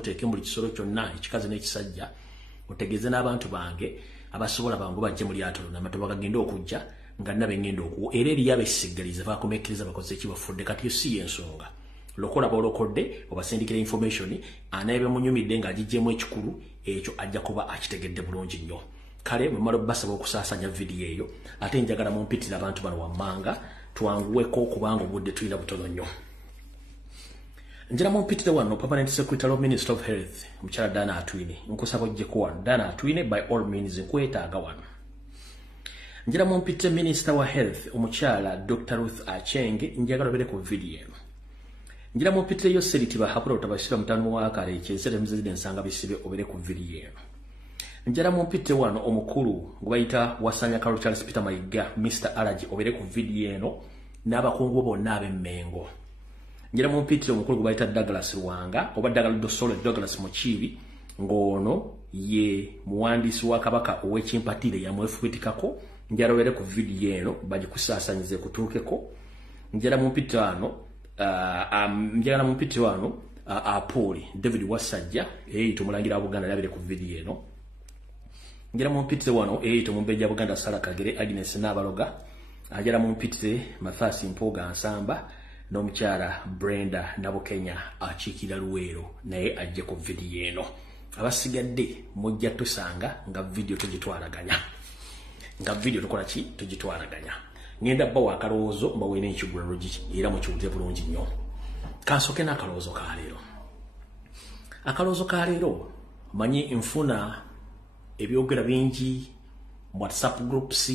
teke muli kisolo kyonna ekikazi n'ekisajja otegeze n'abantu bange abasobola bangu bajje mu lyato na matoba gagenda okujja nga nabe ngendo okuwo era eri yabesigaliza bakomekereza bakoze ekibafudde kati si ensonga lokola bolokodde obasindikira information anaebe munyumidde nga agijjemu ekikulu ekyo ajja kuba akitegedde bulungi nnyo kale mumalo basaba okusaasanya video eyo ate njagala mumpitira abantu bano wammanga twanguweko kubanga obudde tulina butono nnyo njira mumpitire wano Permanent Secretary of Minister of Health Mchala Dana Atwine nkusaba ojje kuwa Dana Atwine by all means nkwetaaga wano njira mumpitire Minister wa Health Omuchala Dr. Ruth Achenge njagala bere ku video eno njira mumpitire yo Seriti bahapula utabashira mutano wa kale kyesere muzide nsanga bisibe obere ku video eno njira mumpitire wano omukulu gwaita wasanya Carol Charles Peter Mayiga Mr. Alaji obere ku video eno n'abakungu bonna ab'Emmengo njira mumpitire omukulu gwaita Douglas Wanga oba Douglas Muchibi ngono ye muwandisi wa kabaka ow'ekimpatire ya mwefubitikako njara were ku video eno bagikusaasanyize kutuukeko njara mumpitire wano njagala mumpitire wano Apoli David Wasajja tumulangira Buganda labire ku video eno njara mumpitire wano tumumbejja Buganda Sara Kagere Agnes Nabaloga ajara mumpitire Mathasi Mpoga Nsamba n'omukyala Brenda Nabukenya achikira Luwero naye ajje ku video eno abasigadde mujja tusanga nga video tugitwalaganya nga video tukola ki tugitwalaganya ngenda bawa akaloozo mbawene ekigulalo giki era mukiwulire bulungi nnyo kansoke n'akaloozo ka leero akaloozo ka leero manyi nfuna ebyogera bingi WhatsApp groups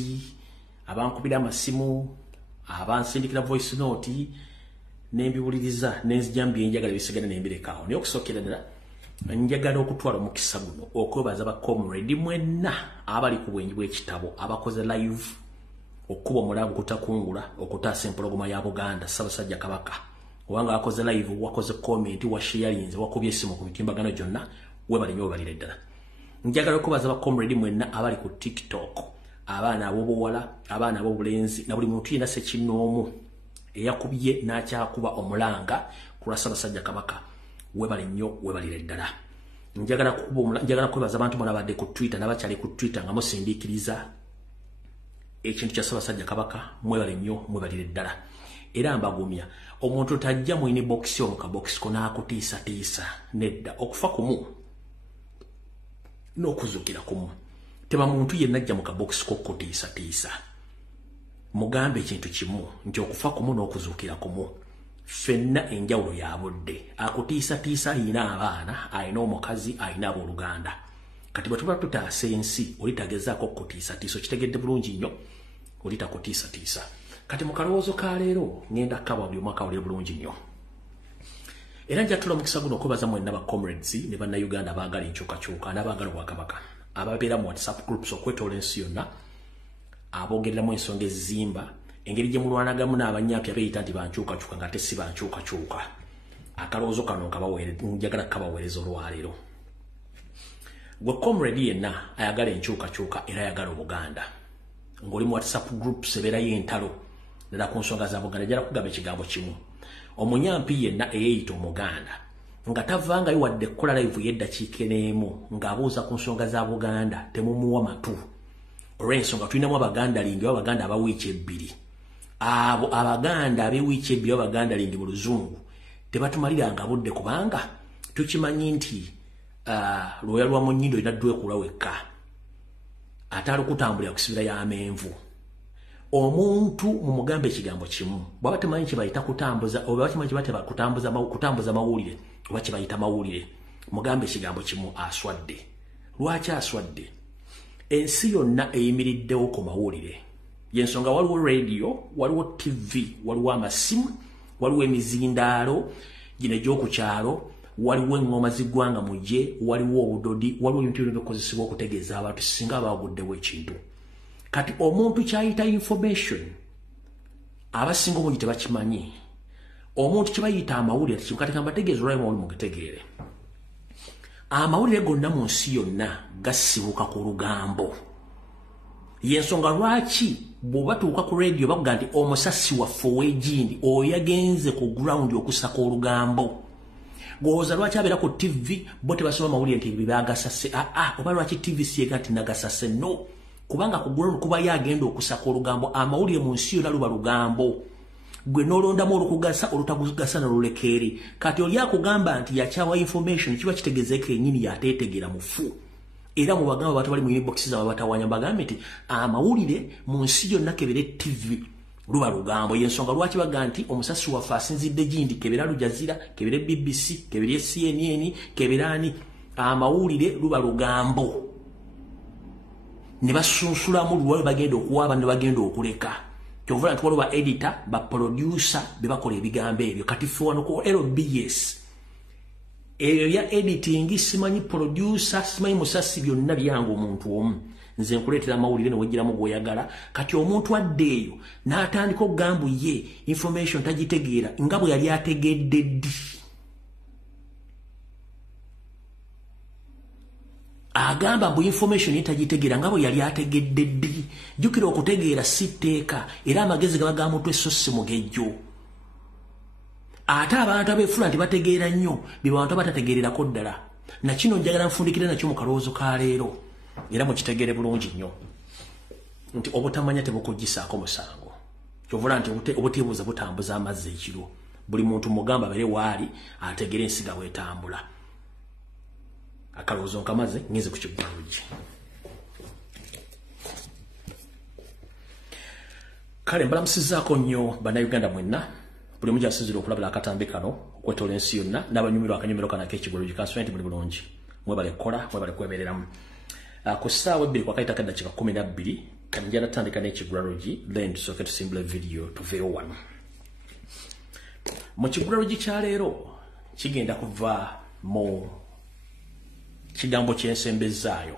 abankubira amasimu abansindikira voice note nembiwuliriza nenzijambye njagala bisigana nembirekawo naye okusookera ddala njagala okutwala omukisa guno okwebaza ba comrade mwenna abali ku bwenyi bw'ekitabo abakoze live okuba omulago kutakungula okutaasa empologoma ya Buganda Ssaabasajja Kabaka obanga akoze live wakoze comment washarinze wakubye esimu ku mitimbagano gyonna webali nnyo webalire ddala njagala okwebaza ba comrade mwenna abali ku TikTok abaana ab'obuwala abaana ab'obulenzi na buli muntu yenna sekinnoomu eyakubye n'akyakuba omulanga ku lwa Ssaabasajja Kabaka webali nnyo webalire ddala njagala kwebaza abantu mwalabadde ku Twitter n'abakyali ku Twitter nga musindiikiriza ekintu kya Ssaabasajja Kabaka mwebale nnyo mwebalire ddala era mbagumya omuntu tajja mu inbox yo mu kabox ko n'akutiisatiisa nedda okufa kumu n'okuzukira kumu teba muntu yenna ajja mu kabox ko kutiisatiisa mugambe ekintu kimu nti okufa kumu n'okuzukira kumu fenna enjawulo ya budde akutiisatiisa ayina abaana ayina omukazi ayina abooluganda kati bwe tuba tutaasa ensi olitagezaako okutiisatiisa okitegedde bulungi nnyo olitakutiisatiisa kati mu kalowoozo ka leero ngenda kaba buli omwaka wali bulungi nnyo era njatula omukisa guno okwebaza mwenna ba comrades ne bannayuganda abaagala enkyukakyuka n'abaagala Obwakabaka ababeera mu WhatsApp groups okwetoola ensi yonna aboogereramu ensonga ezizimba engeri gye mulwanagamu n'abanyapya beeyita nti bankyukakyuka nga tesi bankyukakyuka akalowoozo kano njagala kabaweereza olwaleero gwe comrade yenna ayagala enkyukakyuka era ayagala Obuganda ng'oli mu WhatsApp groups ebeerayo entalo ddala ku nsonga za Buganda jala kugamba ekigambo kimu omunyampi yenna eyeeyita Omuganda nga tavangayo wadde kukola live y'eddakiika n'emu ng'abuuza ku nsonga za Buganda temumuwa matu olw'ensonga tulinamu Abaganda lingi Abaganda abawiiki ebbiri abo Abaganda ab'ewiiki ebbiri Abaganda lingi mu Luzungu tebatumaliranga budde kubanga tukimanyi nti lwoya lwa munyindo olina ddwekula wekka ate alukutambulira kusibira y'amenvu omuntu mumugambe ekigambo kimu bwaba temanyi kibayita kutambuza oba kimanyi kibayita kutambuza mawulire oba kibayita mawulire mugambe ekigambo kimu aswadde lwaki aswadde ensi yonna eyimiriddewo ku mawulire yensonga waliwo radio waliwo TV waliwo amasimu waliwo emizindaalo gino egy'okukyalo waliwo engoma ziggwanga mujje waliwo obudodi waliwo ebintu byonna bikozesebwa okutegeeza abantu singa baaguddewo ekintu kati omuntu kyayita information abasinga obungi tebakimanyi omuntu kyebayita amawulire kati kambategeeza olwali mawulire mugitegeere amawulire gonna mu nsi yonna gasibuka ku lugambo yensonga lwaki bw'oba tuuka ku radio bakuga nti omusasi waffe ow'egindi oyo yagenze ku ground okusaka olugambo goza lwaki abera ku TV bote basoma mawulire nti bibagasase oba lwaki TV siega nti nagasase no kubanga kugulano kuba yagenda okusaka olugambo amawulire mu nsi yonna luba lugambo gwe nolondamu olukugasa olutagugasa nolulekeri kati oli akugamba nti yakyawa information kiba kitegezeeko ennyini yateetegeera mufu era mu bagamba abantu bali mu inbox zaabwe batawanya bagambe nti amawulire mu nsi yonna kebere TV luba lugambo yensonga lwaki baga nti omusasi waffe asinzidde gindi kebera Lujazira kebere BBC kebere CNN keberani amawulire luba lugambo ne basunsulamu luwa bagenda okuwaba ne bagenda okuleka kyovula nti waliwo ba editor ba producer be bakola ebigambo ebyo kati ffe wano ku LBS eyo ya editing simanyi producer simanyi musasi byonna byange omuntu omu nze nkuleetera amawulire ne wejjiramu gw'oyagala kati omuntu addeeyo n'atandika okugambu ye information tagitegeera nga bwe yali ategedde ddi agamba mbu information tagitegeera nga bwe yali ategedde ddi jjukira okutegeera si tteeka era amagezi gaba ga mutwe so si mugejjo ate abantu abeefula nti bategeera nnyo bye bantu abatategeererako ddala na kino njagala nfundikire nakyo mu kalowoozo ka leero era mukitegeere bulungi nnyo nti obutamanya tebukugisaako musango kyovula nti obutiibuuza butambuza amazzi ekiro buli muntu mugamba bere waali ategeera ensiga bwetambula akalowoozo nkamaze ngeze ku kigwalugi kale mbalamusizaako nnyo bannayuganda mwenna buli muja asinzira okulabira akatambi kano okwetoola ensi yonna n'abanyumirwa akanyumiro kana k'ekigwalugi kansula nti muli bulungi mwebale kukola mwebale kwebereramu ku ssaawa 2 kwakaita kaddakiika 12 kati njala tutandika n'ekigwalugi then tusooke tusimbula video tuveewo wano mu kigwalugi kya leero kigenda kuva mu kigambo kyensembezaayo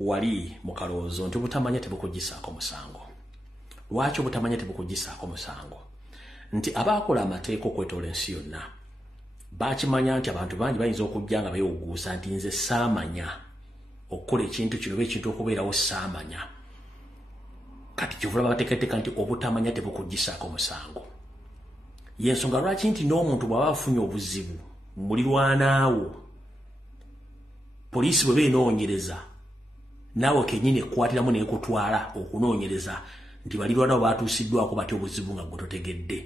wali mu kalowoozo nti obutamanya tebukugisaako musango lwaki obutamanya tebukugisaako musango nti abaakola amateeka okwetoola ensi yonna bakimanya nti abantu bangi bayinza okujja nga beewuguusa nti nze saamanya okukola ekintu kino oba ekintu okubeerawo saamanya kati kyovula babateekateeka nti obutamanya tebukugisaako musango yensonga lwaki nti n'omuntu bw'aba afunye obuzibu mulirwanaawo poliisi bwe beenoonyereza naawe kennyini ekkwatiramu neekutwala okunoonyereza nti balirwanaawo baatuusiddwako batya obuzibu nga gwe totegedde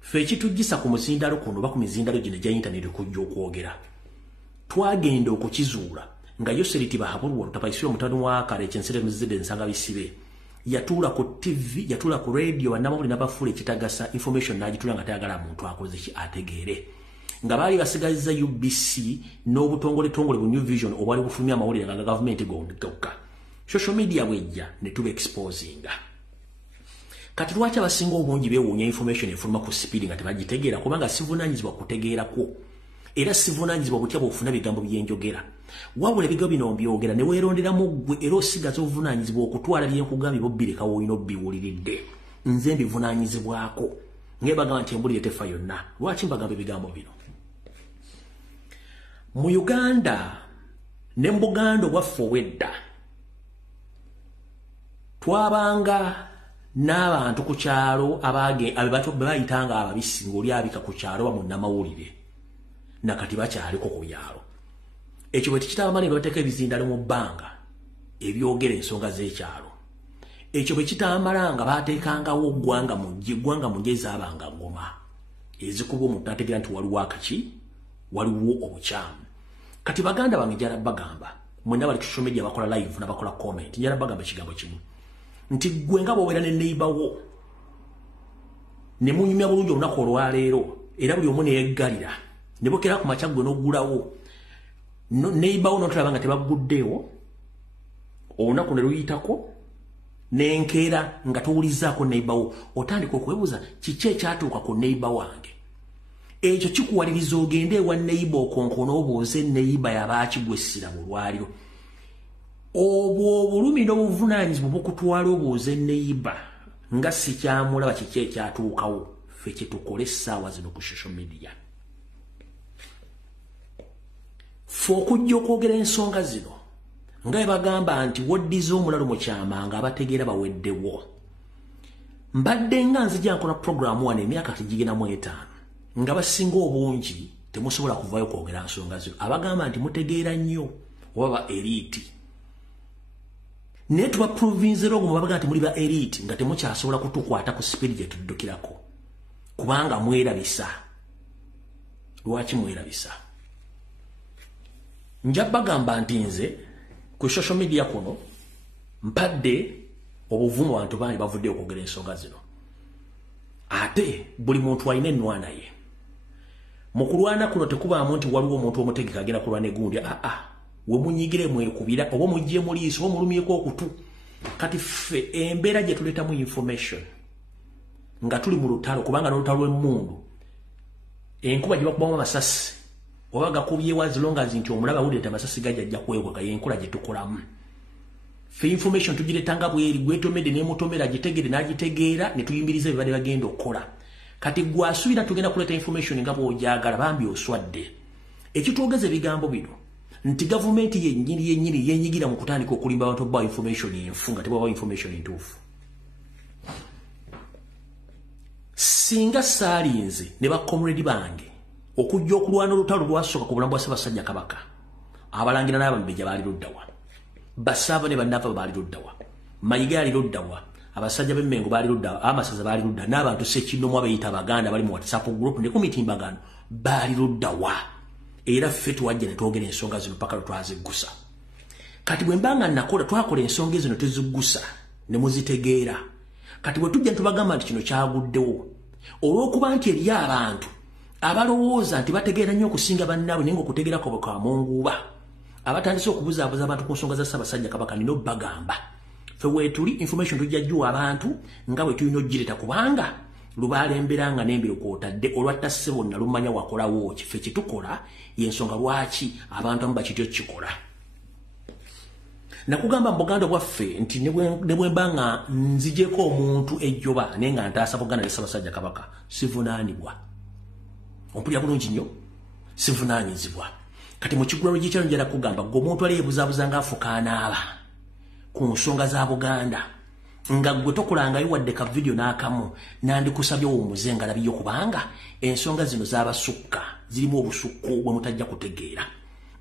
ffe ekitujjisa ku muzindalo kuno oba ku mizindalo gino egya intaneti kujja okwogera twagenda okukizuula nga Yoseriti Bahabulwa Lutapaisirwa mutani wa kale ekyensere muzide ensanga bisibe yatuula ku TV yatuula ku radio bannamawulire n'abafuula ekitagasa information n'agitula nga tayagala muntu akoze ki ategeere nga baali basigazza UBC n'obutongole bu New Vision obwali bufulumya amawulire nga gavumenti gondokka social media bwejja ne tuba exposinga kati lwaki abasinga obungi beewuunya information efuluma ku speed nga tebagitegeera kubanga sivunaanyizibwa kutegeerako era sivunaanyizibwa butya bw'ofuna bigambo byenjogera wabula ebigambo bino mbyogera ne weeronderamu ggwe era osigaza obuvunaanyizibwa okutwala byenkugambye bobbireka woolina obbiwuliridde nze mbivunaanyizibwako ngebagamba nti embulire tefa yonna lwaki mbagamba ebigambo bino mu Uganda ne mu Buganda obwaffe obwedda twabanga n'abantu ku kyalo bayitanga ababisi ng'oli abika ku kyalo ba munnamawulire nakati bakyaliko ku byalo ekyo bwe tikitaba ne bateeka ebizindalo mu bbanga ebyogera ensonga z'ekyalo ekyo bwe kitamalanga baateekangawo ggwanga mu gye zaabanga ngoma ezikuba omuntu ategeera nti waliwo akaki waliwo obukyamu kati baganda bange njala bagamba mwenna bali ku social media bakola live n'abakola comment njala bagamba ekigambo kimu nti gwe nga bw'obeera ne neighborwo ne munyumya bulungi olunaku olwaleero era buli omu neyeggalira ne bokera ku makya gwe n'oggulawo neighborwo n'otulaba nga tebaguddeewo olunaku ne luyitako n'enkeera nga towulizzaako neighborwo otandika okwebuuza kiki ekyatuuka ku neighbor wange ekyo kikuwaliriza ogende ewa neighbor okonkona obuuze neighbor yabaakigwessira mu lwaliro obwo obulumi n'obuvunaanyizibwa bukutwala obuuze neighbor nga sikyamulaba kiki ekyatuukawo ffe kyetukole essaawa zino ku social media ffe okujja okwogera ensonga zino nga bagamba nti woddiza omulalu mu kyama nga abategeera baweddewo mbadde nga nzija nkola programu wano emyaka 5 nga basinga obungi temusobola kuvaayo kwogera nsonga zino. Abagamba nti mutegeera nnyo oba elite. Naye tuba province rogo mubaga nti muli ba elite nga temukyasobola kutukwata ku speed gye tuddukirako. Kubanga mwerabisa. Lwaki mwerabisa? Njabagamba nti nze ku social media kuno mpadde obuvumu abantu bangi bavudde okwogera ensonga zino. Ate buli muntu alina ennwana ye. Mu kulwana kuno tekubaamu nti waliwo omuntu omutegeka agenda kulwana egundi. We munyigire mwekubira oba mujje mu liiso oba mulumyeko okutu. Kati ffe embeera gye tuleetamu information nga tuli mu lutalo, kubanga n'olutalo lw'emmundu enkuba gye bakubamu amasasi oba gakubyewo as long as nti omulaba awulira nti amasasi gajja kwewaka y'enkola gye tukolamu. Ffe information tugireetanga bweri, gwetomedde n'emutomera agitegere n'agitegeera ne tuyimiriza ebibadde bagenda okukola. Kati gwasuubira tugenda kuleeta information nga bw'ojagala bambi oswadde. Ekitwogeza ebigambo bino nti gavumenti yennyini yenyigira mu kutandika okulimba abantu ba information enfu nga tebaba information entuufu. Singa saalinze ne bakomredi bange okujja okulwana olutalo lwasooka ku bulamu bwa Ssaabasajja Kabaka, abalangira n'abambejja baali luddawa, Basaaba ne bannaafa baali luddawa, Mayiga yali luddawa, abasajja b'Emmengo baali luddawa, Amasaza baali luddawa, n'abantu Ssekinnomu abayita Abaganda bali mu WhatsApp group ne ku mitimbagano baali luddawa. Era ffe tuwajja ne twogera ensonga zino paka lwetwaziggusa. Kati bwe mbanga nakola twakola ensonga zino teziggusa ne muzitegeera. Kati bwe tujja tubagamba nti kino kyaguddewo olw'okuba nti eriyo abantu abalowooza nti bategeera nnyo okusinga bannaabwe naye ng'okutegeerako bwe kwa munguuba, abatandise okubuzaabuza abantu ku nsonga za Ssaabasajja Kabaka, nina obbagamba ffe weetuli information tujja jjuwa abantu nga bwe tulina ogireeta, kubanga lubaalemberanga n'embiro kw'otadde olwatta ssebo na lumanya wakolawo ki. Ffe kitukola y'ensonga lwaki abantu amu bakityo kikola. Nakugamba mu Buganda bwaffe nti ne bwe mba nga nzigyeko omuntu ejjoba naye nga ntaasa Buganda ne Ssaabasajja Kabaka sivunaanibwa. Ompulira bulungi nnyo, sivunaanyizibwa. Kati mu kigulalo gy'ekyalo njala kugamba gwe omuntu ali yeebuzaabuza ng'afuka anaaba ku nsonga za Buganda nga gwe tokolangayo wadde ka video n'akamu, nandikusabye owumuze nga labiyo, kubanga ensonga zino z'abasukka zirimu obusukku bwe mutajja kutegeera.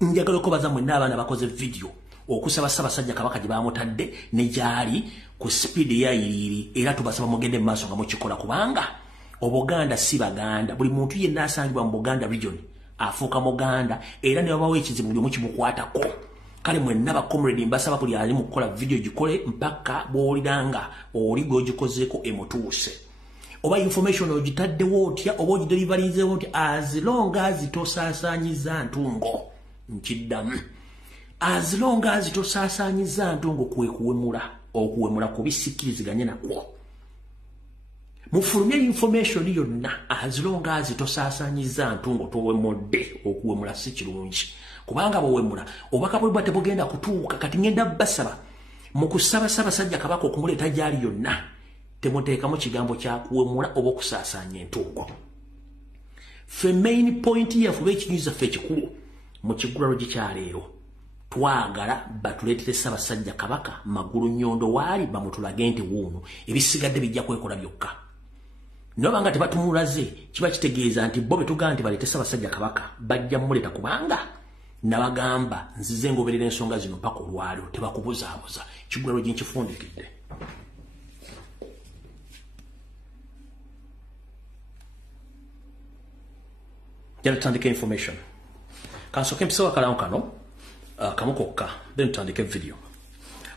Njagala okubaza mwenna abaana bakoze video okusaba Ssaabasajja Kabaka gye bamutadde ne gyali ku speed eyayiriri, era tubasaba mugende mu maaso nga mukikola, kubanga Obuganda si Baganda. Buli muntu yenna asangibwa mu Buganda region afuuka Muganda, era ne wabawo ekizibu buli omu kimukwatako. Kale mwenna bakomredi mbasaba buli ali mu kukola video gikole mpaka bw'oliranga oli gw'ogikozeeko emutuuse. Oba information ogitaddewo otya oba ogideliverizeewo otya, as long as tosaasaanyiza ntungo. Nkiddamu, as long as tosaasaanyiza ntungo kwe okuwemula kubisikkiriziganye nakwo. Mufulumye information yonna, as long as tosaasaanyiza ntungo towemudde. Okuwemula si kirungi, kubanga bw'owemula obubaka bwe tebugenda kutuuka. Kati ngenda basaba mu kusaba Ssaabasajja Kabaka okumuleeta gyali yonna temuteekamu kigambo kya kuwemula oba okusaasaanya entungo. Ffe main point yaffe oba ekinyumiza ffe ekikulu mu kigulalo gy'ekyaleero, twagala batuleetere Ssaabasajja Kabaka magulu nnyondo waali bamutulage nti wuuno ebisigadde bijja kwekola byokka. Nobanga tebatumulaze kiba kitegeeza nti bo betugamba nti baleete Ssaabasajja Kabaka bajja mmuleeta, kubanga nabagamba nzize ngoberera ensonga zino mpaka olwaliro tebakubuzaabuza. Kigulalo gye nkifundikidde. Jala tutandike information. Kansooke mpisewo akalamu kano kamu kokka, then tutandike video.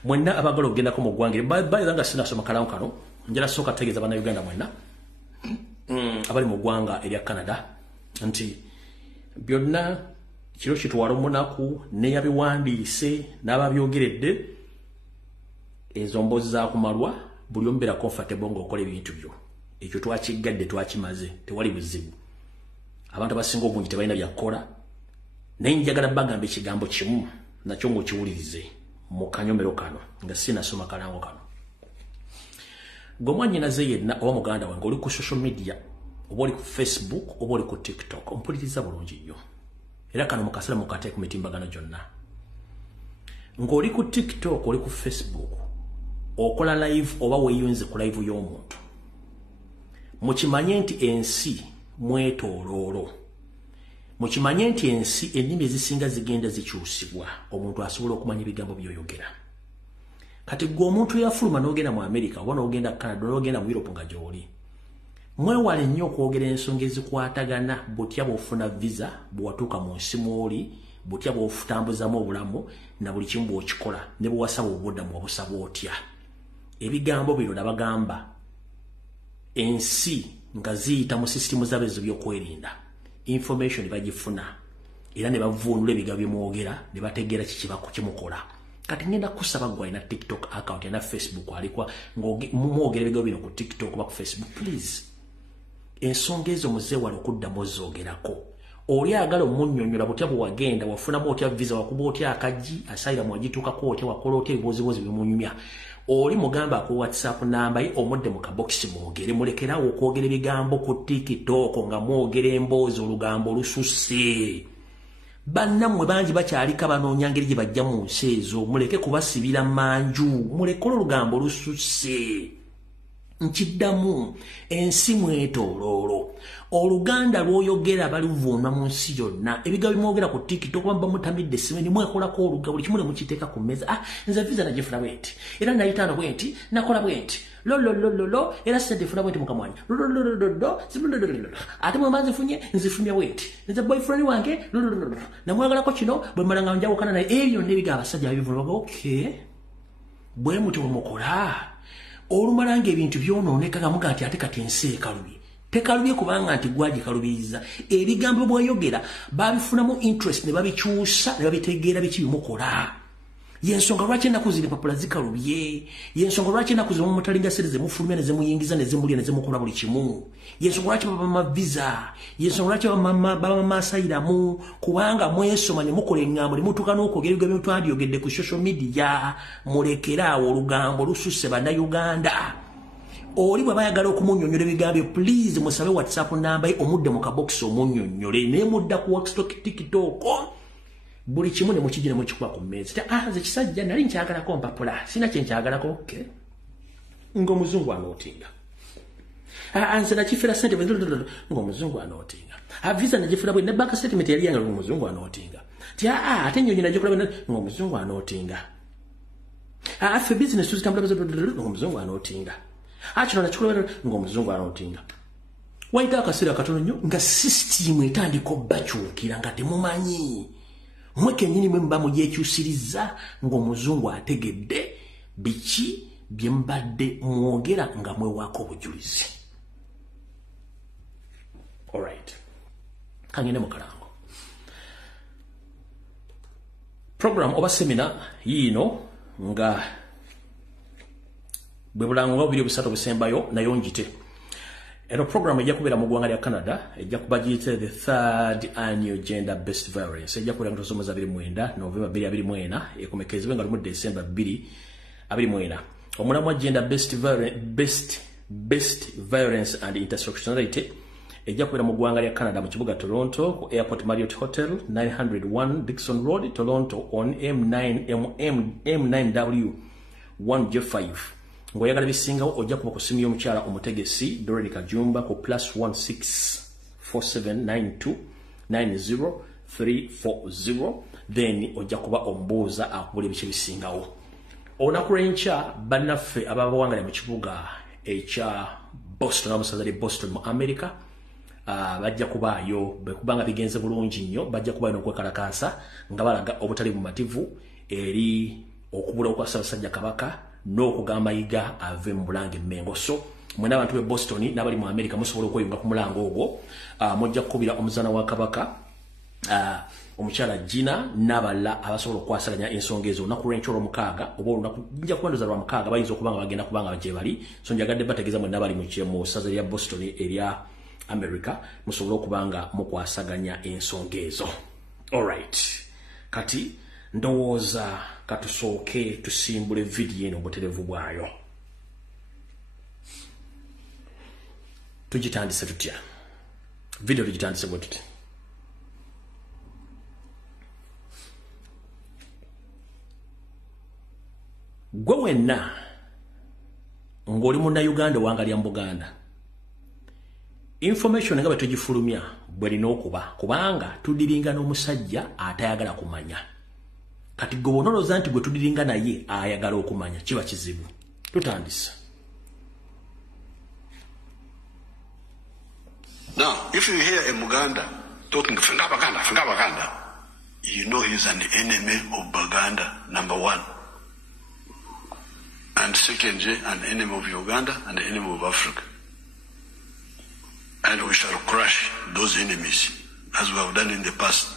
Mwenna abagala okugendako mu ggwanga, bayira nga sinasoma kalamu kano, njala sooka tegeeza bannayuganda mwenna abali mu ggwanga erya Canada nti byonna kiro kitwala omunaku neyabiwandiise n'ababyogeredde ezo mboozi zakumalwa, buli omu beera comfortable ng'okola ebintu byo. Ekyo twakiggadde twakimaze, tewali buzibu. Abantu abasinga obungi tebalina byakukola, naye njagala bagamba ekigambo kimu nakyo ng'okiwulirize mu kanyomero kano nga sinasoma kalango kano. Gwe mwannyinaze yenna oba muganda wange oli ku social media oba oli ku Facebook oba oli ku TikTok, ompuliriza bulungi nnyo, era kano mukasala mukate ku mitimbagano gyonna. Ng'oli ku TikTok oli ku Facebook okola live oba weeyunze ku live y'omuntu, mukimanye nti ensi mwetooloolo. Mukimanye nti ensi ennimi ezisinga zigenda zikyusibwa omuntu asobola okumanya ebigambo by'oyogera. Kati gwe omuntu yafuluma n'ogenda mu America oba n'ogenda Canada n'ogenda mu Europe nga gy'oli. Mwewale nnyo okwogera ensonga ezikwatagana butya bw'ofuna visa bw'watuuka mu nsi mw'oli, butya bw'ofutambuzamu obulamu na buli kimu bw'okikola ne bwe wasaba obuddamu obusaba otya. Ebigambo bino nabagamba ensi nga ziyita mu sisitimu z'abezo by'okwerinda. Information bagifuna era ne bavuunula ebigambo by'omwogera ne bategeera kimukola. Kati ngenda kusaba gwe alina TikTok account na Facebook alikwa mwogera ebigambo bino ku TikTok oba ku Facebook, please. Ensonga ezo muzeewala okuddamu ozoogerako. Oli agala omunnyonnyola butya bwe wagenda wafunamu otya visa wakuba otya akaggi asayira mwagituukako otya wakola otya ebibozibozi bimunyumya. Oli mugamba ku WhatsApp namba ye omudde mu kabokisi mwogere, mulekerawo okwogera ebigambo ku TikTok nga mwogera emboozi olugambo olususse. Bannammwe bangi bakyalika banoonya ngeri gye bajja mu nsi ezo, muleke kubasibira manju, mulekole olugambo olususse. Nkiddamu ensi mwetooloolo. Oluganda lw'oyogera baluvuunwa mu nsi yonna. Ebigambo bimwogera ku TikTok bamba mutamidde simanyi mwekolako olugabo buli kimu ne mukiteeka ku mmeeza. Nze visa nagifuna bwenti. Era nayitaano bwenti, nakola bwenti. Lololololo era sente funa bwenti mukamwanya. Lololololo ate mwe manzifunye nzifumya bwenti. Nze boyfriend wange lolololo namwagalako kino bwe malanga njawukana naye ebyo n'ebiga abasajja abivuna baga okay. Bwe muti mukola. Olumalanga ebintu byonooneka nga muga nti ate kati ensi ekalubye. Tekalubye kubanga nti gwagikalubiriza. Ebigambo bw'oyogera babifunamu interest ne babikyusa ne babitegeera biki bimukola. Yensonga lwaki ennaku zino empapula zikalubye. Yensonga lwaki ennaku zino mutalinga sente zemufulumya ne zemuyingiza ne zemulya ne zemukola buli kimu. Yensonga lwaki baba visa. Yensonga lwaki baba masayiramu kubanga mwesoma ne mukola engambo ne mutuuka n'okwogera ebigambo by'obyogedde ku social media. Mulekeraawo olugambo lususse bannayuganda. Oli bwe bayagala okumunnyonnyola ebigambo please musabe WhatsApp namba ye omudde mu kabokisi omunnyonnyole ne mudda ku TikTok. Buli kimu ne mukijira mu kikuba ku mmeeza. Nze kisajja nali nkyagalako mpapula. Sina kye nkyagalako okay. Ng'omuzungu anootinga. Nze nakifera ssente ng'omuzungu anootinga. Visa nagifera bwe ne bank statement yali yange ng'omuzungu anootinga. Ate ennyonyi nagikola ng'omuzungu anootinga. Ffe business tuzitambula ng'omuzungu anootinga. Kino nakikola ng'omuzungu anootinga. Wayita akaseera katono nnyo nga system etandika obbakyukira nga temumanyi. Mwe kennyini mwe mba mugyekyusiriza ng'omuzungu ategedde biki bye mbadde mwogera nga mwewako obujulizi. Alright. Kangende mu kalango. Program oba seminar yiino nga bwe bulango nga bubiri busatu busembayo nayo njite. Eno program ejja kubeera mu ggwanga lya Canada, ejja kuba giyite the 3rd annual gender based violence. Ejja kubeera nga tusomeza 29 November 2024 ekomekezebwe nga lumu December 2024. Omulamwa gender based violence and intersectionality ejja kubeera mu ggwanga lya Canada mu kibuga Toronto ku Airport Marriott Hotel 901 Dixon Road Toronto on M9W 1J5. Ngoyagala bisingawo ojja kuba ku simu y'omukyala omutegesi Doreen Kajumba ku +16479090340 then ojja kuba ombuuza akubula ebice bisingawo. Olunaku lw'enkya bannaffe ababawangala mu kibuga ekya Boston abasaza li Boston mu America bajja kubaayo bwe kubanga bigenze bulungi nnyo bajja kubaayo n'okwekalakaasa nga balaga obutali bumativu eri okubula okwa Ssaabasajja Kabaka n'okugamba yiga ave mu Bulange Mmengo. So mwena abantu be Boston n'abali mu America musobola okweyunga ku mulango ogwo. Mujja kukubira omuzaana wa Kabaka omukyala Gina n'abala abasobola okwasaganya ensonga ezo olunaku lw'enkya olw'omukaaga oba olunaku nja kuwanduza lwa mukaaga bayinza okuba nga bagenda kubanga gye bali. So njagadde bategeeza mwenna bali mu ssaza lya Boston erya America musobola okuba nga mukwasaganya ensonga ezo. Alright. Kati ndowooza katusooke tusimbule video eno obuterevu bwayo. Tugitandise tutya? Video tugitandise bwe tuti. Gwe wenna ng'oli munnayuganda owangalya mu Buganda information nga betugifulumya bwelina okuba kubanga tudiringa n'omusajja atayagala kumanya kati gobonoloza nti gwe tudiringa naye ayagala okumanya kiba kizibu tutandisa. Now, if you hear a Muganda talking Finga Baganda, you know he's an enemy of Baganda, number one. And secondly, an enemy of Uganda and an enemy of Africa. And we shall crush those enemies as we have done in the past.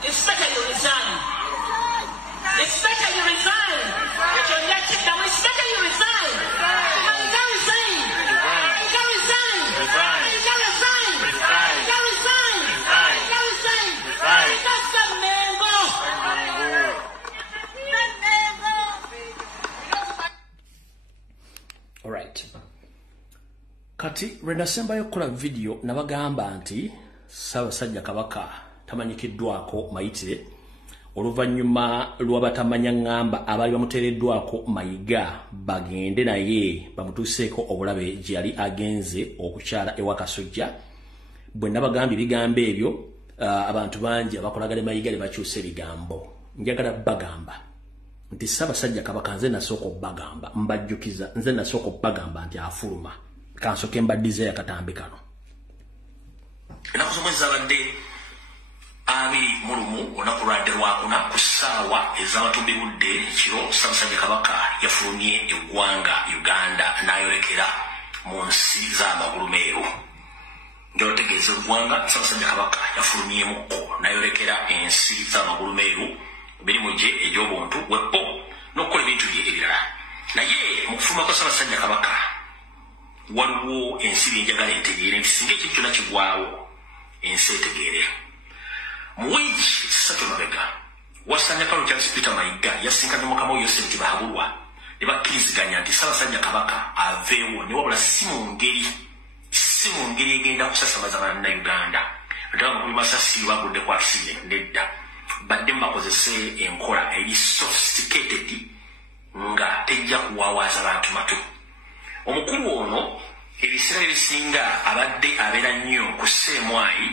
It's better you resign. It's better you resign. If you're elected, then it's better you resign. You can resign. You can resign. You can resign. You can resign. You can resign. Because the mango. All right. Kati renasembayo kukola video nabagamba nti Ssaabasajja Kabaka tamanyikiddwako mayitire oluvannyuma lw'abatamanya ngamba abaali bamuteereddwako mayiga bagende naye bamutuuseeko obulabe gye yali agenze okukyala ewa Kasujja. Bwe nabagambye ebigambo ebyo abantu bangi abakolagala mayiga ne bakyusa ebigambo. Njagala bagamba nti Ssaabasajja Kabaka nze nasooka bagamba mbajjukiza nze nasooka bagamba nti afuluma kansoke mbaddize akatambi kano. Enaku zomwe zabadde 21 olunaku lwadderwakuna ku ssaawa ez'abatumbi budde kiro Ssaabasajja Kabaka yafulumye eggwanga Uganda n'ayolekera mu nsi z'amagulu meeru. Ng'otegeeza eggwanga Ssaabasajja Kabaka yafulumyemukko n'ayolekera ensi z'amagulu meeru mirimu gye egy'obuntu weppo n'okukola ebintu bye ebirala. Naye mu kufuluma kwa Ssaabasajja Kabaka waliwo ensi byenjagala entegeere nti singa ekintu kyonna kigwawo ensi etegeere. Mu wiiki 3 mabega Wasanya Kalo Charles Peter Mayiga yasinkanye Mukama we Yosef Bahabulwa ne bakkiriziganya nti Ssaabasajja Kabaka aveewo ne wabula si mu ngeri egenda kusasamaza bannayuganda. Ddala mu masasi bagudde ku accident nedda badde bakozese enkola eri sophisticated nga tejja kuwawaaza bantu mato. Omukulu ono ebiseera ebisinga abadde abeera nnyo ku Ssemwayi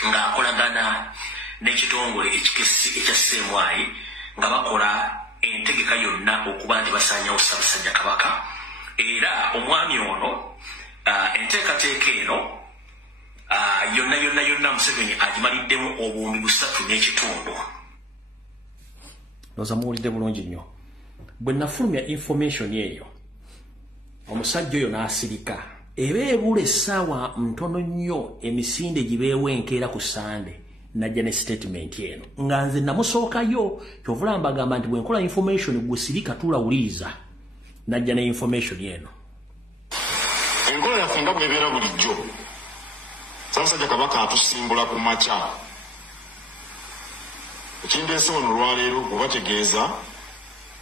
ng'akolagana n'ekitongole ekikessi ekya Ssemwayi nga bakola entegeka yonna okuba nti basaanyawo Ssaabasajja Kabaka. Era omwami ono enteekateeka eno yonna Museveni agimaliddemu obuwumbi 3.5. Loza muwulidde bulungi nnyo. Bwe nafulumya information eyo omusajja oyo n'asirika ebeebula essaawa ntono nnyo emisinde gibeewo enkeera ku Sande najja ne statement eno nga nze namusookayo kyovula mbagamba nti bwe nkola information gwe sirika tulawuliriza najja ne information eno. Enkola yaffe nga bw'ebeera bulijjo Ssaabasajja Kabaka atusimbula ku makya. Ekindeese ono olwaleero kubategeeza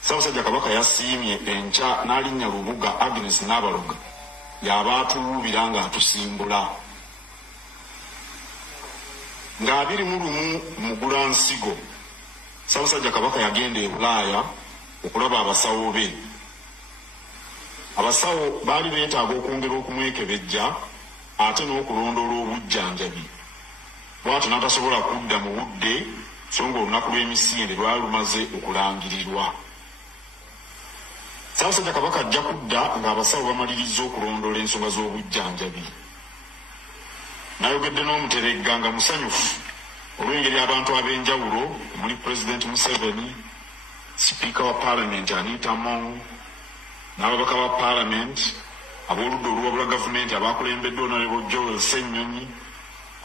Ssaabasajja Kabaka yasiimye enkya n'alinnya Lubuga Agnes Nabaloga y'aba atuwuubira ng'atusimbula. Nga 21 Mugulansigo Ssaabasajja Kabaka yagenda e Bulaaya okulaba abasawo be. Abasawo baali beetaaga okwongera okumwekebejja ate n'okulondoola obujjanjabi. Bw'atyo n'atasobola kudda mu budde so nga olunaku lw'emisinde lwali lumaze okulangirirwa. Ssaabasajja Kabaka ajja kudda ng'abasawo bamaliriza okulondoola ensonga z'obujjanjabi. N'ayogedde n'Omuteregga nga musanyufu olw'engeri abantu ab'enjawulo omuli Pulezidenti Museveni, Sipiika wa Paalamenti Anita Among, n'ababaka ba Paalamenti, ab'oludda oluwabula gavumenti abakulembeddwa Honorable Joel Ssennyonyi,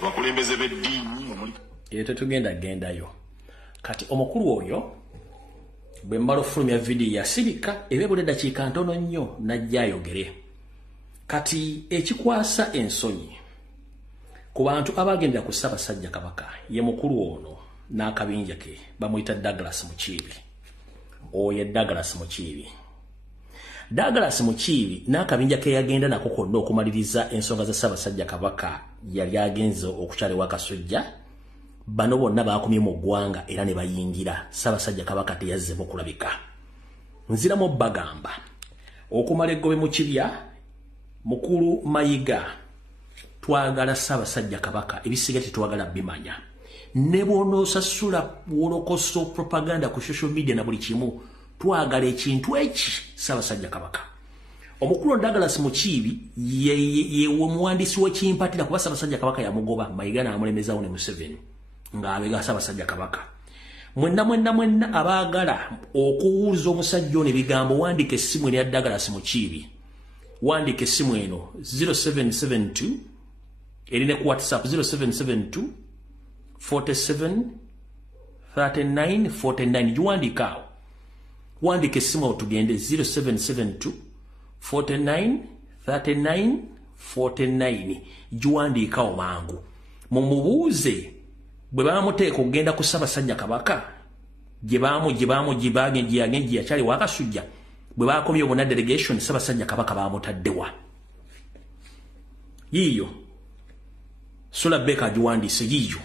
abakulembeze b'eddiini omuli tetugenda gendayo kati omukulu oyo bwe mbala ofulumya video yasirika ebebule dakiika ntono nnyo najja ayogere kati ekikwasa ensonyi ku bantu abagendera ku Ssaabasajja Kabaka ye mukulu ono n'akabinja ke bamuyita Douglas Mukiibi oye Douglas Mukiibi n'akabinja ke yagenda nako konna okumaliriza ensonga za Ssaabasajja Kabaka yali agenze okukyala ewa Kasujja bano bonna baakomye mu ggwanga era ne bayingira Ssaabasajja Kabaka teyazzemu kulabika nziramu bagamba okumala eggobe mu kibya mukulu Mayiga twagala Ssaabasajja Kabaka ebisiga tetwagala bimanya ne bw'onoosasula wolokoso propaganda ku social media na buli kimu twagala ekintu eki Ssaabasajja Kabaka omukulu Douglas Mukiibi ye omuwandiisi w'ekimpatira kuba Ssaabasajja Kabaka yamugoba Mayiga n'amulemezawo ne Museveni ng'abega Ssaabasajja Kabaka mwenna abaagala okuwuliza omusajja ono ebigambo wandika essimu eno ya Douglas Mukiibi wandika essimu eno 0772 erine ku WhatsApp 0772 47 39 49 juwandikaawo wandika essimu awo tugende 0772 49 39 49 juwandikaawo mangu mumubuuze bwe bamuteeka okugenda ku Ssaabasajja Kabaka gye yakyali wa Kasujja bwe bakomye obuna delegation Ssaabasajja Kabaka bamutaddewa yiyo Sula Beka agiwandiise yiyo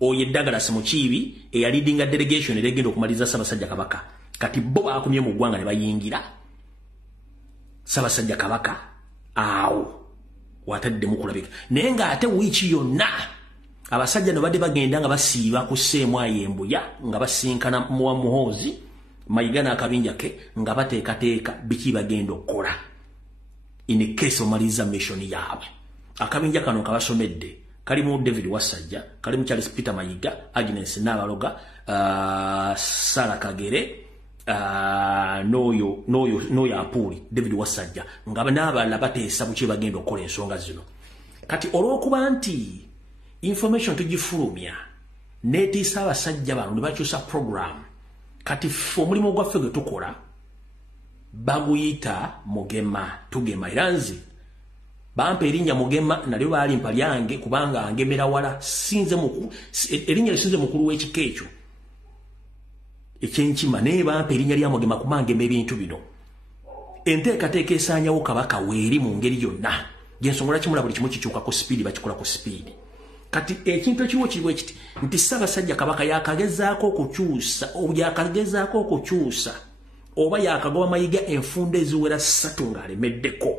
oye Douglas Mukiibi eyalidinga delegation eregenda okumaliza Ssaabasajja Kabaka kati bo bakomye mu ggwanga ne bayingira Ssaabasajja Kabaka awo wataddemu kulabika naye ng'ate wiiki yonna abasajja no badde bagenda nga basiiba ku Sseemu Ayembuya nga basinkana muwa Muhoozi Mayiga n'akabinja ke nga bateekateeka biki bagenda okukola in case omaliza mission yaabwe akabinja kano kabasomedde kalimu David Wasajja kalimu Charles Peter Mayiga Agnes Nabaloga Sara Kagere noyo Apuli David Wasajja nga n'abalala bateesa buki bagenda okukola ensonga zino kati olw'okuba nti information tugifulumya netiisa abasajja bano ne bakyusa program kati omulimu gwaffe gwe tukola baguyita Mugema tugema era nze bampa erinnya Mugema nalyo balimpa lyange kubanga angemera wala erinnya lisinze mukulu w'ekika ekyo ekyenkima naye bampa erinnya lya Mugema kumangema ebintu bino enteekateeka esaanyawo Kabaka weeri mu ngeri yonna gyensongola kimula buli kimu kikyuka ku sipiidi bakikola ku sipiidi kati ekintu ekiwo kiriwo ekiti nti Ssaabasajja Kabaka yakagezaako okukyusa oba yakagoba Mayiga enfunda eziwera 3 ng'alemeddeko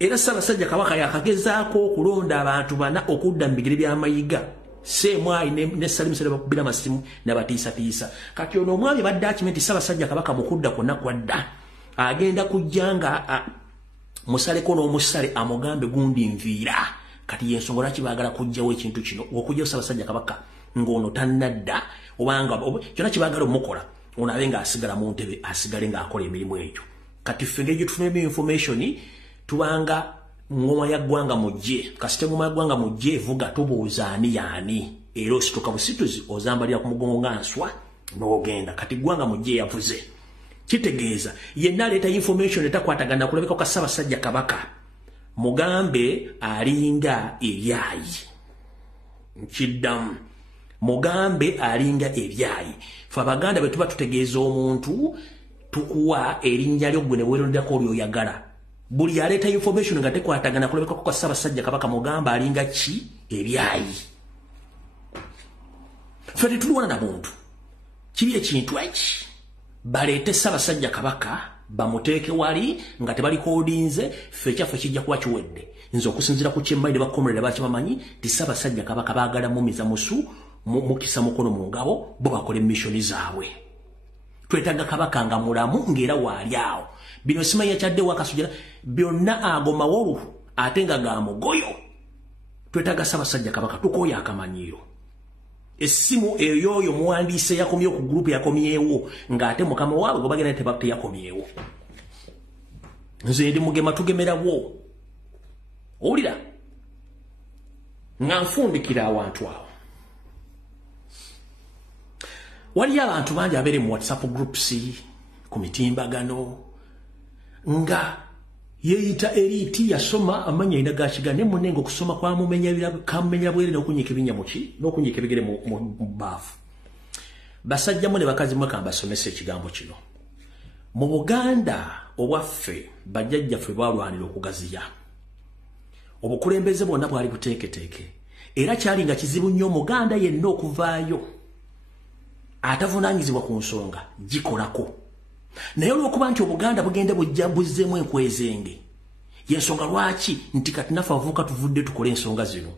era Ssaabasajja Kabaka yakagezaako okulonda abantu 4 okudda mu bigere bya Mayiga Sseemu Ayi ne Salim Sele bakubira amasimu n'abatiisatiisa kati ono omwami badde akimenti Ssaabasajja Kabaka mukudda kwonna kwadda agenda kujja nga musaleko n'omusale amugambe gundi nviira kati yensonga lwaki baagala kujjawo ekintu kino okujjawo Ssaabasajja Kabaka ng'ono tannadda obanga kyonna kibaagala omukola ono abe ng'asigala mu ntebe asigale ng'akola emirimu egyo kati ffe engeri gye tufunemu information tubanga ngoma ya ggwanga mujje kasite ngoma ya ggwanga mujje evuga tubuuza ani yaani era osituka busituzi ozambalira ku mugongo nga nswa n'ogenda kati ggwanga mujje yavuze kitegeeza yenna aleeta information etakwatagana kulabika kwa Ssaabasajja Kabaka mugambe alinga ebyayi nkiddamu mugambe alinga ebyayi fe Abaganda bwe tuba tutegeeza omuntu tukuwa erinnya lyo gwe ne weeronderako olyoyagala buli aleeta information nga tekwatagana kulabika kwa Ssaabasajja Kabaka mugambe alinga ki ebyayi fe tetulwana na muntu kiri ekintu eki baleete Ssaabasajja Kabaka bamuteeke wali nga tebalikoodinze ffe kyaffe kijja kuba kiwedde nze okusinziira ku kyembalire bakomrere bakibamanyi ti Ssaabasajja Kabaka baagala mumiza musu mukisa mukono mu ngabo bo bakole misioni zaabwe twetaaga Kabaka nga mulamu ng'era waali awo bino simanya kyadde wa Kasujja byonna agomawo olufu ate nga ga mugoyo twetaaga Ssaabasajja Kabaka tukooya akamanyiiro essimu eyoyo muwandiise yakomyewo ku group yakomyewo ng'ate mukama waabwe gwe bagenda teyakomyewo nze ndi Mugema tugemerawo owulira nga nfundikira awantu awo waliyo abantu bangi abeere mu WhatsApp groups ku mitimbagano nga yeeyita eriti yasoma amanya ina gachigane munengo kusoma kwa kamumenya bwere n'okunyika ebinya muki n'okunyika ebigere mu baafu basajjamu ne bakazi mwaka basomesa ekigambo kino mu Buganda obwaffe bajjajjaffe balwanira okugaziya obukulembeze bwonna bwali buteeketeeke era kyali nga kizibu nnyo Muganda yenna okuvaayo atavunaanyizibwa ku nsonga gikolako naye olw'okuba nti Obuganda bugende bujjambuzzemu enkwezenge yensonga lwaki nti kati naffe abavubuka tuvudde tukole ensonga zino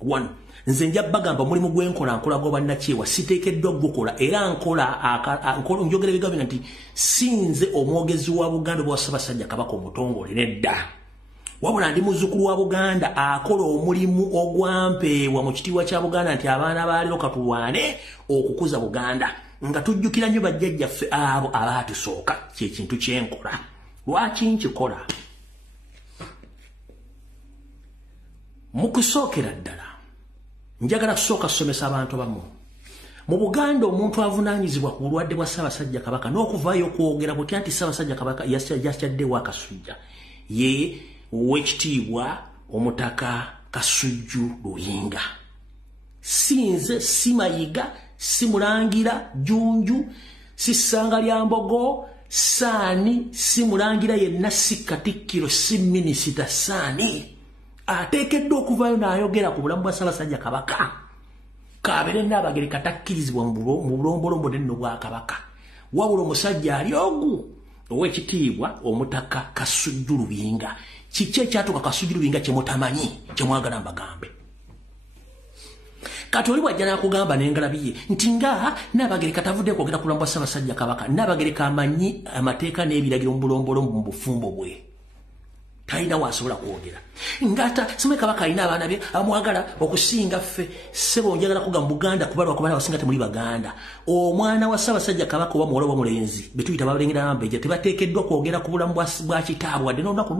one nze nja bagamba mulimu gwenkola nkola gwa bannakyewa siteekeddwa gukola era nkola njogera bigambo nti sinze omwogezi wa Buganda bwa Ssaabasajja Kabaka omutongole nedda wabula ndi muzzukulu wa Buganda akola omulimu ogwampeebwa mu kitiibwa kya Buganda nti abaana baalero katulwane okukuza Buganda nga tujjukira nnyo bajjajjaffe abo abaatusooka kyekintu kyenkola lwaki nkikola mu kusookera ddala njagala kusooka kusomesa abantu bamu mu Buganda omuntu avunaanyizibwa ku bulwadde bwa Ssaabasajja Kabaka n'okuvaayo okwogera butya nti Ssaabasajja Kabaka yakyaddewo akasujja ye wekitiibwa omutaka Kasujju Luyinga sinze simayiga simulangira Junju sisanga lya Mbogo Saani simulangira yenna Katikkiro si minisita Saani ateekeddwa okuvaayo n'ayogera ku bulamu bwa Ssaabasajja Kabaka kabeere n'abagere katakkirizibwa mu bulombolombo nno bwa Kabaka wabula omusajja ali ogu ow'ekitiibwa omutaka Kasujju Luyinga kiki ekyatuuka Kasujju Luyinga kyemutamanyi kyemwagala mbagambe kati oli bwajja n'akugamba n'engalabi ye nti nga n'abagere katavudde kwogera ku bulamu bwa Ssaabasajja Kabaka n'abagere kamanyi amateeka n'ebiragiro mu bulombolombo mu bufumbo bwe talina waasobola kwogera ngata Ssaabasajja Kabaka alina abaana be amwagala okusinga ffe ssebo njagala kuga mu Buganda kubalwa ku baana abasinga temuli Baganda omwana wa Ssaabasajja Kabaka oba muwala oba mulenzi betuyita babalengera Bambejja tebateekeddwa kwogera ku bulamu bwa kitaabwe wadde n'olunaku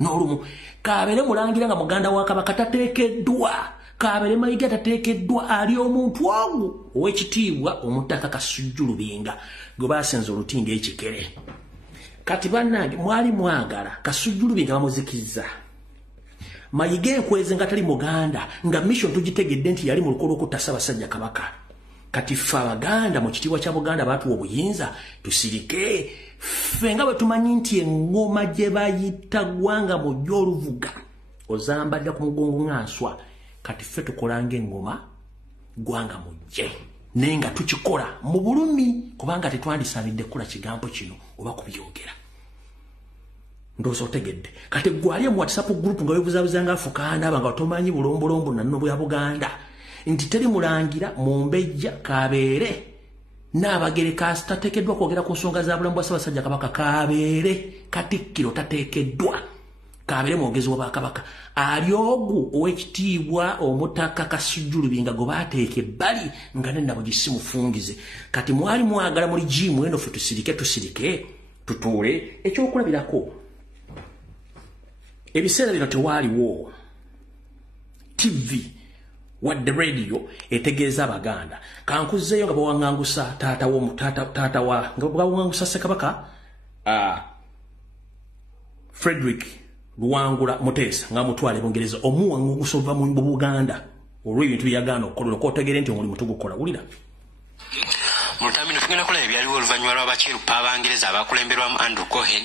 n'olumu kabeere mulangira nga muganda wa Kabaka tateekeddwa kabeere Mayiga tateekeddwa ali omuntu ogu ow'ekitiibwa omutaka Kasujju Luyinga gwe baasenza oluti ng'ekikere kati bannange mwali mwagala Kasujju Luyinga bamuzikizza Mayiga enkweze nga tali Muganda nga mission tugitegedde nti yali mu lukolo okutta Ssaabasajja Kabaka kati ffe Abaganda mu kitiibwa kya Buganda baatuwa obuyinza tusirike ffe nga bwe tumanyi nti engoma gye bayita gwanga mu gy'oluvuga ozambadde ku mugongo ng'answa kati ffe tukolanga engoma gwanga mujje naye nga tukikola mu bulumi kubanga tetwandisabidde kula kigambo kino oba kubyogera ndowooza otegedde kati gwali mu WhatsApp group nga webuzaabuzanga afukaana aba nga tomanyi bulombolombo nanno bwa Buganda nti teri mulangira Mumbejja kabeere n'abagere tateekeddwa kwogera ku nsonga za bulamu bwa Ssaabasajja Kabaka kabeere Katikkiro tateekeddwa kabeere mwogezi wa Bakabaka ali ogu ow'ekitiibwa omutaka Kasujju Luyinga gwe baateeka ebbali nga nenabo gisimufungize kati mwali mwagala muli jimu eno ffe tusirike tutuule ekyokulabirako ebiseera bino tewaaliwo TV wadde radio etegeeza Abaganda kankuzeeyo nga bawangangusa taata wa nga bawangangusa Ssekabaka Frederick Luwangula Muteesa nga mutwale Bungereza omuwangugusa ova mu Buganda olw'ebintu byagana okukola okotegere nti omulimu tugukola wulira Mutamino tugenda kulaba ebyaliwo oluvannyuma lw'abakirupa Abangereza abakulemberwamu Andrew Cohen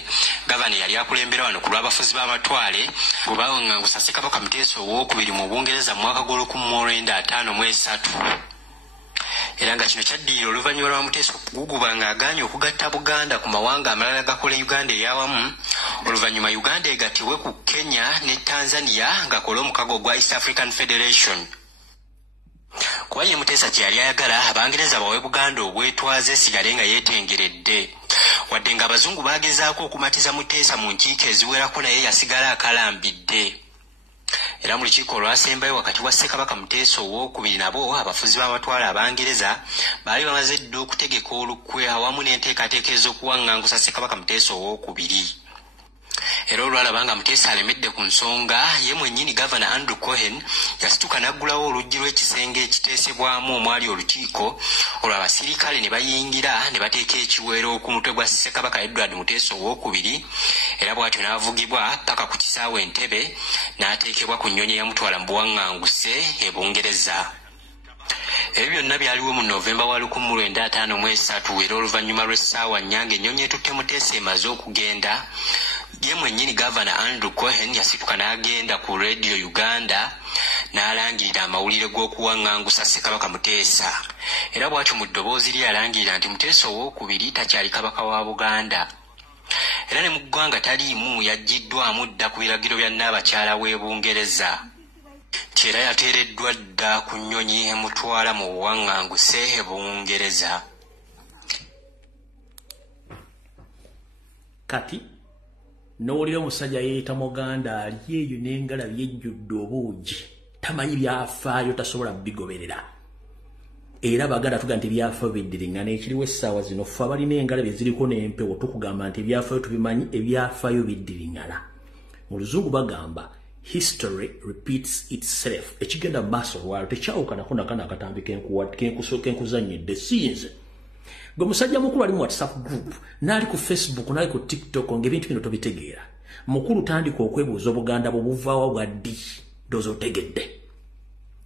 gavana yali akulembera wano ku lw'abafuzi b'amatwale bwe bawangangusa Ssekabaka Muteesa owookubiri mu Bungereza mu mwaka gw'olukumi era nga kino kyaddirira oluvannyuma lwa Muteesa okuguguba ng'agaanye okugatta Buganda ku mawanga amalala gakola Uganda ey'awamu oluvannyuma Uganda egattibwe ku Kenya ne Tanzania ng'akola omukago gwa East African Federation. Kuba ye Muteesa kye yali ayagala Abangereza bawe Buganda obwetwaze esigale nga yeetengeredde wadde ng'Abazungu baagezaako okumatiza Muteesa mu nkiiko eziwerako naye yasigala akalambidde. Era mu lukiiko olwasembayo wakati wa Ssekabaka Muteesa owookubiri nabo abafuzi b'amatwale Abangereza baali bamaze dda okutegeka olukwe awamu n'enteekateeka ez'okuwaŋŋangusa Ssekabaka Muteesa owookubiri. Era olwalabanga Muteesa alemedde ku nsonga, ye mwennyini Gavana Andrew Cohen yasituka n'aggulawo oluggi lw'ekisenge ekiteesebwamu omwali olukiiko, olwo abasirikale ne bayingira ne bateeka ekiweero ku mutwe gwa Ssekabaka Edward Muteesa II, era bw'atyo n'avugibwa paka ku kisaawe Entebbe n'ateekebwa ku nnyonyi eyamutwala mu buwaŋŋanguse e Bungereza. Ebyo byonna byaliwo mu Novemba wa 1953 era oluvannyuma lw'essaawa nnyanga ennyonyi etutte Muteesa emaze okugenda, ye mwennyini Gavana Andrew Cohen yasituka n'agenda ku Radio Uganda n'alangirira amawulire g'okuwaŋŋangusa Ssekabaka Muteesa, era bw'atyo mu ddoboozi lye yalangirira nti Muteesa II takyali kabaka wa Buganda. Era ne mu ggwanga taliimu yaggiddwamu dda ku biragiro bya Nnaabakyala w'e Bungereza. Era yateereddwa dda ku nnyonyi emutwala mu buwaŋŋanguse e Bungereza. Kati n'owulira omusajja yeeyita Muganda ali eyo n'engalabi yejjudde obuugi, tamanyi byafaayo, tasobola bigoberera. Era Abaganda tuga nti ebyafaayo biddiringana. Ekiriwo essaawa zino ffe abalina engalabi eziriko n'empewo tukugamba nti ebyafaayo tubimanyi, ebyafaayo biddiringana. Mu Luzungu bagamba history repeats itself. Ekigenda mu maaso lwalo tekyawukanako nakano akatambi kenkuzannyidde sinze. Gwe musajja mukulu ali mu WhatsApp group, n'ali ku Facebook, n'ali ku TikTok, ng'ebintu bino tobitegeera. Mukulu tandika okwebuuza Obuganda bwe buvaawa bwa ddi, ndowooza otegedde.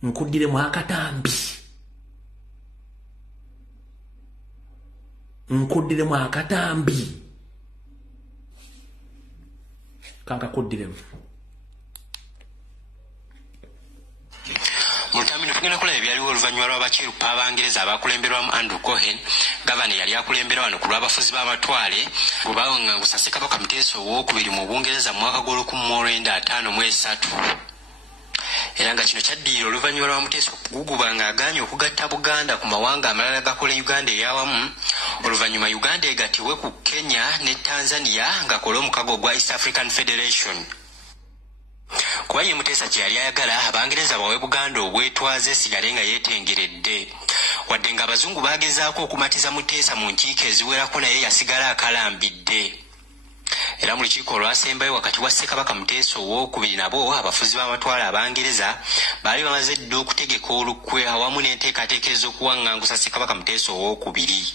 Nkuddiremu akatambi. Nkuddiremu akatambi. Kankakuddiremu. Mulutambiro tugenda kulaba ebyaliwo oluvannyuma lw'abakirupa Abangereza abakulemberwamu Andrew Cohen, Gavana yali akulembera wano ku lw'abafuzi b'amatwale bwe bawaŋŋangusa Ssekabaka Muteesa II mu Bungereza mu mwaka gw'olukumi-1953. Era nga kino kyaddirira oluvannyuma lwa Muteesa okuguguba ng'agaanye okugatta Buganda ku mawanga amalala gakola Uganda ey'awamu, oluvannyuma Uganda egattibwe ku Kenya ne Tanzania ng'akola omukago gwa East African Federation. Kuba ye Muteesa kye yali ayagala Abangereza bawe Buganda obwetwaze esigale nga yeetengeredde. Wadde ng'Abazungu baagezaako okumatiza Muteesa mu nkiiko eziwerako, naye yasigala akalambidde. Era mu lukiiko olwasembayo wakati wa Ssekabaka Muteesa II nabo abafuzi b'amatwale Abangereza baali bamaze dda okutegeka olukwe awamu n'enteekateeka ez'okuwaŋŋangusa Ssekabaka Muteesa II.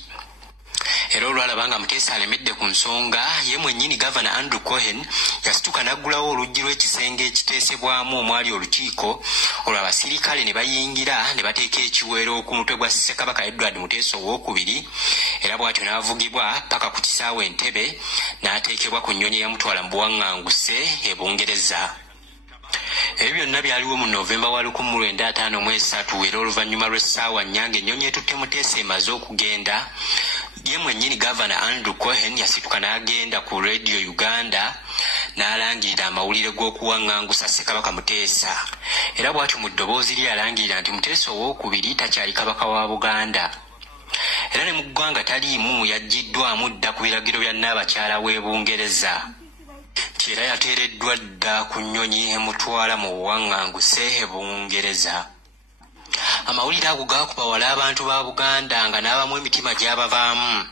Era olwalabanga Muteesa alemedde ku nsonga, ye mwennyini Gavana Andrew Cohen yasituka n'aggulawo oluggi lw'ekisenge ekiteesebwamu omwali olukiiko, olwo abasirikale ne bayingira ne bateeka ekiweero ku mutwe gwa Ssekabaka Edward Muteesa II, era bw'atyo n'avugibwa paka ku kisaawe Entebbe n'ateekebwa ku nnyonyi eyamutwala mu buwaŋŋanguse e Bungereza. Ebyo byonna byaliwo mu Novemba wa 1953 era oluvannyuma lw'essaawa nnyanga ennyonyi etutte Muteesa emaze okugenda, ye mwennyini Gavana Andrew Cohen yasituka n'agenda ku Radio Uganda n'alangirira amawulire g'okuwaŋŋangusa Ssekabaka Muteesa, era bw'atyo mu ddoboozi lye yalangirira nti Muteesa II takyali kabaka wa Buganda. Era ne mu ggwanga taliimu yaggiddwamu dda ku biragiro bya Nnaabakyala w'e Bungereza. Era yateereddwa dda ku nnyonyi emutwala mu buwaŋŋanguse e Bungereza. Amawulire ago gaakuba wala abantu ba Buganda nga n'abamu emitima gy'abavaamu.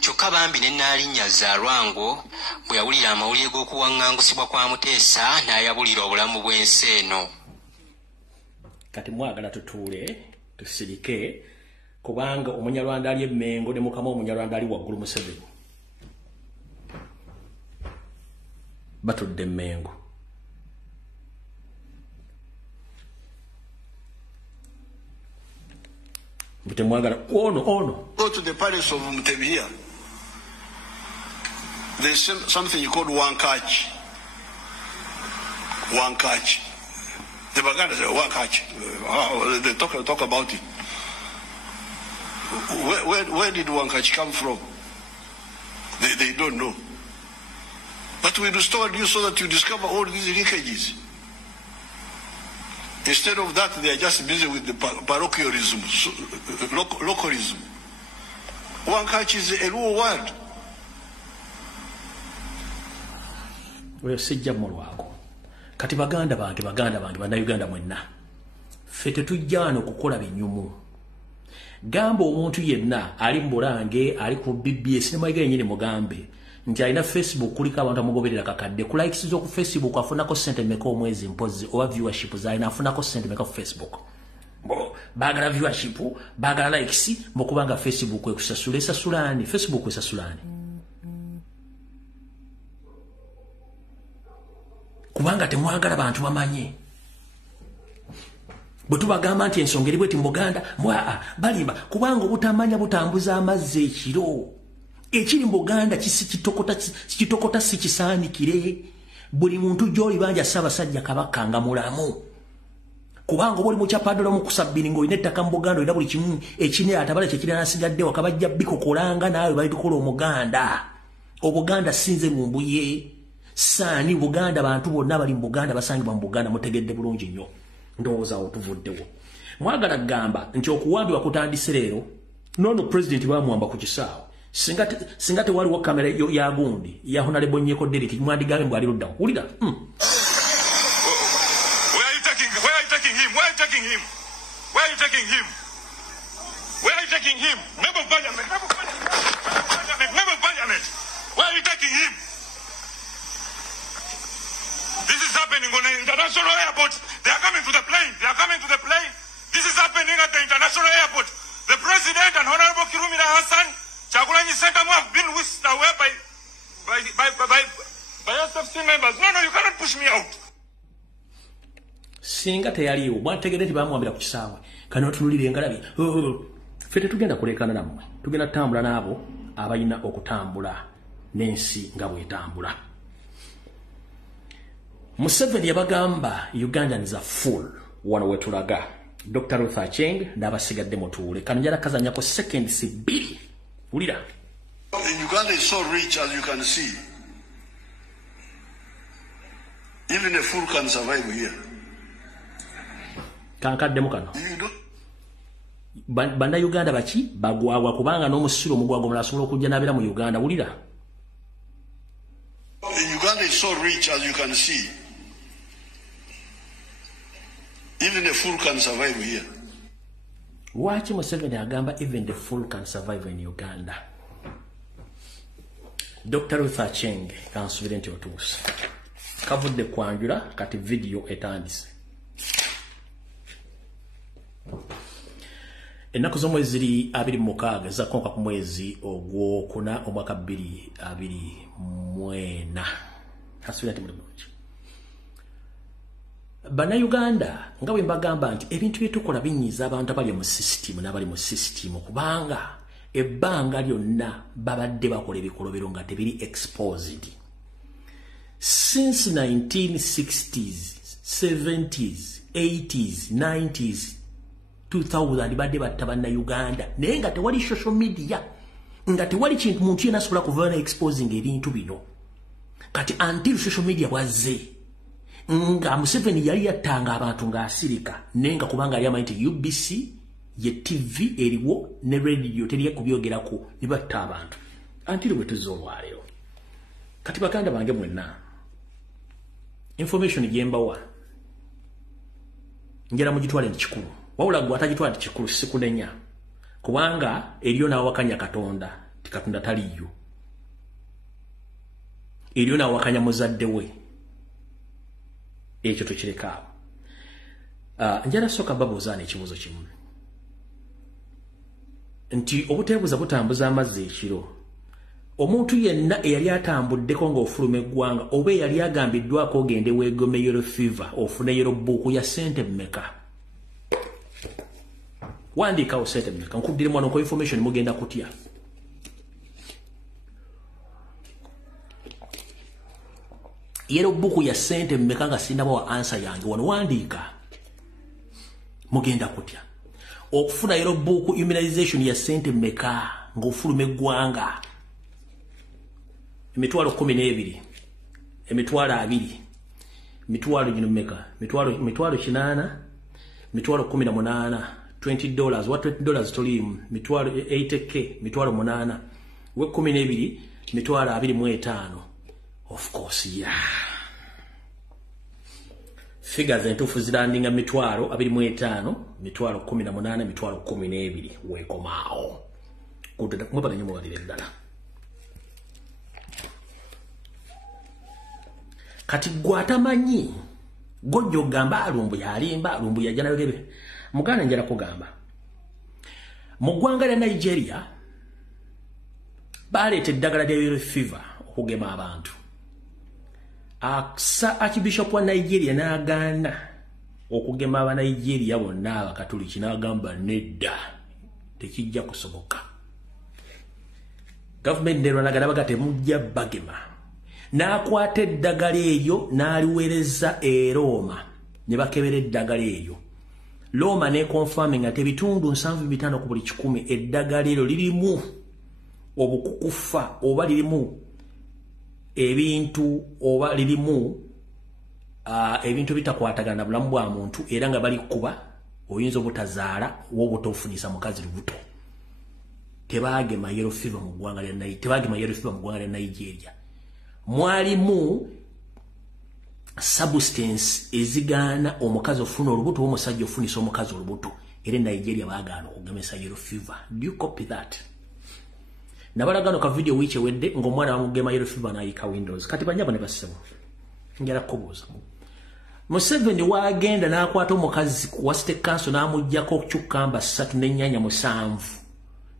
Kyokka bambi ne Nnaalinnya Zaalwango bwe yawulira amawulire g'okuwaŋŋangusibwa kwa Muteesa n'ayabulira obulamu bw'ensi eno. Kati mwagala tutuule tusirike, kubanga Omunyarwanda ali e Mengo ne mukama Omunyarwanda ali waggulu Museveni batudde e Mengo. Go to the palace of Mutebi here. There's something called Wankachi. Wankachi. The Baganda say Wankachi. They talk about it. Where did Wankachi come from? They don't know. But we restored you so that you discover all these leakages. Instead of that, they are just busy with the parochialism, localism. Wankachi is a real word. Wewe sijja mulwako. Kati baganda bange bana Uganda mwenna. Fete tujjano kukola binyumu. Gamba omuntu yenna ali mbulange ali ku BBS ne mayiga yenyine mugambe. nti alina Facebook kuliko abantu amugoberera kakadde ku likes zo ku Facebook afunako sente meka omwezi mpozi oba viewership zalina afunako sente meka ku Facebook bagala viewership bagala likes mukubanga Facebook ekusasula esasulani Facebook esasulani kubanga temwagala abantu bamanye bwe tubagamba nti ensonga eri bweti mu Buganda balimba kubanga obutamanya butambuza amazzi ekiro ekiri mu Buganda kitokota si kisaanikire buli muntu gy'oli banja Ssaabasajja Kabaka nga mulamu kubanga buli mu kyapaddala mu kusabbiri ng'olina ettaka mu Buganda olina buli kimu ekine atabala kye kirina nasigaddewo kabajja bikokolanga naawe balitukola Omuganda Obuganda sinze mu mbuye saani Buganda bantu bonna bali mu Buganda basangibwa mu Buganda mutegedde bulungi nnyo ndowooza otuvuddewo mwagala kugamba nti okuwambibwa kutandise leero nono president bamwamba ku kisaawe singa tewaliwo kamera ya gundi ya Honorable Nyeko Derek mwandigambe mbwali luddawo wulira International airport. They are coming to the plane. They are coming to the plane. This is happening at the international airport. The president and Honorable Kirumira Hassan, Chagulanyi Sentamu have been whisked away by SFC members. No, you cannot push me out. Singa teyaliwo mwategedde tibamwambira ku kisaawe kano tunulire ngalabi fete tugenda kulekana nammwe tugenda tambula n'abo abalina okutambula n'ensi nga bwetambula. Museveni yabagamba Ugandans are full wano wetulaga Dr. Ruth Acheng n'abasigadde mutuule kano njala kazanyako seconds 2 ulira. Uganda is so rich as you can see. Even a fool can survive here. Kankaddemu kano banda Uganda baki bagwagwa kubanga n'omusiro mugwago mulasobola okujja n'abeera mu Uganda wulira. Uganda is so rich as you can see. Even a fool can survive here. Waki Museveni agamba even the fool can survive in Uganda? Dr. Ruth Acheng kansubire nti otuuse kavudde kwanjula kati video etandise. Ennaku z'omwezi 26 zakonka ku mwezi ogwokuna omwaka 2024 kasubira nti mulungi. Bannayuganda nga bwe mbagamba nti ebintu byetukola binyiiza abantu abali mu system n'abali mu system kubanga ebbanga lyonna babadde bakola ebikolobero nga tebiri exposed. Since 1960s, 70s, 80s, 90s, 2000 badde batta bannayuganda naye nga tewali social media nga tewali kintu muntu yena asobola kuva na exposing ebintu bino kati until social media bwazze nga Museveni yali yattanga abantu ng'asirika nenga kubanga ali amanyi nti UBC ye TV eriwo ne radio teriye kubyogerako ne batta abantu until bwe tuzolwaleero. Kati bakanda bange mwenna information gyembawa njala mugitwale ndi kikulu wawula gwe atagitwala ndi kikulu sikunenya kubanga eriyo n'awakanya Katonda ti Katonda taliyo eriyo n'awakanya muzadde we ekyo tukireka njala soka babuuzaana ekibuuzo kimu nti obuteebuuza butambuza amazzi ekiro omuntu yenna eyali atambuddeko ng'ofuluma eggwanga oba eyali agambiddwako ogende weegome yellow fever ofune yellow book ya sente mmeka wandiikawo sente mmeka nkuddire mwana ko information mugenda kutya yellow book ya sente mmeka nga sinaba wa answer yange wano wandiika mugenda kutya okufuna yellow book immunization ya sente mmeka ng'ofuluma eggwanga emitwalo 12 emitwalo 2 mitwalo gino mmeka mitwalo 8 mitwalo 18 $20 what $20 tolimu mitwalo 80k mitwalo 8 we 12 mitwalo 25 of course yeah figures entufu zilandinga mitwalo 25 mitwalo 18 mitwalo 12 wekomao kutoda kumapa nyumo walile ddala kati gwatamanyi gojjo gamba alumbu yalimba alumbu yajana yogebe muganda njala kugamba mu ggwanga lya Nigeria baleeta eddagala lya yellow fever okugema abantu Archbishop wa Nigeria n'agaana okugema aba Nigeria bonna abakatoliki n'agamba nedda tekijja kusoboka government ne Rwanda bagate mujja bagema n'akwata eddagala eryo n'aliweereza e Roma ne bakebera eddagala eryo Roma ne confirming ate bitundu 75 ku buli 100 eddagala eryo lirimu obukukufa oba lirimu ebintu oba lirimu ebintu bitakwatagana bulamu bwa muntu era nga bali kuba oyinza obutazaala wobutofunisa mukazi lubuto tebagema yellow fever mu ggwanga lya Nigeria mwalimu substance ezigana omukazi ofuna olubuto omusajja ofunisa omukazi olubuto era Nigeria bagana okugemesa yellow fever. Do you copy that? Nabalagano ka video wiche wedde ngomwana amugema yellow fever na ika Windows kati banyabo ne basebo ngera kubuza Museveni wagenda n'akwata omukazi wa State Council n'amujjako okukamba 3 n'ennyanya 7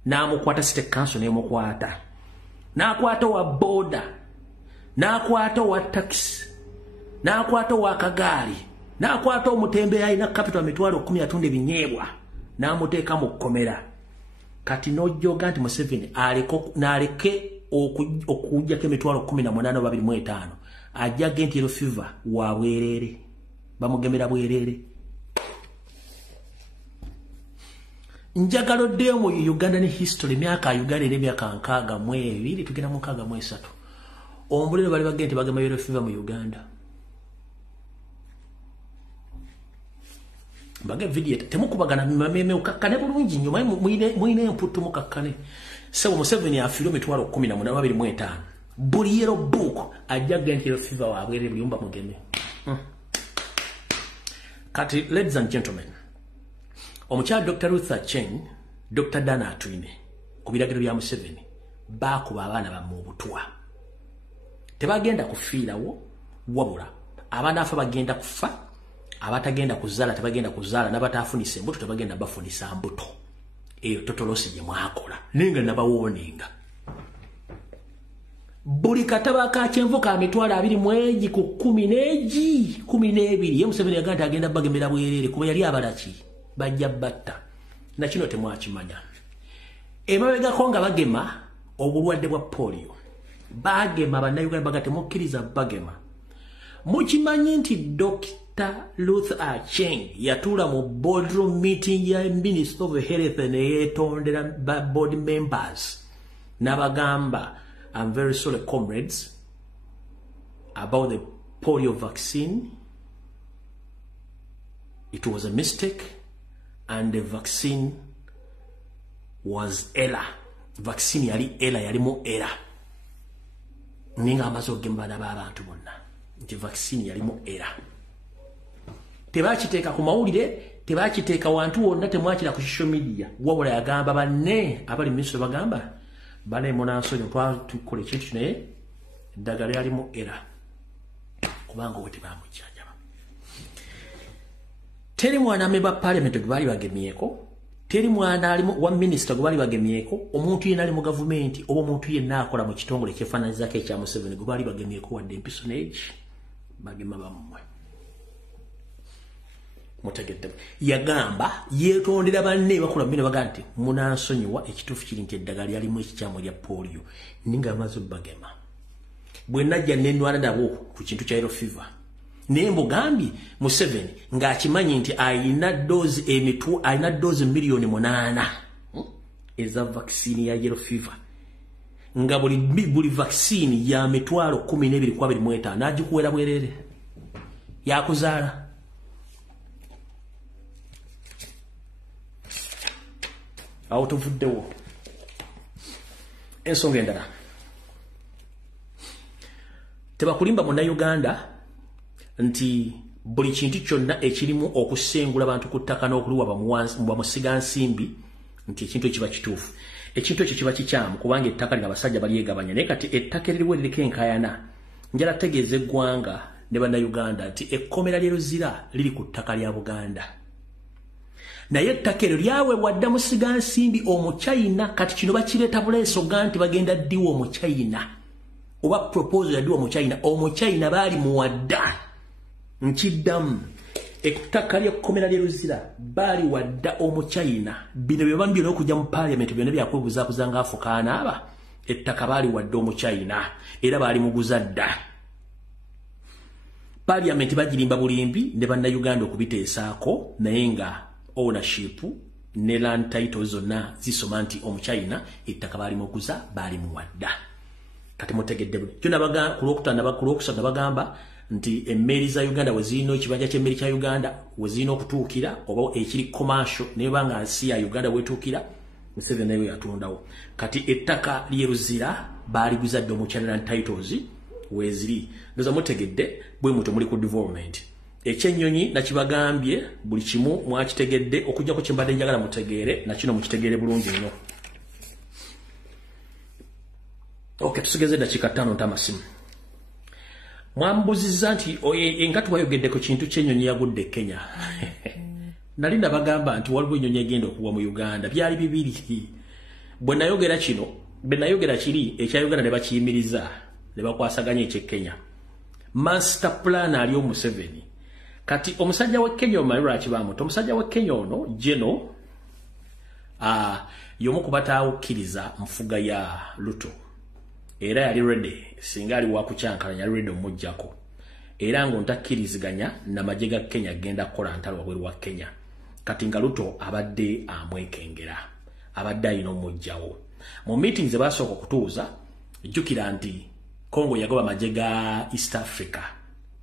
n'amukwata State Council n'emukwata n'akwata wa boda n'akwata wa taxi n'akwata wa kagaali n'akwata omutembe alina capital mitwalo 10 atunde binyeebwa n'amuteeka mu kkomera kati nojoga nti Museveni naleke okujja ke mitwalo 18 25 ajja genti yellow fever wa bwerere bamugemera bwerere njagalo deo mu Uganda ni history myaka Uganda ne myaka nkaga mwebiri tugenda mu nkaga mwe 3 ombuliro bali bagenti bagema yellow fever mu Uganda bage video temukubagana mameme ukakane bulungi nyuma muine input mukakane sebo Museveni afiro mitwalo 18 buli yellow book ajja genti yellow fever wa bwerere byumba mugeme kati ladies and gentlemen omukyala Dr. Ruth Aceng Dr. Dana Atwine ku biragiro bya Museveni bakuba abaana bamu obutwa tebagenda kufiirawo wabula abaana afa bagenda kufa abatagenda kuzala tebagenda kuzala n'abatafunisa embuto tebagenda bafunisa mbuto eyo totolosi gye mwakola ninga nabawoninga buli kataba ka kyenvu ka mitwalo 20 mwezi ku 12 ye Museveni yaganda agenda bagemera bwerere kuba yali abalaki bajja batta na kino temwakimanya emabega konga bagema obulwadde bwa polio bagema bannayuganda bagate mukkiriza bagema mukimanyi nti Dr. Ruth Aceng yatula mu boardroom meeting ya Minister of Health neyetondera board members nabagamba I'm very sorry comrades about the polio vaccine. It was a mistake and the vaccine was error. Vaccine yali error yalimu error. Ninga amazo gembana abantu bonna. Nti vaccine yalimu error. Tebakiteeka ku mawulire, tebakiteeka wantu wonna temwakira ku social media. Wabula yagamba banne abali minister bagamba bale munansonyo tukole kintu naye eddagala yalimu error. Kubanga wote bamujjanjaba. Teri mwana member parliament gwali bagemyeko, teri mwana alimu wa minister gwali bagemyeko, omuntu yena ali mu government obo omuntu yena akola mu kitongole kyefaananyiriza ekya Museveni gwali bagemyeko wadde impersonage bagema bamwe. Mutegedde yagamba yetondera banne bakola bino baganti munansonyiwa ekitufu kiri nti eddagala yalimu ekikyamu lya polio ninga amaze bagema. Bwe najja nenwala nabo ku kintu kya yellow fever nembo gambi Museveni ng'akimanyi nti ayina dozi milioni 8 eza vaccine ya yellow fever nga buli vaccine ya mitwalo 12 agikuwera bwerere yakuzaala out of the war ensonga endala tebakulimba mu Uganda nti buli kintu kyonna ekirimu okusengula abantu ku ttaka n'okuliwa bamusiga nsimbi nti ekintu ekiba kituufu ekintu ekyo kiba kikyamu kubanga ettaka lino abasajja balyegabanya naye kati ettaka eririwo eririko enkayana njala tegeeza eggwanga ne bannayuganda nti ekkomera lye Luzira liri ku ttaka lya Buganda. Naye ettaka eryo lyaweebwa dda musigansimbi Omuchina, kati kino bakireeta buleesoga nti bagenda ddiwa Omuchina oba proposal yaddiwa Omuchina. Omuchina baali muwadda, nkiddamu ettaka ly'ekkomera lye Luzira baali wadda Omuchina. Bino bye bambi n'okujja mu parliament byonna byakwebuzabuza ng'afukaana aba ettaka baali wadde Omuchina era baali muguza dda. Parliament bagirimba bulimbi ne bannayuganda okubiteesaako, naye nga ownership ne land title zonna zisoma nti Omuchina ettaka baali muguza baali muwadda. Kati mutegedde kyo nabaga ku Lwokusatu nabagamba nti emmeeri za Uganda wezirina ekibanja ky'emmeri kya Uganda wezirina okutuukira oba ekiri commercial naye banga nsi ya Uganda wetuukira Museveni naye yatundawo. Kati ettaka lye Luzira baali guzadde Omuchina land titles weziri. Ndoza mutegedde bwe muto muli ku development. Ekyennyonyi nakibagambye buli kimu mwakitegedde okujjako kyembadde njagala mutegeere na kino mukitegeere bulungi nnyo. Okay, tusigeze dakika 5 ntamasimu. Mwambuzizza nti nga tubayogedde ku kintu ky'ennyonyi yagudde Kenya. Nali ndabagamba nti waliwo ennyonyi egenda okuwa mu Uganda. Byali bibiri. Bwe nayogera kino, bwe nayogera kiri ekya Uganda ne bakiyimiriza ne bakwasaganya eky'e Kenya. Master plan ali Museveni. Kati omusajja wa Kenya omalira kibamuto. Omusajja wa Kenya ono Jeno yomu kubatawukiriza mfuga ya Ruto. Era yali ready singa ali wakucyankalanya yali ready omujjako. Era ngo ntakkiriziganya na majje ga Kenya genda kola ntalo wabweru wa Kenya. Kati nga Ruto abadde amwekengera. Abadde ayina omujjawo. Mu meetings ebasooka okutuuza jjukira nti Congo yagoba majje ga East Africa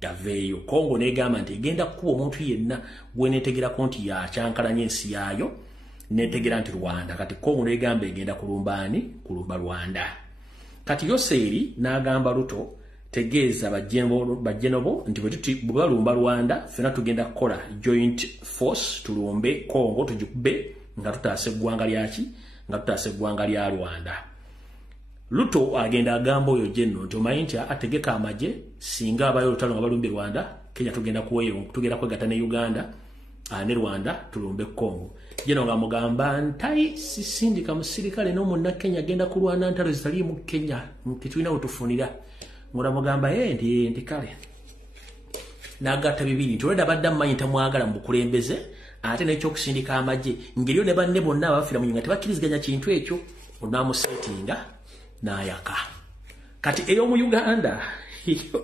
gaveeyo. Congo negamba nti egenda kuba omuntu yenna gweneetegerako nti yakyankalanya ensi yaayo neetegera nti Rwanda. Kati Congo negamba egenda kulumba Rwanda. Kati Yoseri n'agamba Ruto tegeeza bajjenobo nti bwe balumba Rwanda fena tugenda kukola joint force tulumbe Congo tujukube nga tutaase eggwanga lyaki nga tutaase eggwanga lya Rwanda. Ruto agenda agamba oyo Jeno nti omanyi nti ategeka amagye singa abayo olutalo nga balumbe Rwanda Kenya tugenda kwegatta ne Uganda ne Rwanda tulumbe Congo. Jeno nga mugamba ntai sisindika musirikale n'omunna Kenya agenda kulwana ntalo zitali mu Kenya nti tulina otufunira. Ngora mugamba ndi kale. Nagatta bibiri nti oleda badda mmanyi tamwagala mu bukulembeze ate n'ekyokusindika amagye ngeriyo ne banne bonna abafira mu Uganda tebakkiriziganya kintu ekyo onaamusetinga n'ayaka. Kati ey'omu Uganda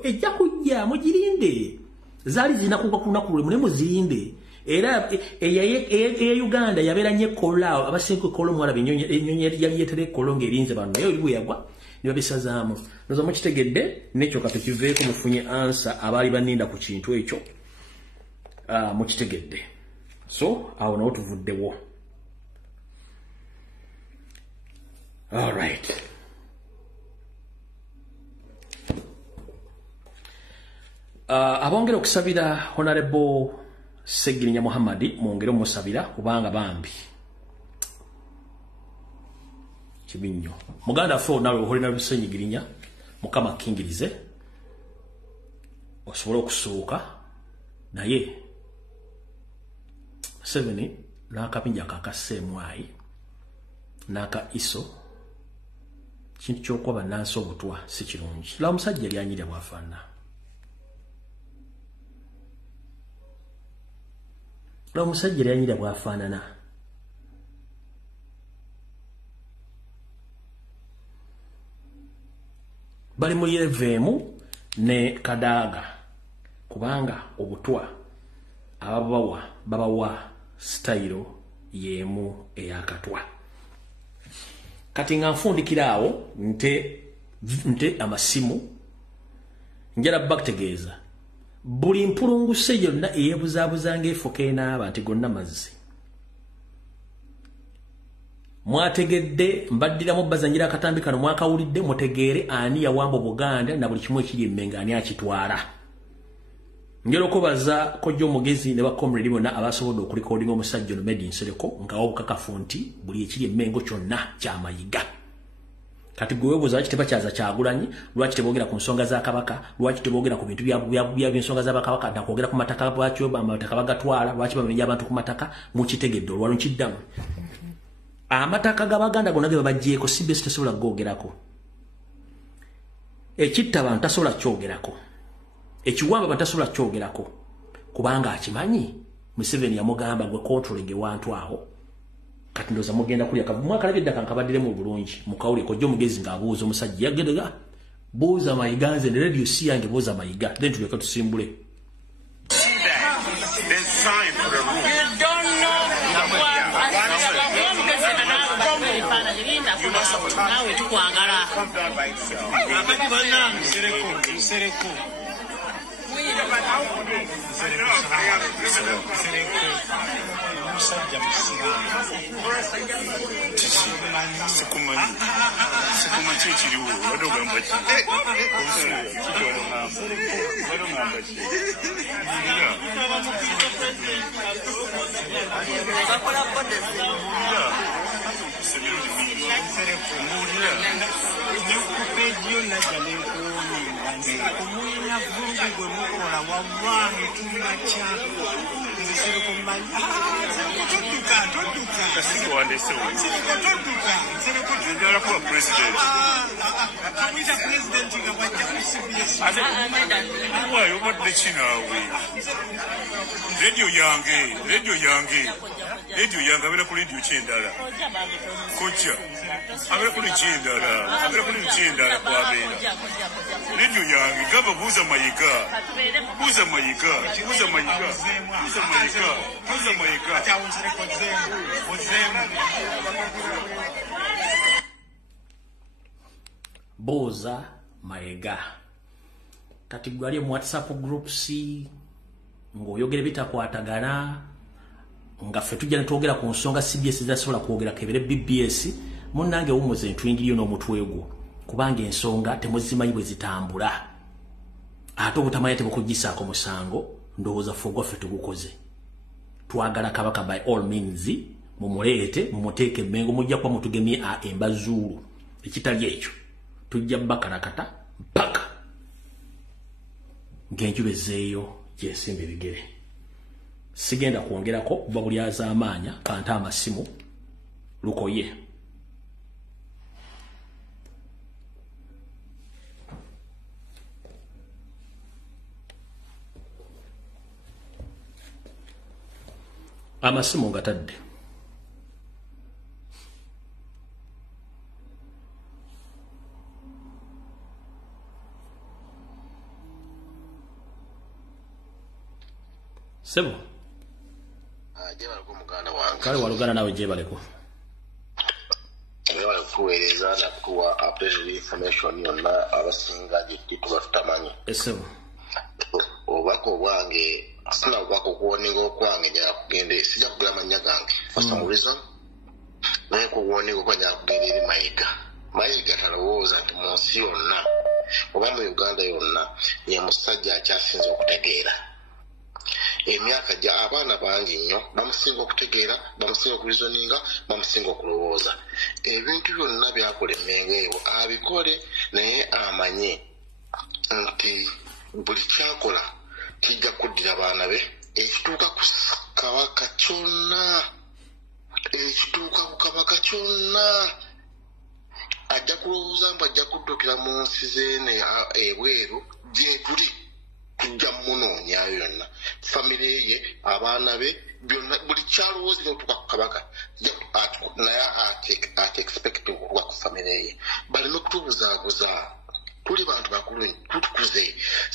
ejja kujja mugirinde zaali zirina kuba ku lunaku lwe muzirinde. Era eya Uganda yabeera nnyo ekkolaawo abasinga ekkola omwalaba ennyonyi yali yeetera ekkola ng'erinze bano naye oli bwe yagwa ne babisazaamu. Ndoza mukitegedde n'ekyo kati kiveeko mufunye ansa abaali baninda ku kintu ekyo mukitegedde. So awo nawo tuvuddewo. All right. Abongera okusabira Honorable Segirinya Muhammadi mwongere omusabira kubanga bambi kibinyo muganda afo nawe oholina bisenyigirinya mukama kingirize osobola okusuuka naye 7 n'akapinja kakaseemwayi n'aka iso kintu ky'okuba bannansi obutwa si kirungi. La omusajja yali anyirya bwafaanana. La omusajja yali anyirya bwafaanana. Bali mu yeveemu ne Kadaaga kubanga obutwa babawa style yemu eyakatwa. Kati nga nfundikira awo nte amasimu njala bakutegeeza buli mpulunguse yonna eyebuzaabuzanga efuka enaaba nti gonna mazzi. Mwategedde mbaddiramu bazanyira akatambi kano mwakawulidde mutegeere ani yawamba Buganda na buli kimu ekiri emmenga ani akitwala. Njala okubaza kojja omugezi ne bakomredi bonna abasobodde okulikodinga omusajja ono Medi Nsereko nga obukakafu nti buli ekiri emmengo kyonna kyamayiga. kati gwe webuuza lwaki tebakyaza Kyagulanyi lwaki tebogera ku nsonga za kabaka lwaki tebogera ku bintu bya ensonga za bakabaka nakwogera ku mataka bwakyo amataka bagatwala lwaki bamenye abantu ku mataka mukitegedde olwalo nkiddamu amataka g'Abaganda gonna ge babaggyeko CBS tasobola kugogerako ekitta abantu tasobola kyogerako ekiwamba abantu tasobola kyogerako kubanga akimanyi Museveni yamugamba gwe controlling ewantu awo kati ndoza mugenda kulya mwaka labidda kankabadire mu bulungi mukawule ko jjo mugezi ngaabuuza omusajja yagedega buuza mayiga nze ne radio si yange buuza mayiga then tuleka tusimbule nawe tukwagala Radio yange abera ku radio kyendala kocha abera ku kyendala abera ku kyendala kwa bera radio yange gaba buza mayiga Boza mayiga kati gwali mu WhatsApp groups ngoyogere bitakwatagana nga ffe tujja netwogera ku nsonga CBS zasobola kwogera kebere BBS munnange wumuze ntwingiriyo n'omutwe gwo kubanga ensonga temuzimanyi bwe zitambula ate obutamanya tebukugisaako musango ndowooza ffe ogwaffe tugukoze twagala kabaka by all means mumuleete mumuteeke emmengo mujja kuba mutugemye embazuulu ekitali ekyo tujja bakarakata mpaka ng'enjuba ezzeeyo gyesimba ebigere sigenda kwongerako kuba buli azaamaanya kanta amasimu lukoye amasimu ngatadde sebo kale walugana nawe jebaleko kuweereza nakuwa update information yonna abasinga gyetuba tutamanyi esebo obako bwange sina kwako kuwoninga okwange nyala kugende sijja kugula manya gange for some reason naye kuwoninga okwa nyala kugenda eri mayiga talowooza nti mu nsi yonna oba mu Uganda yonna ye musajja akyasinze okutegeera emyaka gya abaana bangi nnyo bamusinga okutegeera bamusinga okulizoninga bamusinga okulowooza ebintu byonna byakola emmengo abikole naye amanye nti buli kyakola kijja kuddira abaana be ekituuka ku kabaka kyonna ajja kulowooza mbu ajja kuddukira mu nsi zeene ebweru gyetuli kujja munoonya yonna famire ye abaana be byonna buli kyalowoozera okutuuka ku kabaka naye ate expect okutuuka ku famire ye baleme kutubuzaabuza tuli bantu bakulu tutukuze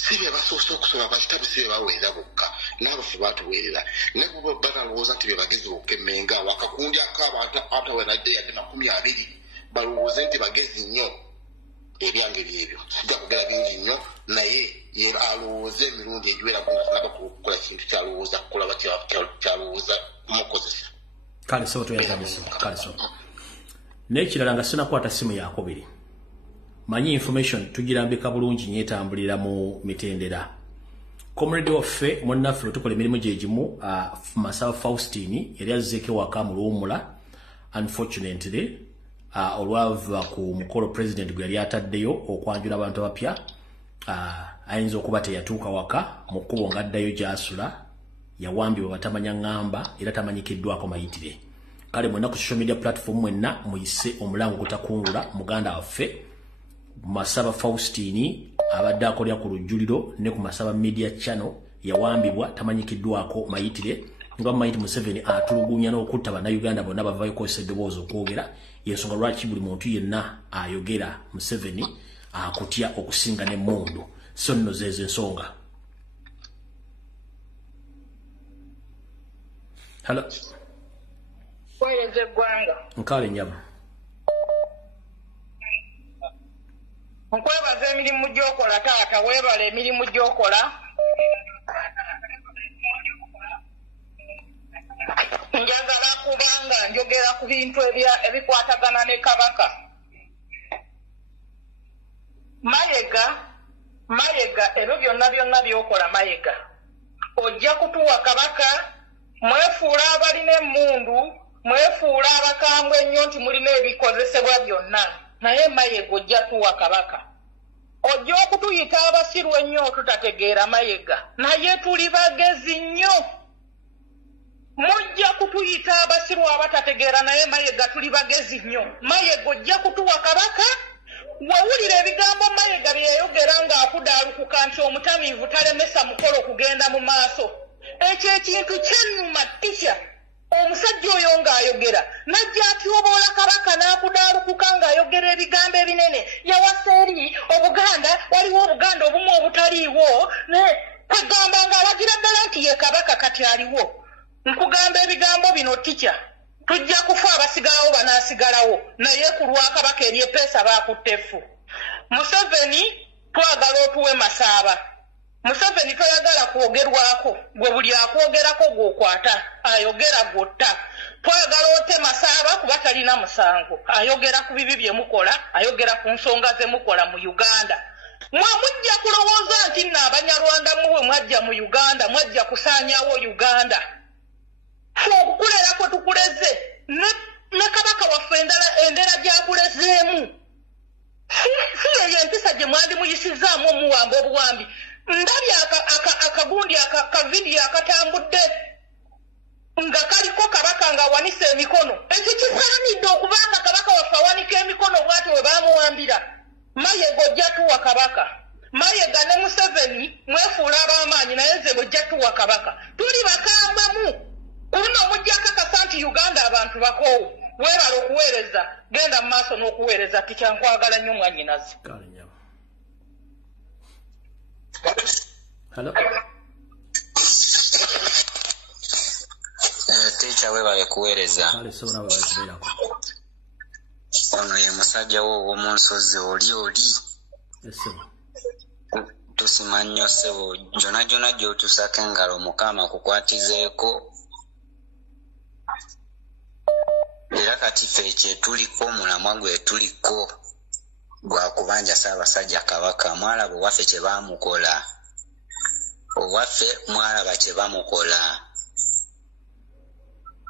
si be basoose okusoma kwa kitabu si be baweerera bokka n'abafu baatuweerera naye kuba balowooza nti be bagezi bokka emmenga wakakundi akabantu atawenadde yadde 20 balowooze nti bagezi nnyo ebyange byebyo sijja kugera bingi nnyo naye alowooza emirundi egiwera kunaba kukola kintu kyalowooza kukola kyalowooza mukozesa kale sobo tuyagaliza kale sobo n'ekirala nga sinakwata simu yakobiri manyi information tugirambika bulungi nyetambulira mu mitendera comrade waffe munnaffe tukola emirimu gyegimu Masaba Faustini yali azzeeko waka mu Luwummula unfortunately olwava ku mukolo president gwe yali ataddeyo okwanjula abantu abapya ayinza okuba teyatuuka waka mu kkubo ng'addayo gy'asula yawambibwa batamanya ngamba era tamanyikiddwako mayitire. Kale mwenna ku social media platform mwenna muyise omulango kutakungula muganda waffe Masaba Faustini abadde akolya ku lujjuliro ne ku Masaba Media Channel yawambibwa tamanyikiddwako mayitire nga Mayiti Museveni atulugunya n'okutta bannayuganda bonna bavaayo kozesa eddoboozi okwogera y'ensonga lwaki buli muntu yenna ayogera Museveni akutya okusinga n'emmundu. So nno zeezo ensonga. Hello. Kweleze eggwanga. Nkale nyama. Nkwebaza emirimu gy'okola taata, weebala emirimu gy'okola. Njagala kubanga njogera ku bintu ebikwatagana ne Kabaka. Mayiga ebyo byonna by'okola Mayiga. Ojja kutuwa Kabaka, mwefuula abalina emmundu, mwefuula abakambwe ennyo nti mulina ebikozesebwa byonna. Naye Mayiga ojja tuwa Kabaka. Ojja okutuyita abasiru ennyo tutategeera Mayiga. Naye tuli bagezi nnyo. Mujja kutuyita abasiru abatategeera naye Mayiga tuli bagezi nnyo. Mayiga ojja kutuwa Kabaka. Wawulira ebigambo Mayiga bye yayogera ng'akudaalukuka nti omutamiivu talemesa mukolo kugenda mu maaso. Ekyo ekintu kyennuma tisha. Omusajja oyo ng'ayogera najja atyoboola Kabaka n'akudaalukuka ng'ayogera ebigambo ebinene yawasa eri Obuganda waliwo Obuganda obumu obutaliiwo ne kagamba ng'alagira ddala nti ye Kabaka kati aliwo. Nkugamba ebigambo bino tisha. Tujja kufa abasigalawo banaasigalawo naye ku lwa Kabaka ery'eppeesa baakuttefu. Museveni twagala otuwe Masaaba. Museveni toyagala kwogerwako gwe buli akwogerako gw'okwata ayogera gw'otta. Twagala ote Masaaba kuba talina musango ayogera ku bibi bye mukola ayogera ku nsonga ze mukola mu Uganda. Mujja kulowooza nti nno Abanyarwanda muwe mwajja mu Uganda mwajja kusaanyaawo Uganda. Okukulerako tukuleze ne Kabaka waffe endera gy'akulezeemu. Si eyo empisa gye mwandi muyisizaamu omuwamba obuwambi. Ndabye akagundi akavidiyo akatambudde nga kaliko Kabaka nga awanise emikono. Ekyo kisaanidde okubanga Kabaka waffe awanika emikono bw'ati we baamuwambira. Mayiga ojja tuwa Kabaka. Mayiga ne Museveni mwefuula ab'amaanyi naye nze bojja tuwa Kabaka. Tuli bakambamu. Kuno mujja kakasa nti Uganda abantu bakoowu. Weebala okuweereza. Genda mu maaso n'okuweereza tikyankwagala nnyo mwannyinazi. Hello. Teacher weebale kuweereza. Ono ye musajja wo ow'omu nsozi oli. Tusima nnyo ssebo gyonna gy'otusako engalo Mukama kukwatizeeko. Era kati ffe kyetuliko omulamwa gwe tuliko gwa kubanja Ssaabasajja Kabaka. Mwalaba owaffe kye baamukola. Owaffe mwalaba kye bamukola.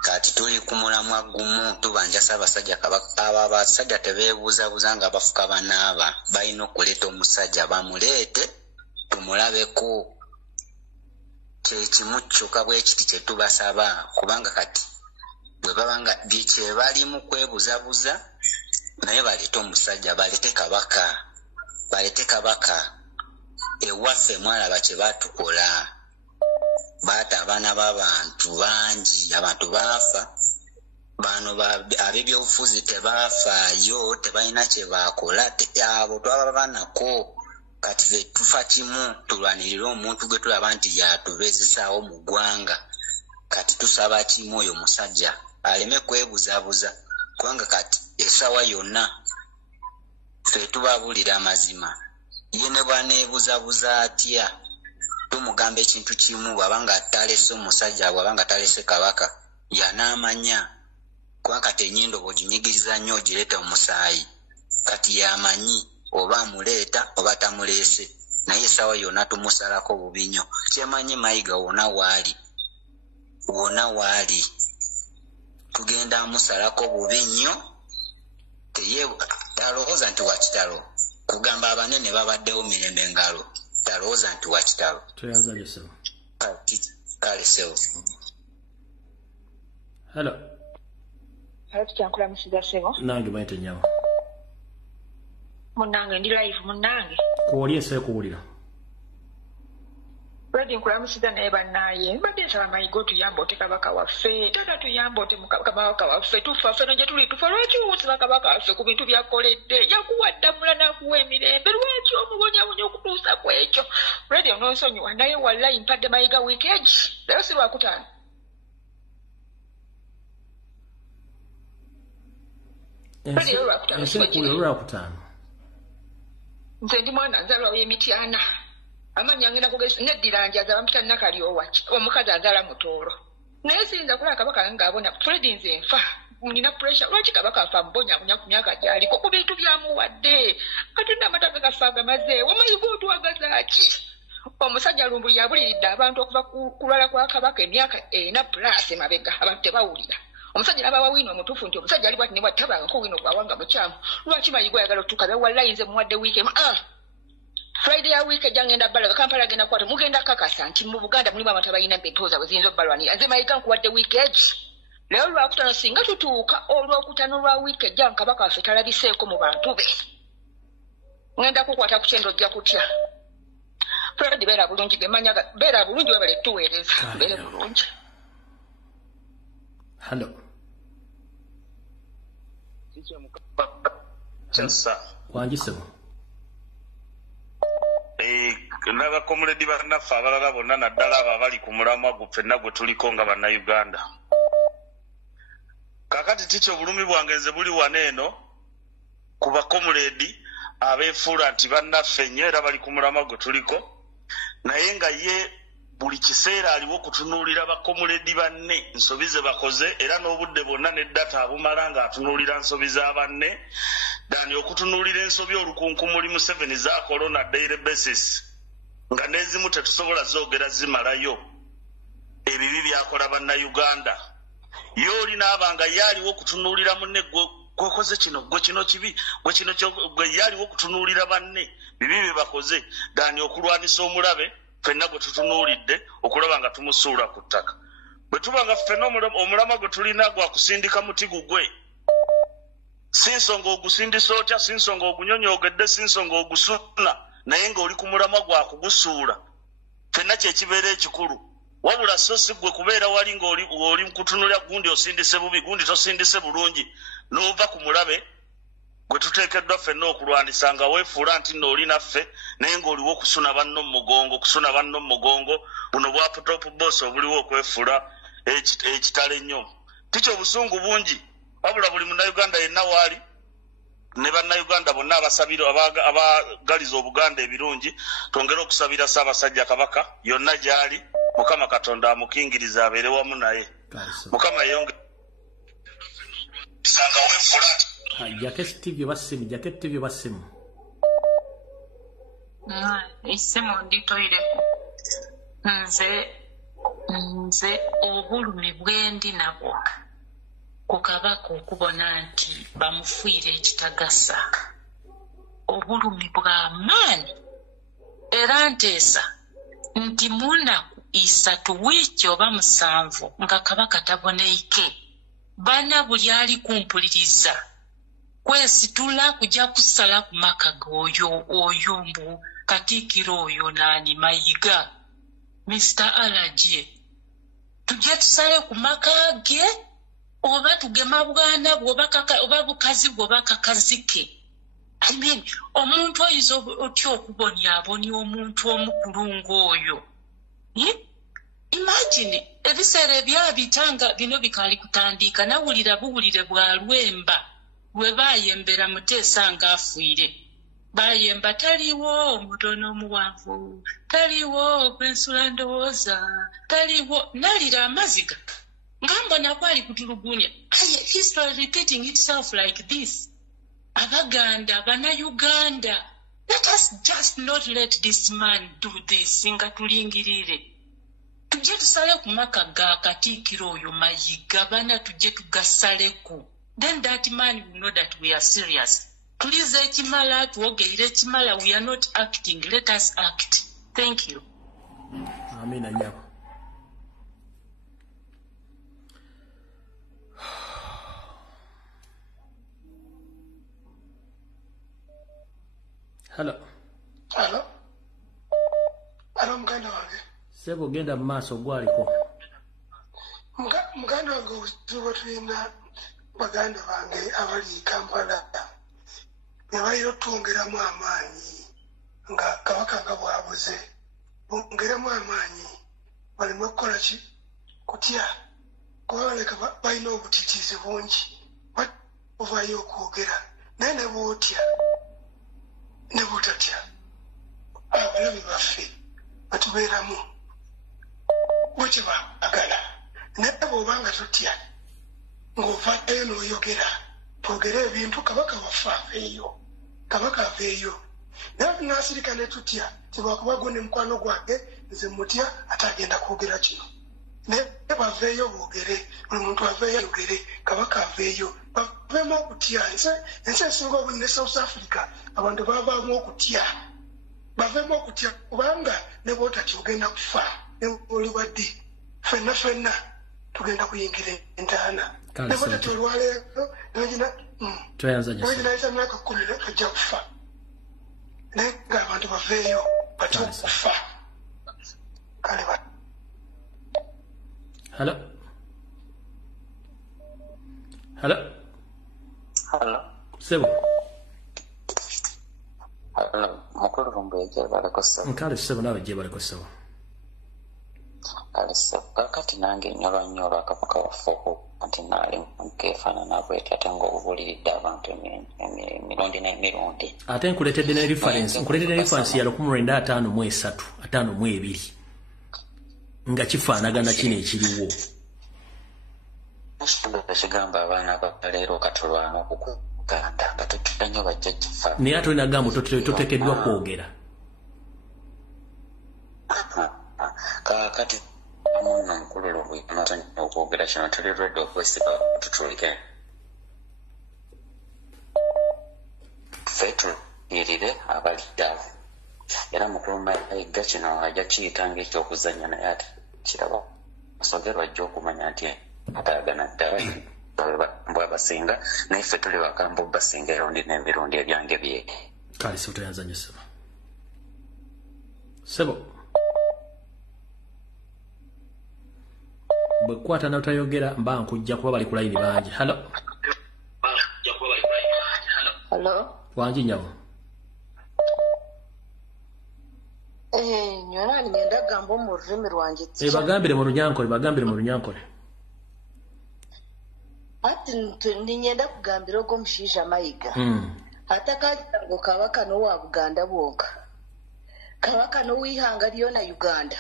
Kati tuli ku mulamwa gumu tubanja Ssaabasajja Kabaka. Abo abasajja tebeebuuzabuuza nga bafuka banaaba. Balina okuleeta omusajja bamuleete tumulabeko. Kye kimu kyokka bwe kiti kye tubasaba kubanga kati bwe babanga kye balimu kwebuzabuza naye baleete omusajja baleete Kabaka. Ewaffe mwalaba kye baatukola. Baata abaana b'abantu bangi, abantu baafa. Bano ab'ebyobufuzi tebaafaayo, tebalina kye baakola. Abo twaba banako kati ffe tufa kimu tulwanirire omuntu gwe tulaba nti yatubezesaawo mu ggwanga. Kati tusaba kimu oyo musajja aleme kwebuzabuza kubanga kati essaawa yonna ffe tubabuulira amazima. Ye ne bwaneebuzabuza atya tumugamba ekintu kimu bw'abanga talese omusajja bw'abanga talese Kabaka yanaamanya kubanga kati ennyindo bw'oginyigiriza nnyo ogireeta omusaayi kati yamanyi oba amuleeta oba tamuleese naye essaawa yonna tumusalako bubi nnyo. Kyemanyi Mayiga wonna waali tugenda amusalako bubi nnyo talowooza nti wakitalo kugamba abanene babaddewo mirembe ngalo talowooza nti wakitalo kalesewo. Hello. Tukyankulamusiza ssebo. Nange bayite nyawo. Munnange ndi live munnange. Kuwulira ese kuwulira. Bradi nkulamusiza naye bannaye. Mbadde nsaba mayiga otuyambe kabaka waffe. Tata tuyambe kabaka waffe. Tufa ffe nje tuli tufa lwaki wuusiba kabaka waffe ku bintu byakoledde. Yakuwa ddamula n'akuwa emirembe. Lwaki omubonyabonya okutuusa ku ekyo. Bradi ononsonyiwa naye wallahi mpadde mayiga weekend. Leero si lwakutaano. Nze ndi mwana nzalwa w'emityana. Amanya ngenda kugesa neddira njaza bampita nakali owachi. Omukazi azala mutoolo. Naye siyinza kulaba kabaka ng'abona Fredi nze nfa. Nina pressure lwaki kabaka afa mbonya ku myaka gyaliko ku bintu byamuwadde. Katonda amatabe gafaaga maze. Wamayiga otuwagaza ki? Omusajja lumbu yabuliridde abantu okuva kulwala kwa kabaka emyaka 4+ mabega abantu tebawulira. Omusajja n'abawa wino omutuufu nti omusajja ali bwati ne bwattabanga ko wino gwawanga mukyamu. Lwaki mayigo ayagala otukabe wallahi nze muwadde weekend. Friday ya weekend jangenda balaga Kampala agenda kwata mugenda kakasa nti mu Buganda mulimu abantu abalina mpetoza bwezinzo balwanira. Nze mayiga nkuwadde weekend. Leo lwakutano singa tutuuka olwokutano lwa weekend jangu kabaka waffe talabiseeko mu bantu be. Ngenda kukwata ku kyendo ojja kutya. Friday beera bulungi gemanya beera bulungi webale tuweereza. Beera bulungi. Hello. Wanjisebo. N'abakomuledi bannaffe abalala bonna naddala abo abali ku mulamwa ffenna gwe tuliko nga bannayuganda. Kaakati tikyo obulumi bwange nze buli wano eno ku bakomuledi abeefuula nti bannaffe nnyo era bali ku mulamwa gwe tuliko, naye nga ye buli kiseera aliwo kutunuulira bakomuledi banne nsobi ze bakoze era n'obudde bwonna n'eddata abumala ng'atunuulira nsobi za banne dani okutunuulira ensobi olukunkumuli mu 7 za corona daily basis nga n'ezimu tetusobola zoogera zimalayo ebibi byakola bannayuganda. Ye olinaabanga ye aliwo okutunuulira munne gwekoze kino gwe kino kibi gwe kino gwe ye aliwo okutunuulira banne bibi bye bakoze dani okulwanisa omulabe ffenna gwe tutunuulidde okulaba nga tumusuula ku ttaka. Bwe tuba nga ffenna omulama gwe tulina gwa kusindika muti gugwe, si nsonga ogusindisa otya, si nsonga ogunyonyoogedde, si nsonga ogusuna, naye ng'oli ku mulama gwa kugusuula, ffenna kyekibeera ekikulu. Wabula so si gwe kubeera wali ng'oli kutunulira gundi osindise bubi gundi tosindise bulungi n'ova ku mulabe gwe tuteekeddwa ffenna okulwanisa nga weefuula nti nno oli naffe naye ng'oliwo okusuna banno mu mugongo buno bwa top boss obuliwo okwefuula ekitalo ennyo. Tikyo obusungu bungi, wabula buli munnayuganda yenna waali ne bannayuganda bonna abasabira abagaliza Obuganda ebirungi twongere okusabira Ssaabasajja Kabaka yonna gy'ali. Mukama Katonda amukingiriza abeere wamu naye. Mukama yonge sanga weefuula Jacket TV basimu. Isimu nditoire. Nze obulumi bwendi nabwo ku kabaka okubona nti bamufiire ekitagasa. Obulumi bw'amaanyi era nteesa nti munaku 3 wiiki oba 7 nga kabaka taboneike bana buli ali kumpuliriza kwesitula kujja kusala ku maka oyo mbu Katikkiro oyo nani Mayiga Mr. Alaje tujja tusale ku maka ge oba tugema bwana oba bukazi bwoba kakazike. I mean, omuntu oyinza otya okubonyabonya omuntu omukulungu oyo. Imagine, ebiseera ebyabitanga bino bikali kutandika nawulira buwulire bwa Lwemba lwe bayembera Muteesa nga afiire. Bayemba taliwo omutono omuwanvu, taliwo kwensula ndowooza, taliwo nalira amaziga. Ngambona kwali kutulugunya. History repeating itself like this. Abaganda, Bannayuganda, let us just not let this man do this. Nga tulingirire. Tujje tusale ku maka ga Katikkiro oyo Mayiga bana tujje tugasaleku. then that man will know that we are serious. Please, Chimala, Chimala, we are not acting. Let us act. Thank you. Amina nyako. Hello. Hello. Hello, muganda wange. Sebo genda maaso gwaliko. Muganda wange uzibu tulina baganda bange abali Kampala. Nebayiro twongeramu amaanyi nga kabaka nga bwabuze. Bongeramu amaanyi baleme kukola ki kutya kuba baleka balina obutitiizi bungi ovayo okwogera naye ne bwotya ne butatya abalabi baffe batubeeramu bwekye baagala naye bw'obanga totya ng'ovaayo n'oyogera twogere ebintu kabaka waffe aveeyo kabaka aveeyo naye tunaasirika ne tutya tibwakuba gwo ne mukwano gwange nze mutya ate agenda kwogera kino naye baveeyo boogere buli muntu aveeyo ayogere kabaka aveeyo baveemu okutya ensi esinga obungi ne South Africa abantu bavaamu okutya baveemu okutya kubanga ne bwotatya ogenda kufa ne oli waddi ffenna tugenda kuyingira entaana ne bwotatya olwaleero nagina myaka 10 ajja kufa naye ng'abantu baveeyo batya okufa kale Hello. Hello. Hello. Sebo. Hello. Mukuru rumbo ya bale kosa. Nkale sebo nawe je bale kosa. Kale sebo kakati nange nyolo akapaka wafoko anti nali nkefana nabwe tatango ubulidde abantu emirundi n'emirundi. Ate nkuletedde ne reference ya 1953 nga kifaanagana kino ekiriwo ekigamba abaana baleero katulwana okukuganda nga tetuddanyo bajja kifa naye ate olinagambo toteekeddwa kwogera kakati muno nkululu bwenatanyo okwogera kino tuli redde okwesiba tutulike ffe tulirire abaliddawo era mukulu Mayiga kino ajja kiyitanga ekyokuzannya naye ate kiraba asogerwa ajja okumanya nti atayagana ddala bwabasinga naye ffe tuli bakamba obasinga erundi n'emirundi ebyange bye kale sebo toyanzanye sebo bwekwata n'otayogera mba nkujja kuba bali ku layini bangi. Hello. Wangi nyawo. Nyona ngenda gamba mu rurimi rwanjye. Bagambire mu runyankole. Ati ngenda kugambira ogwo mushiija Mayiga. Atakagira ngo kabaka no wa Buganda bwonka. Kabaka no wihanga lyona Uganda.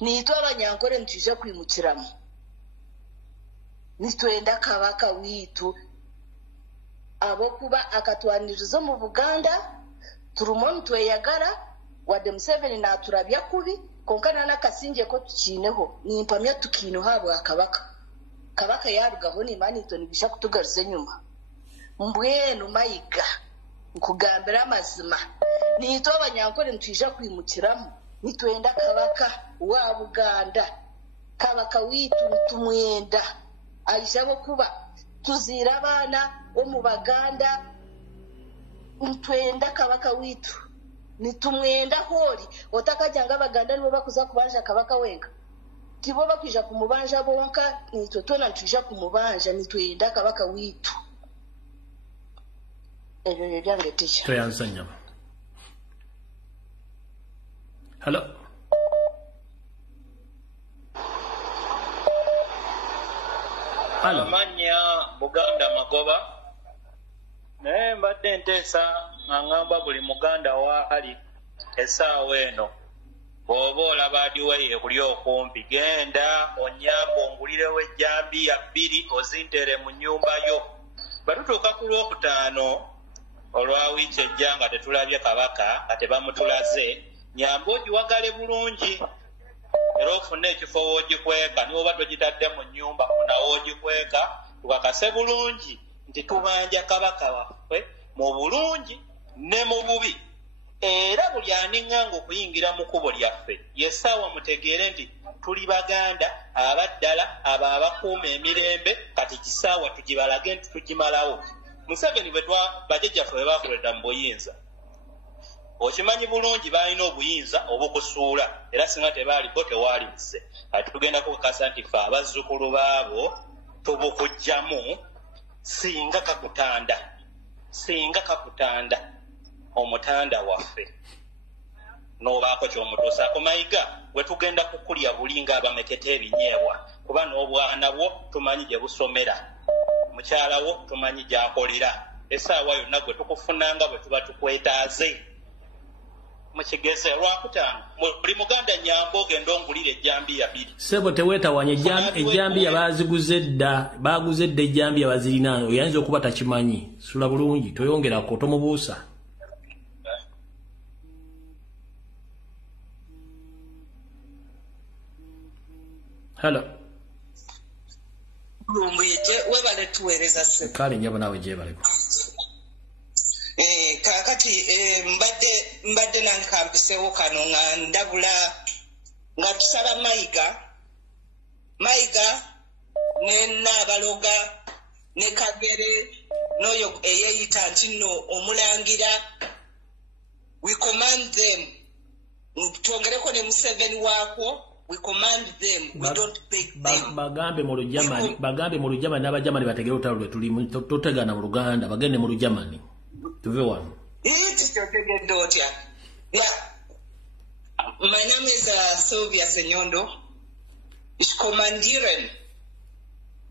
Niitwe abanyankore ntuje kwimukiramu. Nitwenda kabaka wiitu abo kuba akatwaniriza mu Buganda turumo ntweyagara wadde Museveni n'aturabya kubi konkana n'akasinje ko tukineho nimpamya tukino habwa kabaka yarugaho n'Imanito nibisha kutugaruza enyuma mbwenu Mayiga nkugambira amazima niitwe abanyankore ntuje kwimukiramu nitwenda kabaka wa Buganda kabaka wiitu tumwenda aishabo kuba tuzira abana omu Baganda ntwenda kabaka wiitu nitumwenda hori otakajanga Baganda nibo bakuza kubanja kabaka wenka tibo bakwija kumubanja bonka nitwe tona ntuje kumubanja nitwenda kabaka wiitu ebyo byange ticha toyanzanya. Hello. Amanya Buganda Magoba naye mbadde nteesa ngamba buli Muganda waali essaawa eno bw'oba olaba adiweyi ekuli okumpi genda onyamba ongulirewo ejjambiya 2 ozintere mu nnyumba yo batutuuka ku Lwokutaano olwa wiiki ejja nga tetulabye kabaka nga tebamutulaze nyamba ogiwagale bulungi era ofune ekifo woogikweka niwoba togitadde mu nnyumba funawo ogikweka tukakase bulungi nti tubanja kabaka waffe mu bulungi ne mu bubi era buli anenganga okuyingira mu kkubo lyaffe yessaawa mutegeere nti tuli baganda abaddala abo abakuuma emirembe kati kisaawa tugibalage nti tugimalawo. Museveni bajjajjaffe bwe bakolera mu buyinza okimanyi bulungi balina obuyinza obukusuula era singa tebaali bo tewaali nze kati tugenda kukakasa nti ffe abazzukulu baabo tubukujjamu singa kakutanda omutanda waffe n'obaako kyomutuusaako Mayiga we tugenda kukulya buli ng'abameketa ebinyeebwa kuba n'obwana bwo tumanyi gye busomera mukyala wo tumanyi gy'akolera essaawa yonna gwe tukufunanga bwe tuba tukwetaaze mukigeze lwakutaano buli muganda nyamba ogenda ongulira ejjambiya 2 Sebo teweetawanya ejjambiya baaziguze dda baaguze dda ejjambiya bazirina oyinza okuba takimanyi sula bulungi toyongerako tomubuusa. Hello. Lumbuyete webale tuweereza se. Kale nyabo nawe jebaleko. Kakati mbadde nankampisewo kano nga ndabula nga tusaba Mayiga ne Nabaloga ne Kagere n'oyo eyeeyita nti nno omulangira we command them twongereko ne Museveni waako. We command them, we don't beg them. Bagambe mu Lujamani n'Abajamani bategera olutalo lwe tulimu totegana mu Luganda bagende mu Lujamani tuve wano. My name is Sylvia Senyondo. Ich kommandieren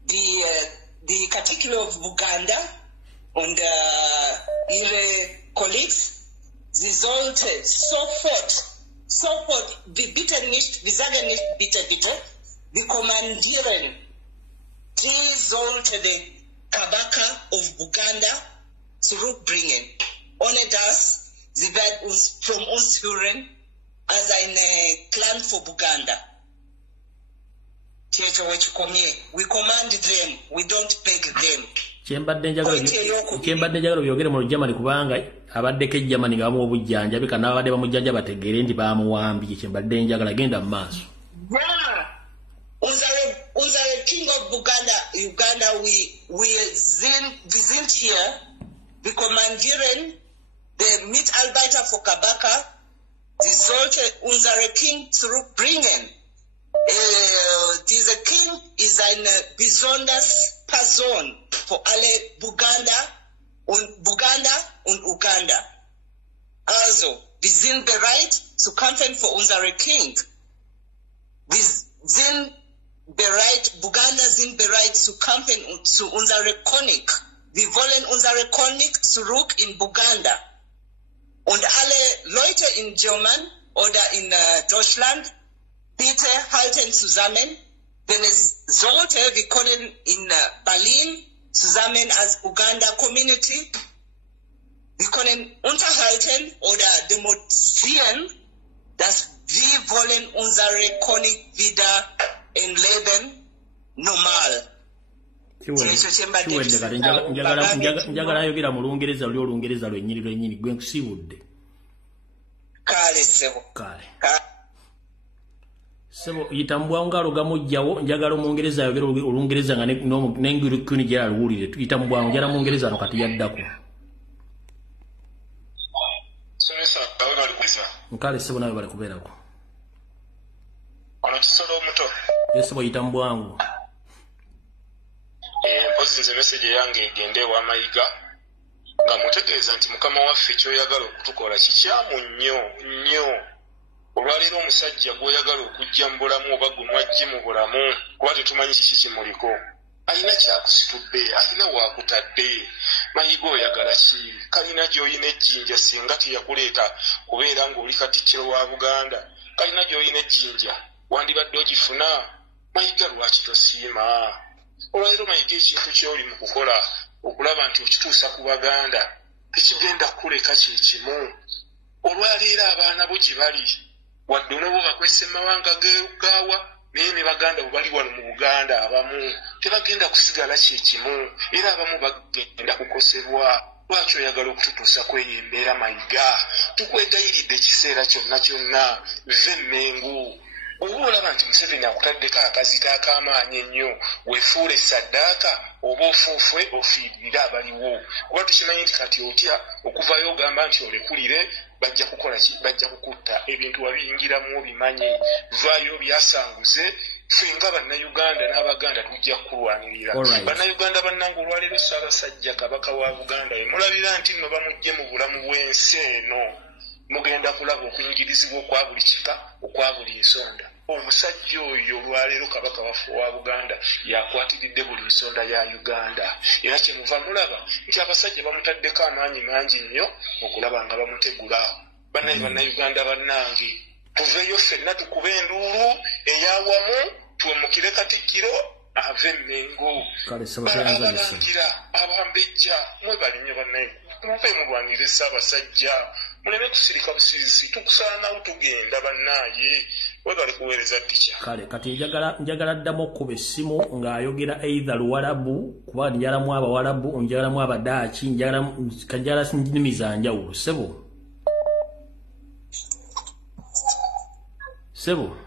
die Katikilo of Buganda und ihre Colleagues. Sie sollte sofort, wir sagen nicht bitte, wir kommandieren, die sollte den Kabaka of Buganda zurückbringen. Ohne das, sie werden von uns hören als eine Clan for Buganda. We command them, we don't beg them. Kyembadde njagala byogere mu Lujamani kubanga abaddeko ejjamani nga bamuwa obujjanjabi kana abadde bamujjanja bategeere nti bamuwambye kyembadde njagala genda mu maaso. Unsere King of Uganda, we sind hier, wir kommandieren den Mitarbeiter für Kabaka, sie sollte unsere King zurückbringen. Dieser King ist eine besonders Person für alle Buganda und Uganda. Also, wir sind bereit zu kämpfen für unsere King. Buganda sind bereit zu kämpfen zu unserer König. Wir wollen unsere König zurück in Buganda. Und alle Leute in German oder in Deutschland, bitte halten zusammen. Wenn es sollte, wir können in Berlin zusammen als Uganda Community, wir können unterhalten oder demonstrieren, dass wir wollen unsere König wieder in Leben normal. Njagala ayogera mu Lungereza luli Olungereza lwennyini gwe nkusibudde. Kale sebo. Kale. Sebo yitambwa ngalo gamujjawo njagala Omungereza ayogera Olungereza nga n'engirikuni gye aluwulire yitambwa njala mu Ngereza no kati yaddako. Somesa bawona alikuza. Nkale sebo nawe bali kubeerako. Ono kisolo omuto. Yesebo yitambwangu. Mpozi nze message yange egende ewa Mayiga nga mutegeeza nti mukama waffe kyoyagala okutukola kikyamu nnyo. Olwaleero omusajja gw'oyagala okujja mu bulamu oba gunwajje mu bulamu kuba tetumanyi kiki kimuliko. Alina kyakusitudde, alina waakutadde. Mayiga oyagala ki? Kalina gy'olina ejjinja singa teyakuleeta kubeera ng'oli Katikkiro wa Buganda. Kalina gy'olina ejjinja wandibadde ogifuna. Mayiga lwaki tosiima? Olwaleero Mayiga ekintu ky'oli mu kukola okulaba nti okituusa ku Baganda tekigenda kuleka kye kimu. Olwaleero abaana bo gye bali wadde olwo bakwese mawanga gaawa naye ne baganda bwe bali wano mu Buganda abamu tebagenda kusigala kyekimu era abamu bagenda kukosebwa. Lwaki oyagala okututuusa kweyo embeera Mayiga? Tukwegayiridde ekiseera kyonna kyonna ve Mmengo. Oba olaba nti Museveni akutaddeko akazito ak'amaanyi ennyo weefuule saddaaka oba ofuufwe ofiirire abaliwo. Kuba tukimanyi nti kati otya okuvayo ogamba nti olekulire bajja kukola ki? Bajja kukutta. Ebintu wabiyingiramu obimanyi. Vaayo byasanguze. Ffe nga Bannayuganda n'Abaganda tujja kukulwanirira. Bannayuganda bannange olwaleero Ssaabasajja Kabaka wa Buganda ye mulabira nti nno bamuggye mu bulamu bw'ensi eno. Mugenda kulaba okuyingirizibwa okwa buli kika, okwa buli nsonda. Omusajja oyo olwaleero Kabaka waffe wa Buganda yakwatiridde buli nsonda ya Uganda. Era kyemuva mulaba nti abasajja bamutaddeko amaanyi mangi nnyo okulaba nga bamutegula. Bannayuganda bannange, tuveeyo ffenna tukube enduulu ey'awamu tuwemukire Katikkiro ave Mmengo. Abalangira abambejja mwebali nnyo bannaye. Muve mulwanire Ssaabasajja. Muleme kusirika busirisi. Tukusaanawo tugenda bannaaye. Webali kuweereza Ticha. Kale kati njagala ddamu okuba essimu ng'ayogera either Luwarabu kuba njagalamu Abawarabu, njagalamu Abadaachi, njagala nnimi za njawulo. Sebo.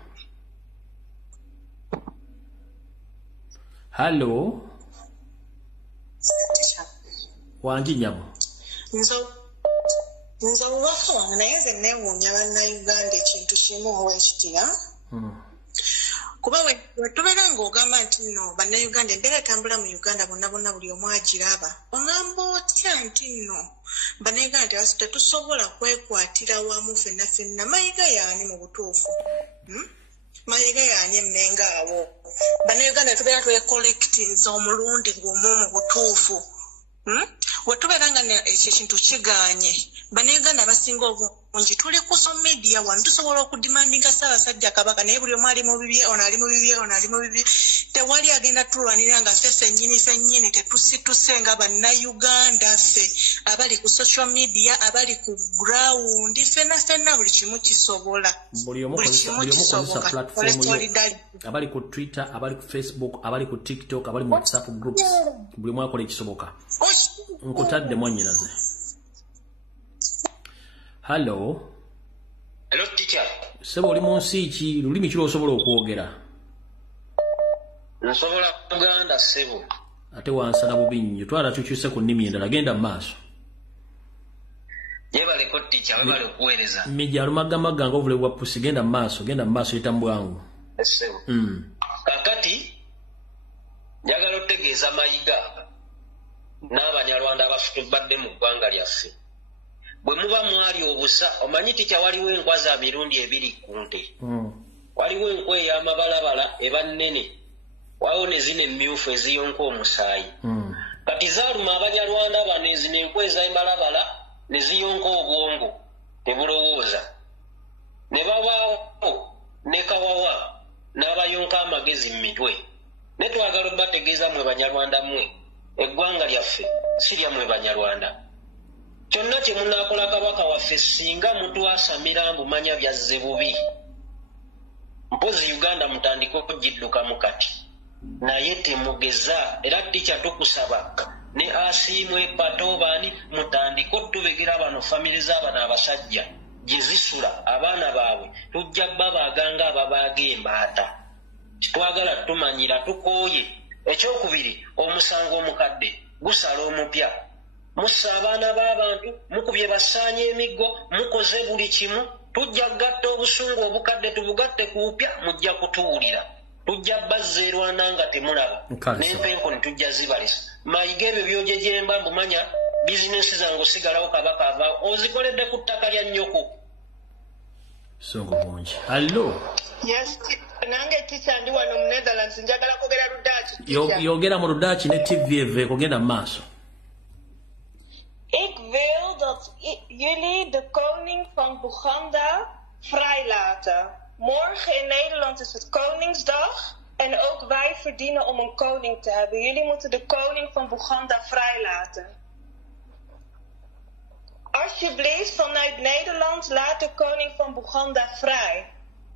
Hello. Wangi nyamu. Nzo ubaka wange naye nze neewuunya Bannayuganda ekintu kimu ow'ekitira. Kuba we tubeera ng'ogamba nti nno Bannayuganda embeera etambula mu Uganda bonna bonna buli omu agiraba. Ogamba otya nti nno Bannayuganda tetusobola kwekwatira wamu ffenna Mayiga y'ani mu butuufu? Mayiga y'ani Mmengo awo? Bannayuganda tubeera twekolektinza omulundi gumu mu butuufu. We tubeera nga ekyo ekintu kiganye. Bannayuganda abasinga obungi tuli ku social media wano tusobola okudimandinga Ssaabasajja Kabaka naye buli omu ali mu bibye, ono ali mu bibye. Tewali agenda tulwanira nga ffe ffennyini tetusituse nga Bannayuganda ffe abali ku social media, abali ku ground, ffenna buli kimu kisobola. Buli omu kozesa platform yo. Abali ku Twitter, abali ku Facebook, abali ku TikTok, abali mu WhatsApp groups. Buli omu akola ekisoboka. Nkutadde mwannyinaze. Hello. Hello teacher. Sebo oli mu nsi ki? Lulimi ki lw'osobola okwogera? Nsobola Buganda sebo. Ate wansala bubi nnyo. Twala tukyuse ku nnimi endala. Genda mu maaso. Yebaleko teacher, webale okuweereza. Mijalo magamaga nga ovule bwa pusi. Genda mu maaso etambwangu. Sebo. Kakati njagala otegeeza Mayiga n'Abanyarwanda abafudde mu ggwanga lyaffe. Bwe muba mwali obusa omanyi teacher waliwo enkwaza mirundi ebiri ku nte. Waliwo enkwe ey'amabalabala eba nnene. Waliwo ne zino emmyufu eziyonka omusaayi. Kati zaaluma Abanyarwanda bano ezino enkwe ez'amabalabala ne ziyonka obwongo tebulowooza. Ne babaawo ne kawawa n'abayonka amagezi mu mitwe. Ne twagala obategeeza mwe Banyarwanda mmwe eggwanga lyaffe si lyammwe Banyarwanda. Kyonna kye munaakola Kabaka waffe singa muntu asamira mbumanya byazze bubi. Mpozi Uganda mutandika okugiddukamu kati. Naye temugeza era teacher tukusaba ne asiimwe patobaani mutandika otubegera bano famire z'abana abasajja gye zisula abaana baabwe tujja babaganga ababaaga embaata. Kitwagala tumanyira tukooye. Ekyokubiri omusango omukadde gusala omupya. Mussa abaana b'abantu mukubye basaanye emiggo mukoze buli kimu. Tujja kugatta obusungu obukadde tubugatte ku bupya mujja kutuwulira. Tujja bazzeerwana nga temulaba. N'empenko ne tujja zibalisa. Mayiga ebyo byojejemba mbumanya bizinesi zange osigalawo Kabaka ava ozikoledde ku ttaka lya nnyoko. Songo bungi. Hello. Yes, nange teacher ndi wano mu Netherlands njagala kwogera Ludachi. Yogera mu Ludachi ne TV eve kugenda maaso. Ik wil dat jullie de koning van Buganda vrijlaten. Morgen in Nederland is het Koningsdag. En ook wij verdienen om een koning te hebben. Jullie moeten de koning van Buganda vrijlaten. Alsjeblieft, vanuit Nederland, laat de koning van Buganda vrij.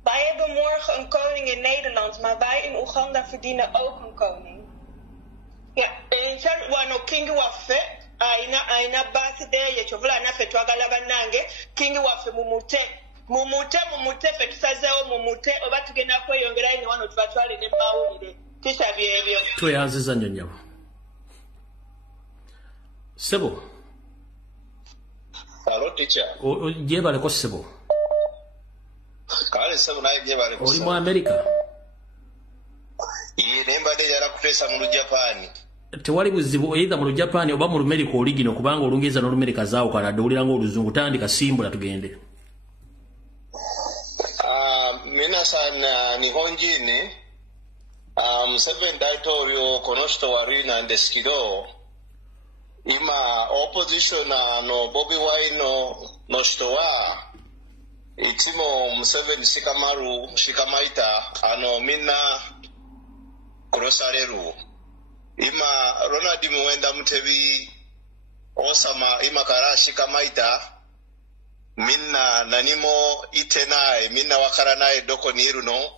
Wij hebben morgen een koning in Nederland, maar wij in Oeganda verdienen ook een koning. Ja, en wano king waffe aina birthday ye chovula naffe twagala bannange king waffe mumute ffe tusazeewo mumute oba tugenda kweyongerayo ne wano tubatwale ne mawulire kisabye ebyo tweyanziza nnyo nnyabo Sebo Hello teacher jebaleko Sebo kale Sebo naye jebaleko oli mu America ye nembadde yala kutesa mu Japan tewali buzibu either mu Japan oba mu America oligino kubanga olungiza n'Amerika zaawo kanadde oliranga oluzungu tandika simbula tugende mina sana nihonjini Museveni daitorio konoshito warina and skido ima opposition no Bobi Wine no shitowa itimo Museveni shikamaita ano mina krosareru ima Ronald Muwenda Mutebi osama ima karashi kamaita minna nanimo itenae minna wakaranae doko niruno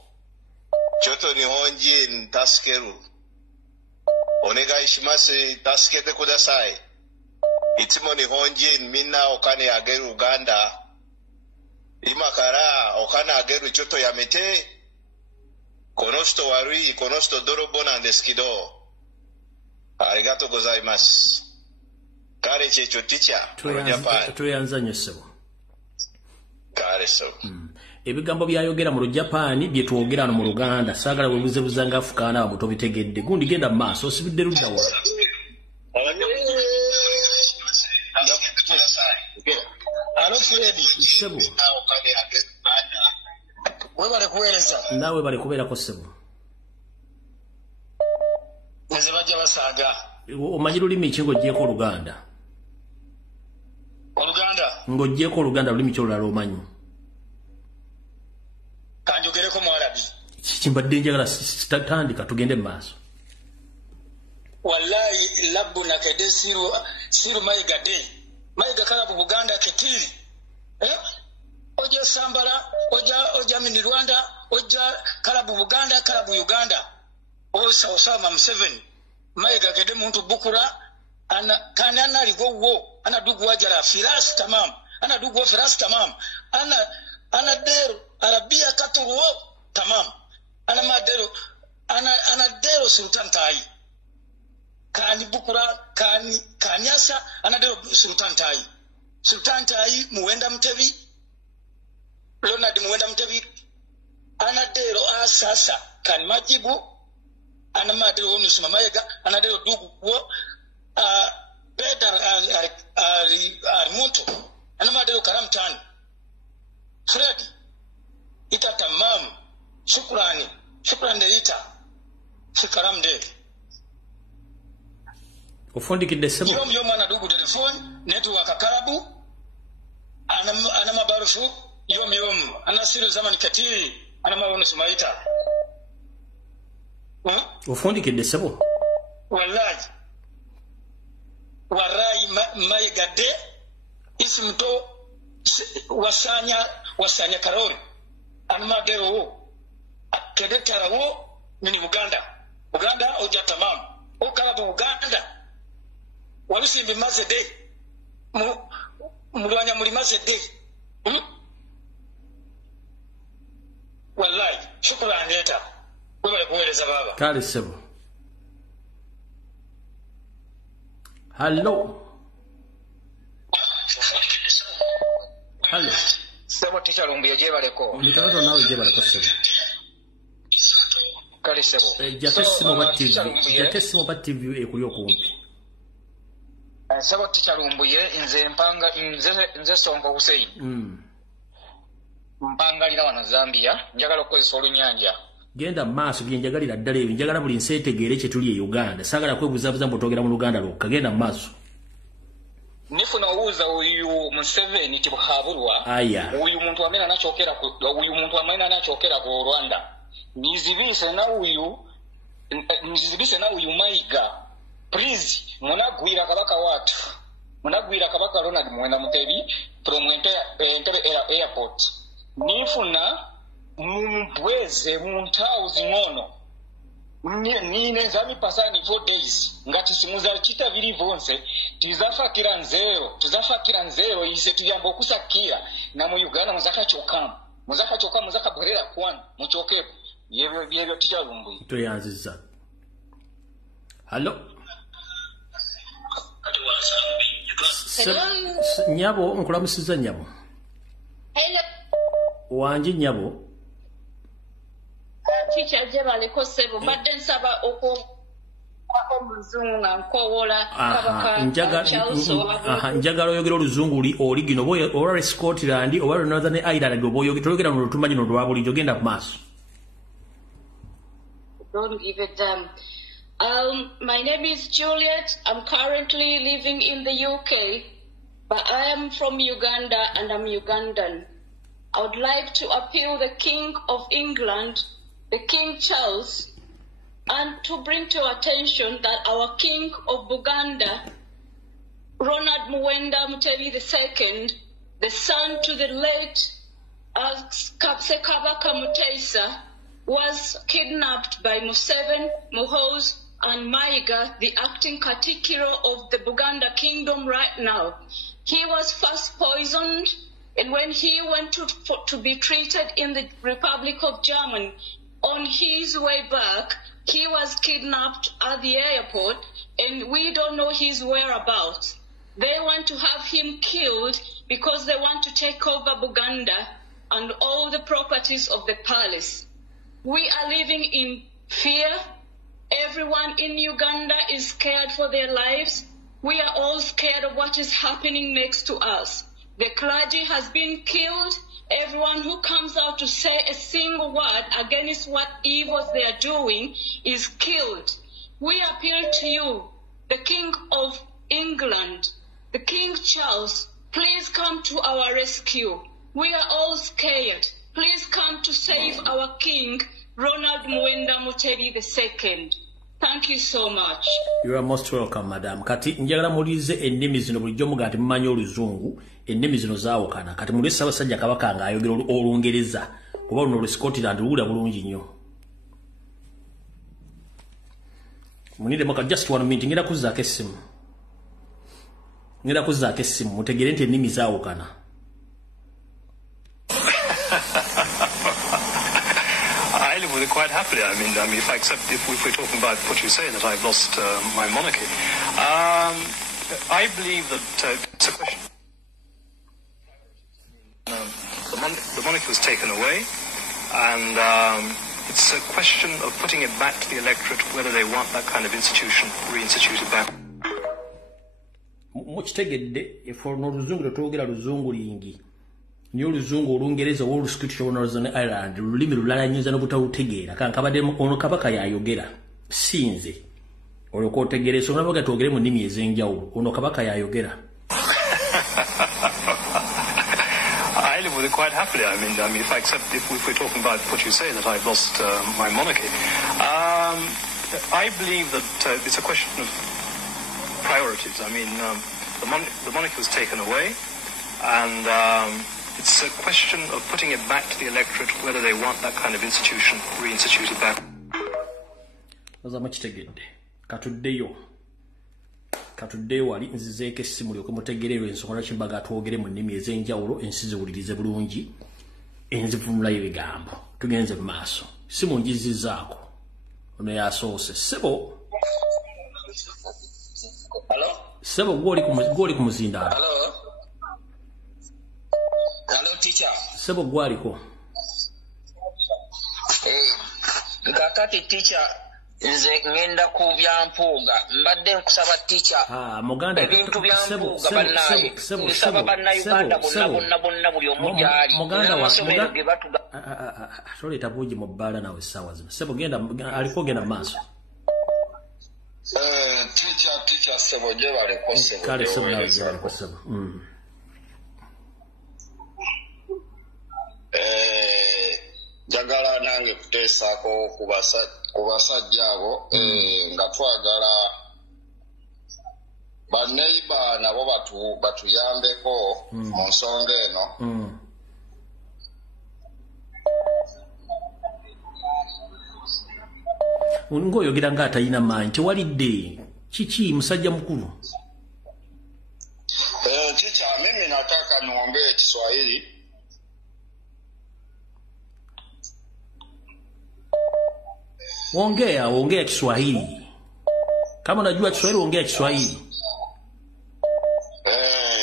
choto ni honji taskeru onega ishimase taskete kudasai itimo ni honji minna okane ageru Uganda ima kara okane ageru choto yamete konoshito warui konoshito dorobona ndeskido arigato gozaimasu kare checho teacher tuyanza nyesebo kare so ebigambo byayogera mu Japan bye tuogera no mu Luganda sagala webuze buzanga afukana amuto bitegedde gundi genda maaso osibidde ludda wa alo Freddy Sebo webale kuweleza nawe bale kubeerako Sebo nze bajja basaga omanyi lulimi ki ng'oggyeko Oluganda ng'oggyeko Oluganda lulimi ki olulala omanyi kanjogereko mu Arabi kimbadde njagala tandika tugende mu maaso wallahi labbu nakede siru mayiga kala bu Buganda ketiri oja Sambala oja mini Rwanda oja kala bu Buganda kala bu Uganda Osama Museveni mayiga kede muntu bukura ana ligowo ana dugu wajara firas tamam ana dugu wa firas tamam ana dero arabia katuru tamam ana madero ana dero sultan tai kani bukura kanyasa ana dero sultan tai Muwenda Mutebi Ronald Muwenda Mutebi ana dero asasa kan majibu ana madero nusuma mayiga ana dero dugu wo Pedar al-Mutu ana madero karam tani Freddy ita tamam shukran delita shikaram de ofundikidde Sebo yom ana dugu telefone network akarabu ana mabarufu yom ana siru zamani katiri ana mawono sumaita ofundikidde Sebo wallahi warai maigade ismto wasanya karori anmadero kede tarawo mini Uganda oja tamam okala bu Uganda walusimbi mazede mulwanya muri mazede wallahi shukran leta wewe kueleza baba kale Sebo Hello. Sebo teacher lumbuye jebaleko. Ndikazo nawe jebaleko Sebo. Kale Sebo. Jatesimo ba TV ekuli okumpi. Sebo teacher lumbuye nze Sonko Hussein. Mpanga lina wana Zambia njagala okukozesa olunyanja. Genda maaso byenjagalira ddala ebyo njagala buli nsi etegeere kye tuli e Uganda sagala kwebuzabuza mbotogera mu Luganda lwokka genda maaso nifuna owuuza uyu Museveni tibuhabulwa uyu muntu amena anachokera ku Rwanda nizibise na uyu Mayiga please munagwira kabaka watu munagwira kabaka Ronald Muwenda Mutebi from Entebbe airport nifuna Mbweze muntao zingono. Nine zami pasani 4 days. Ngati simuza chita vili vonse. Tuzafakira nzero ise tuyambo kusakira. Na mu Uganda muzaka chokamu. Muzaka borera kwanu. Muchokepo. Yebyo ticha lumbu. Tuyanziza. Hello. Nyabo nkulamusiza nyabo. Hello. Wanji nyabo. Teacher Jebale ko sebo badde nsaba omuzungu nga nkowola kabaka njagala oyogera oluzungu origino oba Scotland oba Northern Ireland oba oyogera mu lutumanyino lwa bulijjo genda ku maaso. Don't give a damn. My name is Juliet. I'm currently living in the UK, but I am from Uganda and I'm Ugandan. I would like to appeal the King of England, the King Charles, and to bring to attention that our King of Buganda, Ronald Muwenda Mutebi II, the son to the late Sekabaka Mutesa, was kidnapped by Museveni, Muhoozi, and Mayiga, the acting Katikiro of the Buganda Kingdom right now. He was first poisoned, and when he went to be treated in the Republic of Germany, on his way back, he was kidnapped at the airport, and we don't know his whereabouts. They want to have him killed because they want to take over Buganda and all the properties of the palace. We are living in fear. Everyone in Uganda is scared for their lives. We are all scared of what is happening next to us. The clergy has been killed. Everyone who comes out to say a single word against what evils they are doing is killed. We appeal to you, the King of England, the King Charles, please come to our rescue. We are all scared. Please come to save our King, Ronald Muwenda Mutebi II. Thank you so much. You are most welcome, madam. Kati njagala mulize ennimi zino bulijjo mugati mumanyi oluzungu, ennimi zino zaawukana. Kati mulese Ssaabasajja Kabaka nga ayogera Olungereza oba luno olwe Scotland luwulira bulungi nnyo. Munire moka just 1 minute ngenda kuzzaako essimu. Mutegere nti ennimi zaawukana. I live with it quite happily. I mean, if I accept, if we're talking about what you say, that I've lost my monarchy, I believe that it's a question. The monarchy was taken away, and it's a question of putting it back to the electorate whether they want that kind of institution reinstituted back. Mukitegedde efo n'oluzungu twogera luzungu lingi. Nyo luzungu Olungereza oba Scottish Northern Ireland lulimi lulala nyoza n'obutawutegeera kankabadde ono kabaka yayogera sinze olwo kootegereza onabaga twogere mu nnimi ez'enjawulo ono kabaka yayogera. I live with it quite happily. I mean, if I accept, if we're talking about what you say, that I've lost my monarchy, I believe that it's a question of priorities. I mean, the monarchy was taken away, and it's a question of putting it back to the electorate whether they want that kind of institution reinstituted back. Oza mukitegedde katuddeyo wali nzizeeko essimu lyoke mutegereerwe ensonga lwaki mbaga twogere mu nnimi ez'enjawulo ensi ziwulirize bulungi enzivunulayo ebigambo tugenze mu maaso simu ngizizaako ono yasoose sebo gw'oli ku muzindaalo sebo gwaliko kakati teacher nze ngenda ku byampuuga mbadde nkusaba teacher ebintu byampuuga bannaye nsaba bannayuganda bonna buli omu gyali n'amasomero ge batuga toleeta buugi mu bbaala nawe essaawa zino sebo aliko genda mu maaso teacher sebo gye baleko sebo kale sebo nawe gye baleko sebo njagala nange kuteesaako ku basajja abo nga twagala banneiba nabo batuyambeko mu nsonga eno Ngoyogera nga atayina maanyi tewalidde kiki musajja mukulu. Chicha, mimi nataka niongee Kiswahili. Ongea Kiswahili. Kama unajua Kiswahili ongea Kiswahili.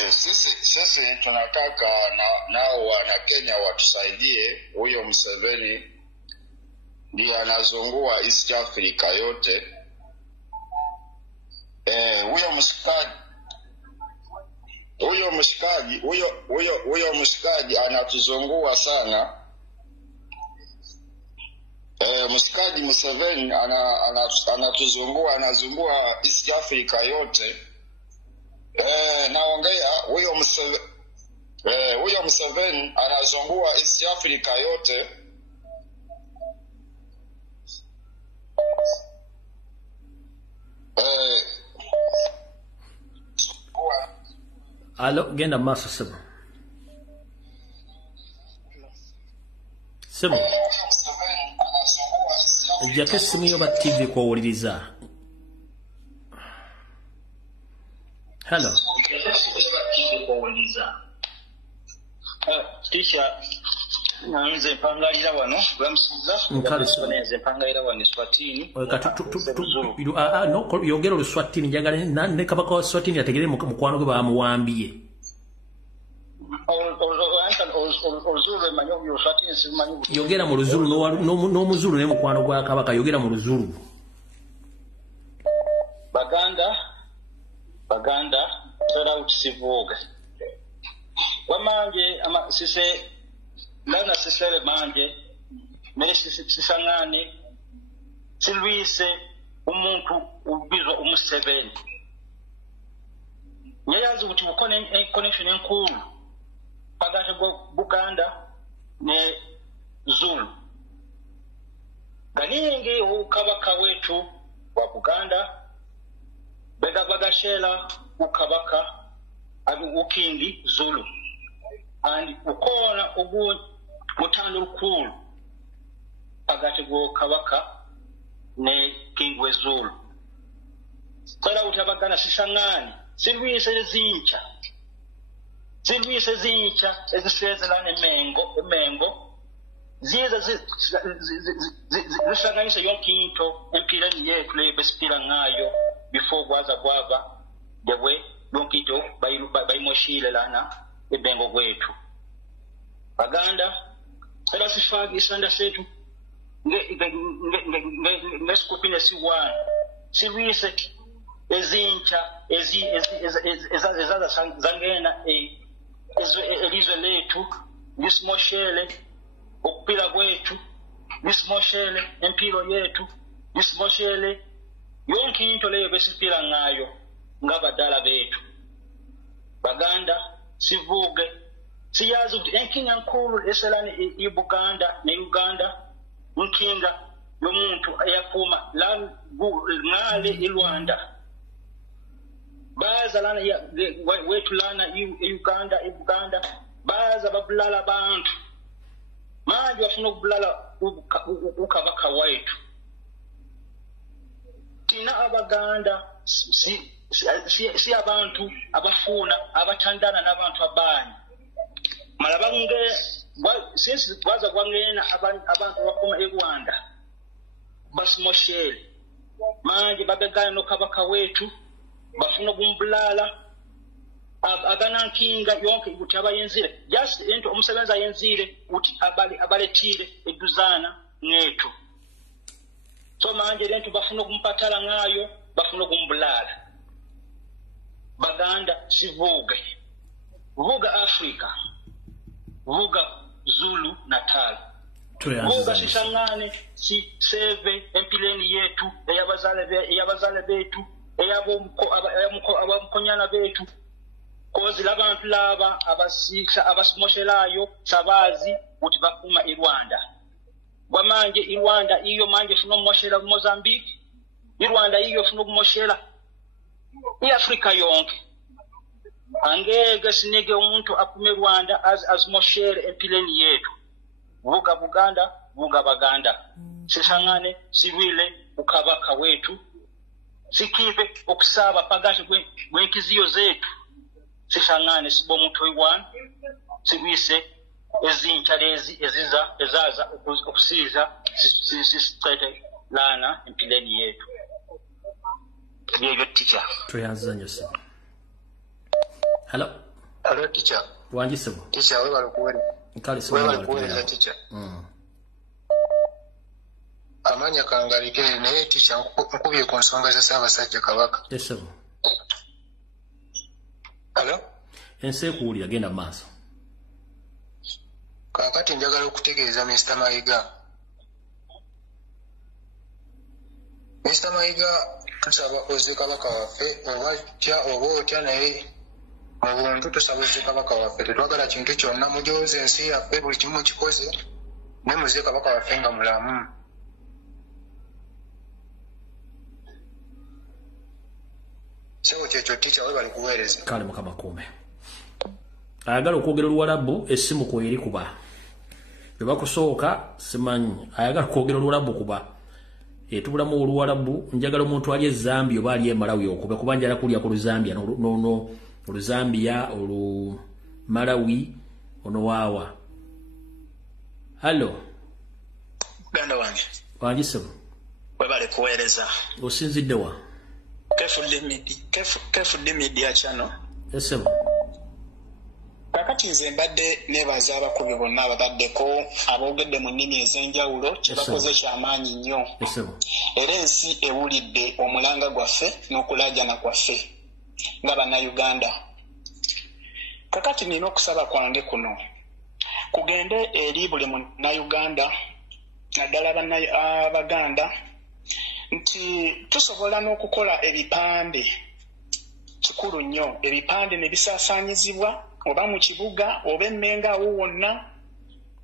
Sisi tunataka nao wana Kenya watusaidie. Huyo Museveni ndiye anazungua East Africa yote. Huyo mshikaji anatuzungua sana. Mshikaji Museveni anatuzungua, anazungua East Africa yote. Naongea huyo Museveni anazungua East Africa yote. Alo, genda masa sebo. Sebo. Ejjako essimu yo ba TV kw'owuliriza. Hello. Teacher, nze mpangalira wano bwamusiza nze mpangalira wano Eswatini. No, yogera Oluswatini njagala ne kabaka wa Swatini ategere mukwano gwe bamuwambiye. Yogera mu Luzulu n'Omuzulu ne mukwano gwa kabaka yogera mu Luzulu. Baganda tera utsivuga. Wamanje sise lana sisere manje sisangane silwise umuntu ubizwa umuseveni. Nyayazi ukuthi ukone connection enkulu phakathi Buganda ne Zulu. Kaningi ukabaka wethu wa Buganda begabagashela ukabaka ukindi Zulu and ukona mutando lukulu phakathi kabaka ne Kingwe Zulu. Kala utabagana sisangane silwise zintsha ezisezelana emengo ziza zihlanganisa yonke into empilweni yethu leyo besiphila ngayo before kwaza kwaba the way yonke into bayimoshile lana ebengo kwethu. Baganda sela sifaki isandla sethu ngesikupini esiwani siwise ezintsha ezaza zangena elizwe lethu lisimoshele ukuphila kwethu, lisimoshele empilo yethu, lisimoshele yonke into leyo besiphila ngayo ngabadala bethu. Baganda sivuge siyazi ukuthi enkinga enkulu eselana iBuganda neUganda inkinga yomuntu eyaphuma la ngale eLwanda. Baza lana wethu lana eUganda eBuganda baza babulala abantu. Manje bafuna ukubulala ukabaka wethu. Tina Abaganda si abantu abafuna abathandana nabantu abanye. Malabange since kwaza kwangena abantu baphuma eRwanda basimoshele. Manje babegana nokabaka wethu bafuna ukumbulala akanankinga yonke ukuthi abayenzile just into umsebenzi ayenzile ukuthi abalethile eduzana ngethu. So manje lento bafuna ukumphathala ngayo, bafuna ukumbulala. Baganda sivuge, vuga Africa, vuga Zulu Natal, vuga sisangane si seve empileni yetu eyabazale bethu eyabamkhonyana bethu. Kozi labantu laba abasimoshelayo sabazi ukuthi baphuma eRwanda. Kwamanje iRwanda iyo manje funa ukumoshela Mozambique, iRwanda iyo funa ukumoshela iAfrika yonke. Angeke sinike umuntu aphume eRwanda azimoshele empileni yethu. Vuga Buganda, vuga Baganda. Sishangane siwile ukabaka wetu sikive okusaba pagati gwenkiziyo zetu sisangane sibo mutwe wan sibise ezinchalezi ezaza okusiza sisitete lana empileni yetu byebyo teacher tuyanzanyo se hello teacher wanjisebo teacher we balikuwere nkali se balikuwere teacher amanya kangalikire naye teacher nkubye ku nsonga za Ssaabasajja Kabaka yesebo hello ense kuwulira genda maaso kakati njagala okutegeeza Mr. Mayiga tusaba ozze kabaka waffe oba otya naye mu buntu tusaba ozze kabaka waffe tetwagala kintu kyonna mujooze ensi yaffe buli kimu kikoze ne muzze kabaka waffe nga mulamu sewo kyekyo tica we bali kuweereza kale mukama kuume ayagala okwogera Oluwarabu essimu ku eri kuba bwe bakusooka simanyi ayagala okwogera Oluwarabu kuba etubulamu Oluwarabu njagala omuntu ali eZambia oba ali eMalawi okube kuba njala kulya ku Luzambia no Oluzambia Malawi ono waawa hallo ganda wange wanjisebo we bali kuweereza osinzidde wa Kefu Media channel yesebo kakati nze mbadde nebaza abakubi bonna ababaddeko aboogedde mu nnimi ez'enjawulo kyebakoze kyamaanyi nnyo era ensi ewulidde omulanga gwaffe n'okulaajana kwaffe nga bannayuganda kakati nina okusaba kwange kuno kugende eri buli munnayuganda naddala abaganda nti tusobola n'okukola ebipande kikulu nnyo ebipande ne bisaasaanyizibwa oba mu kibuga oba emmenga awo wonna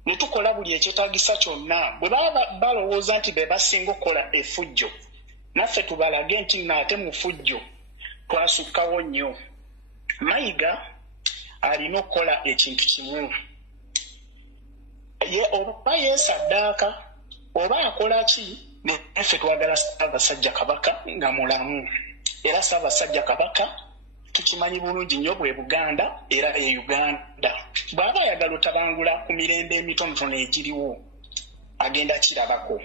ne tukola buli ekyetaagisa kyonna bwe baba balowooza nti be basinga okukola effujjo naffe tubalage nti naate mu ffujjo twasukkawo nnyo Mayiga alina okukola ekintu kimu oba yeesaddaaka oba akola ki naffe twagala Ssaabasajja Kabaka nga mulamu era Ssaabasajja Kabaka tukimanyi bulungi nnyo bwe Buganda era ye Uganda bw'aba ayagala otabangula ku mirembe emitonotono egiriwo agenda kirabako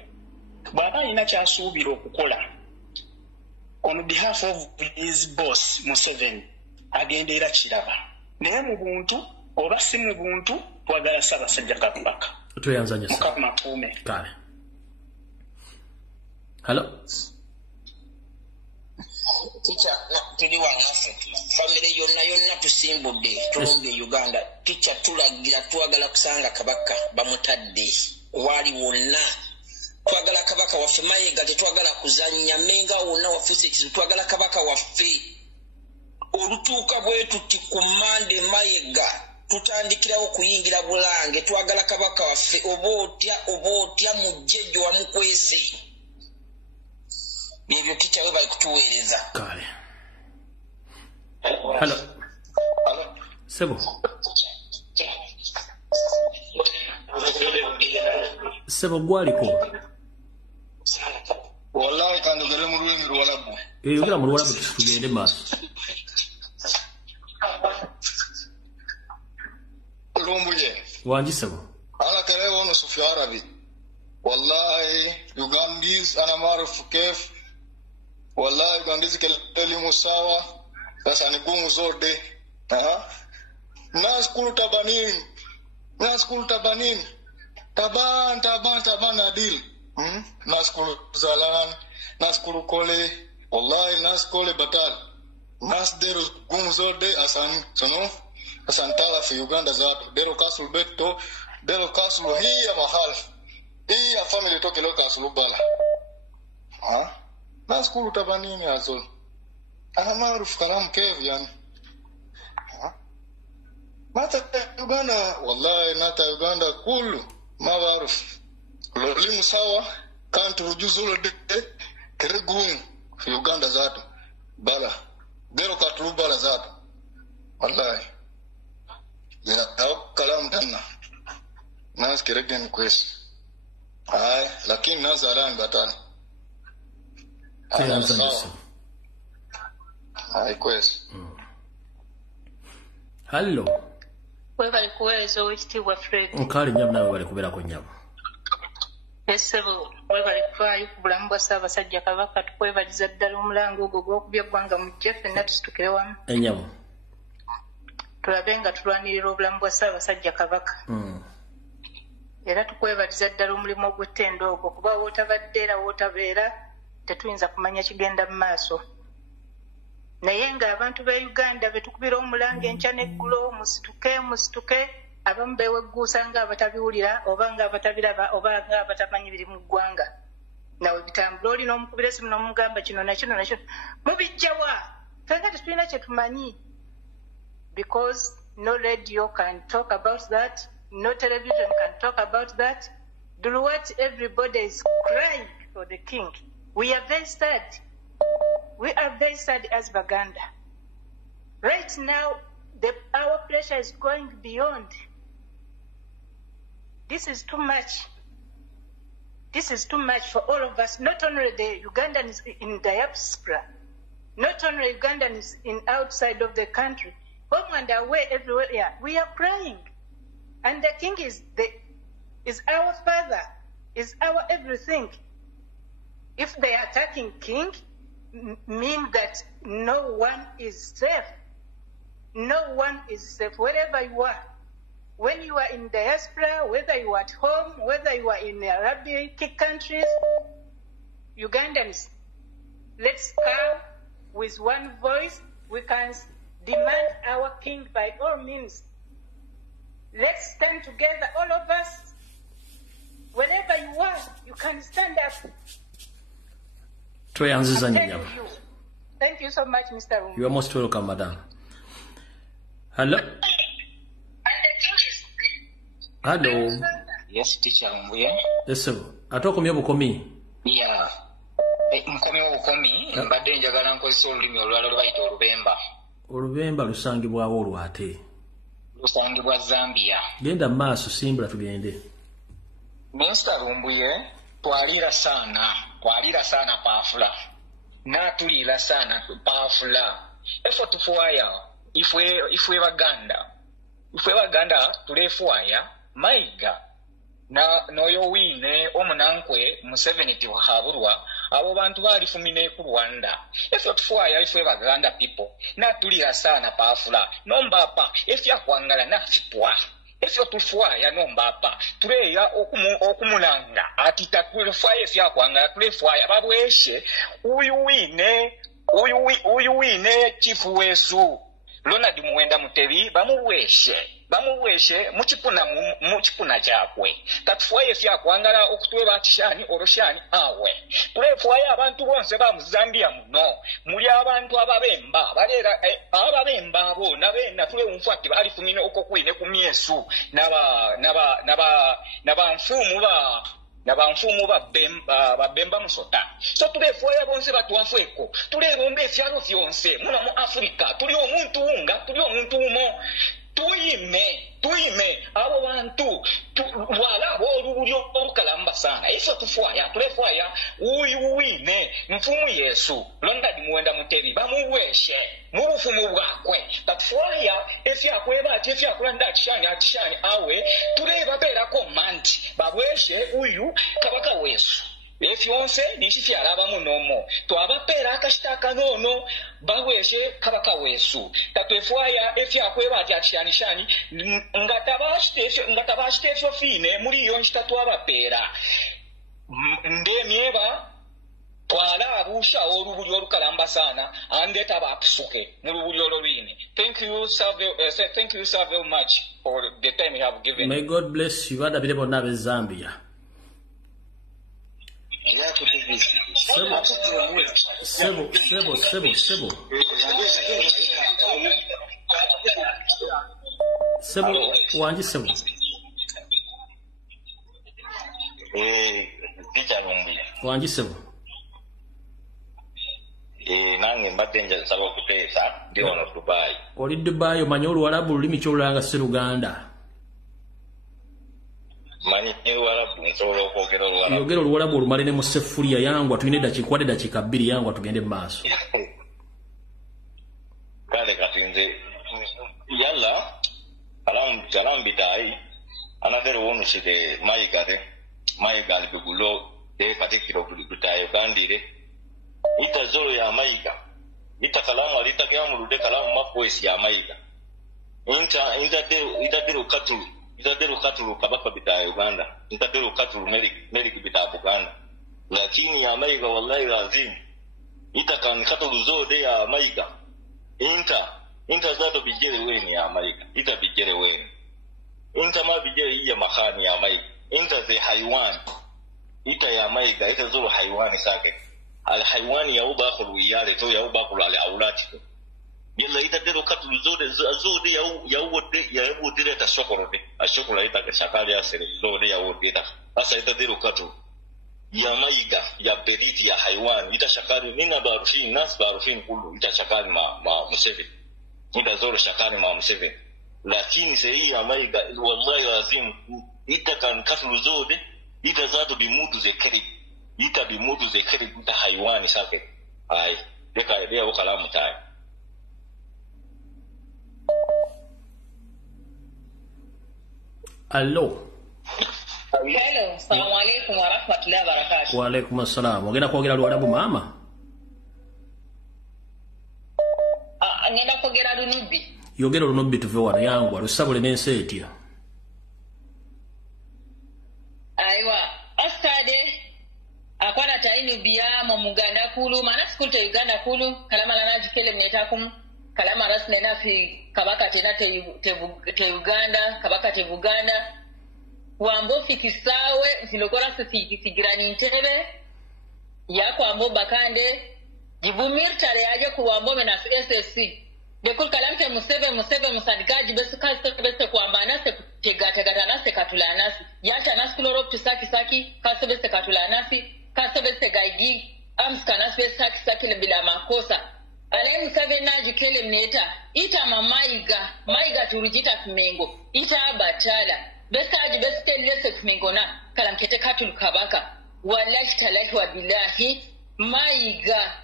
bw'aba alina kyasuubira okukola on behalf of his boss Museveni agenda era kiraba naye mu buntu oba si mu buntu twagala Ssaabasajja Kabaka tweyanzanyisa mukama kuume kale hello Teacher, tuli wangaffe family yonna tusimbudde tulumbe Uganda teacher tulagira twagala kusanga Kabaka bamutadde wali wonna twagala Kabaka waffe Mayiga tetwagala kuzannya menga wonna wafuse ekizibu twagala Kabaka waffe olutuuka bwe tuti ku Mande Mayiga tutandikirawo kuyingira Bulange twagala Kabaka waffe obootya mujjejjo wamukwese Bibyo teacher we bali kutuweereza kale hello sebo sebo gwaliko wallahi kanogere mu lulimi Luwarabu yogera mu Luwarabu tugende maaso lumbuye wanjisebo ala kare wono sufi arabi wallahi Ugandis ana maarufu kef wallahi Ugandis elimu sawa sasa ni gumu zote naskulu tabanin taban adil naskulu zalan naskulu kole wallahi naskole batal nas dero gumu zote asan tala fi Uganda zato dero kasul beto dero kasul hii ya mahal hii ya family toke lo kasul bala naskulu tabanini azol ana maarufu kalam kev yani mata Uganda wallahi nata Uganda kulu maarufu lolimu sawa kantu rujuzulo de keregun fi Uganda zato bala dero katulu bala zato wallahi ya kalam tanna nas keregen kwes lakini nazaran batani Hello. Webali kuwezo wekitiibwa Fred. Nkali nyamu nawe bali kubeerako nyamu. Esebo webali kufaayo ku bulamu bwa Ssaabasajja Kabaka tukwebaliza ddala omulango ogwo gw'okubya eggwanga mu jje ffenna tusitukire wamu. Enyamu. Tulabe nga tulwanirira obulamu bwa Ssaabasajja Kabaka. Era tukwebaliza ddala omulimu ogw'ettendo ogwo kuba wootabadde era wootabeera tetuyinza kumanya kigenda mu maaso. Naye ng'abantu ba Uganda betukubira omulango enkya n'eggulo musituke abamu beewegguusa ng'abatabiwulira oba ng'abatabiraba oba ng'abatamanyi biri mu ggwanga. Nawe bitambula olina omukubira essimu n'omugamba kino nakino mubijja wa fenga tetulina kye tumanyi. Because no radio can talk about that, no television can talk about that. Do what everybody is crying for the king. We are very sad. We are very sad as Baganda. Right now, our pressure is going beyond. This is too much. This is too much for all of us. Not only the Ugandans in diaspora, not only Ugandans in outside of the country, home and away, everywhere. Yeah, we are crying, and the king is our father, is our everything. If they are attacking king, mean that no one is safe. No one is safe wherever you are. When you are in diaspora, whether you are at home, whether you are in Arabic countries, Ugandans, let's come with one voice. We can demand our king by all means. Let's stand together, all of us. Wherever you are, you can stand up. Thank you so much, Mr. Rumbu. You are most welcome, madam. Hello? Hello? Yes, teacher Mbuye. Yes, sir. Atokomye bukomi? Yeah. Nkomye bukomi, mbadde njagala nkozesa olulimi olulala lubayita Olubemba. Olubemba lusangibwawo olwate? Lusangibwa Zambia. Genda maaso simbula tugende. Mr. Rumbuye, twalira sana paafula. Natulira sana paafula. Efo tufuaya, ifwe Baganda tulefuaya, maiga. Noyo wine omunankwe Museveni tiwahabulwa abo bantu balifumine ku Rwanda. Efo tufuaya ifwe Baganda people. Natulira sana paafula. Nombapa, efya kwangala nafipwa. Efyo tufuaya nombapa tuleya okumulanga atita tulefuaya efya kwangala tulefuaya babweshe uyu wine chifu wesu Ronald Muwenda Mutebi bamuweshe muchipuna chakwe katufuaya efya kwangala okutweba atishani oroshani awe tulefuaya abantu bonse ba Muzambia muno muli abantu ababemba balera ababemba abo nabena tule umfati bali kumine uko kwine kumyesu naba mfumu babemba musota so tulefuaya bonse batuwafweko tulebombe efyalo vyonse muna mu Afrika tuli omuntu unga tuli omuntu umo tuyime abo bantu wala olubulyo olukalamba sana eso tufuaya tulefuaya uyu wine mfumu Yesu Ronald Muwenda Mutebi bamuweshe mu bufumu bwakwe katufuaya efyakweba ati efyakulanda atishani awe tuleba berako manti babweshe uyu kabaka wesu efyonse nishifyalaba munomo twabapera akashitaka nono baweshe kabaka wesu tatwefuaya efyakweba ati atishani ngatabashitefyo fine muri iyo nshitatu abapera ndemyeba twala abusha olubulyo olukalamba sana andeta bapusuke mu lubulyo olwine. Thank you so very much for the time you have given. May God bless you. Badabire bonna be Zambia. Sebo. Sebo, wanji sebo. Wanji sebo. Nange mbadde njasaba okuteesa ndi wano Dubai. Oli Dubai omanyi Oluwalabu lulimi ky'olulanga si Luganda. Manyi Oluwalabu nsobola okwogera Oluwarabu. Yogera Oluwarabu olumalire mu seffuliya yangu atuyine dakika 2 yangu atugende mu maaso. Kale kati nze yalla kalam bitai another one shide Mayiga alikugulo de katikiro bitai Ugandire ita zoro ya Mayiga ita kalamu alitakia mulude kalamu makwesi ya Mayiga ita dero katulu kabaka bitai Uganda ita dero katulu merik bitai Uganda lakini ya Mayiga wallahi lazim ita kan katulu zoro ya Mayiga Inta zato bijere weni ya Amerika. Ita bijere weni. Inta ma bijere iya makani ya Amerika. Inta ze haiwan. Ita ya Amerika. Ita zuru haiwani sake. Al haiwani ya uba akulu iyale to ya uba akulu ale aulati to. Bila ita dero katulu zode ya ubu dire ta shokoro de. A shokoro ita ke shakali ya sere. Zode ya ubu dire. Asa ita dero katulu. Ya Amerika. Ya beriti ya haiwani. Ita shakali. Nina barufini. Nas barufini kulu. Ita shakali ma Museveni. Ita zoro shakani ma Museveni. Lakini sahi ya Mayiga wallahi lazim ita kan katulu zode ita zato bimutu zekeri ita haiwani sake ai deka wakalamu tai. Hello, assalamu alaikum wa rahmatullahi wa barakatuh. Wa alaikum assalam. Ogenda kwogera Luwarabu mama? Ngenda kwogera Lunubi. Yogera Lunubi tuve wano yangu alusabule n'ensi etya. Aiwa astade akwana taini biya mu Muganda kulu mana school te Uganda kulu kalama lana jikele mnetakum kalama rasne na fi kabaka tena te Uganda kabaka te Buganda wambo fikisawe zilokora sigirani ntebe yako ambo bakande Jibumir tare aje kuwambo mena SSC. Dekul kalamte musebe musadikaji besu bese kuambana se tegata nase katulanasi. Yata nasi kulorop saki kase bese katulanasi, kase bese gaigi, amska nasi bese saki bila makosa. Alayi musebe naji kele mneta, ita Mayiga turujita kumengo, ita abatala. Bese aji bese telese kumengo na, kalamkete katul kabaka. Wallahi talahi wa bilahi, Mayiga.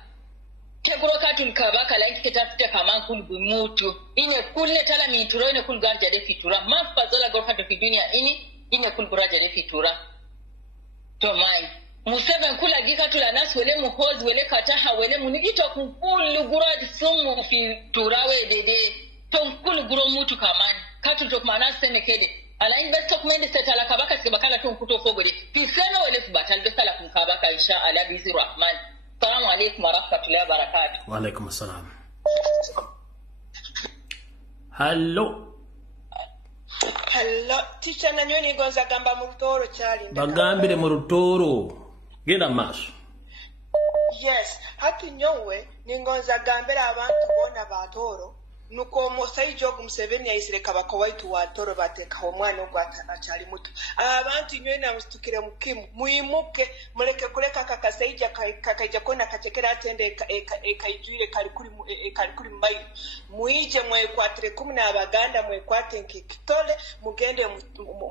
Kebro katul kabaka like ketafute kama kulbu mutu ine kulle tala mituro ine kul ganja de fitura mafa zola gofa de dunia ine kul buraja de fitura to mai Museveni kula gika tula nasi wele muhozi wele kataha wele munigito kukulu guradi sumu fi turawe dede to kulu guro mutu kamani katul tok manasi semekede ala in besto kumende setala kabaka sikabakala tu mkuto fogode piseno wele fubatal besala kumkabaka insha Allah bizi rahman. Assalamu alaikum wa rahmatullahi wa barakatuh. Wa alaikum assalam. Hello. Teacher nanyoni gonza gamba mu Rutoro chali. Bagambire mu Rutoro. Genda maso. Yes, hati nyowe ningonza gambira abantu bona batoro nuko Musaijo Museveni yaisire kabako waitu watoro bateka omwana ogwatana chali muto. Abantu nyowe na mustukire mukimu muimuke muleke kuleka kakasaija kakaija kona kachekera atende ekaijwire kalikuri mbayo muije mwekwatire 10 abaganda mwekwate nkitole mugende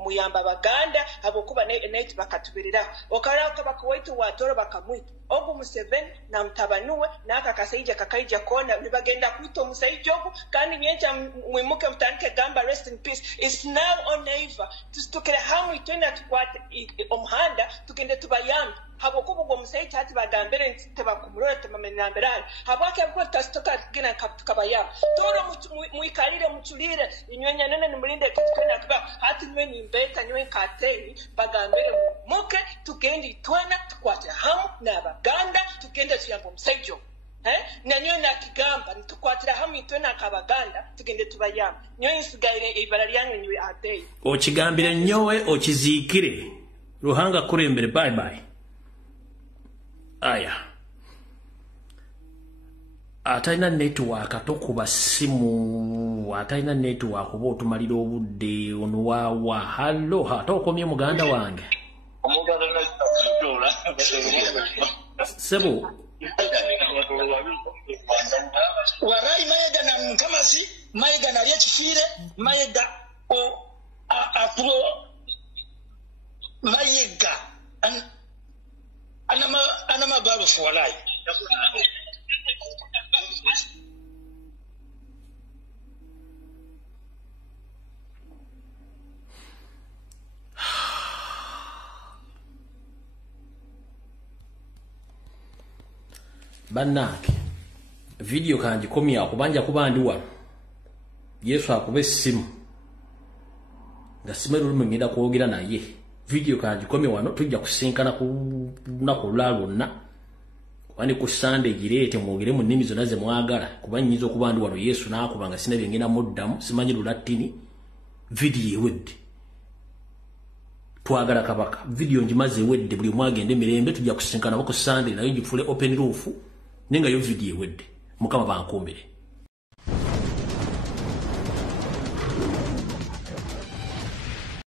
muyamba abaganda abokuba net bakatubirira okara kabako waitu watoro bakamwita ogu Museveni na mtabanuwe na kakasaija kakaija kona nibagenda kwito Musaijo kandi nyenja mwimuke mtanke gamba rest in peace. It's now on Neva tustukire hamu itwenda tukwate omhanda tukende tubayamba habo kubo Musaijo ati bagambere nteba kumurora temamenamberana habake bwo tastoka gina kabayamba toro muikalire mutulire inywenya nene nimulinde kitwena tuba hati nyweni mbeta nywe kateni bagambere muke tukende twena tukwate hamu na abaganda tukende tuyamba Musaijo nanyo nakigamba nitukwatira hamwe itona kabaganda tugende tubayamba nyo insigaire ibara lyanyu nywe ate okigambire nyowe okizikire ruhanga kurembere bye bye aya ataina network atokuba simu ataina network obo tumalira obudde onwawa hallo hatokomye muganda wange omuganda n'akidola sebo warai Mayiga na mkamasi Mayiga na liya chifire Mayiga o afro Mayiga anama babu for life. Bannange video kanji komya kubanja kubandi wano Yesu akube simu nga simero lumengeda kwogera naye video kanji komya wano tujja kusinkana ku nako lwalonna wani ku Sunday girete mwogere mu nnimi zonna ze mwagala kubanyizo kubandi wano Yesu nakubanga sina byengena muddamu simanyi lulatini video ewedde twagala kabaka video njimaze ewedde buli mwagende mirembe tujja kusinkana ku Sunday nayo njifule open roof Ninga yo video ewedde mukama bankombere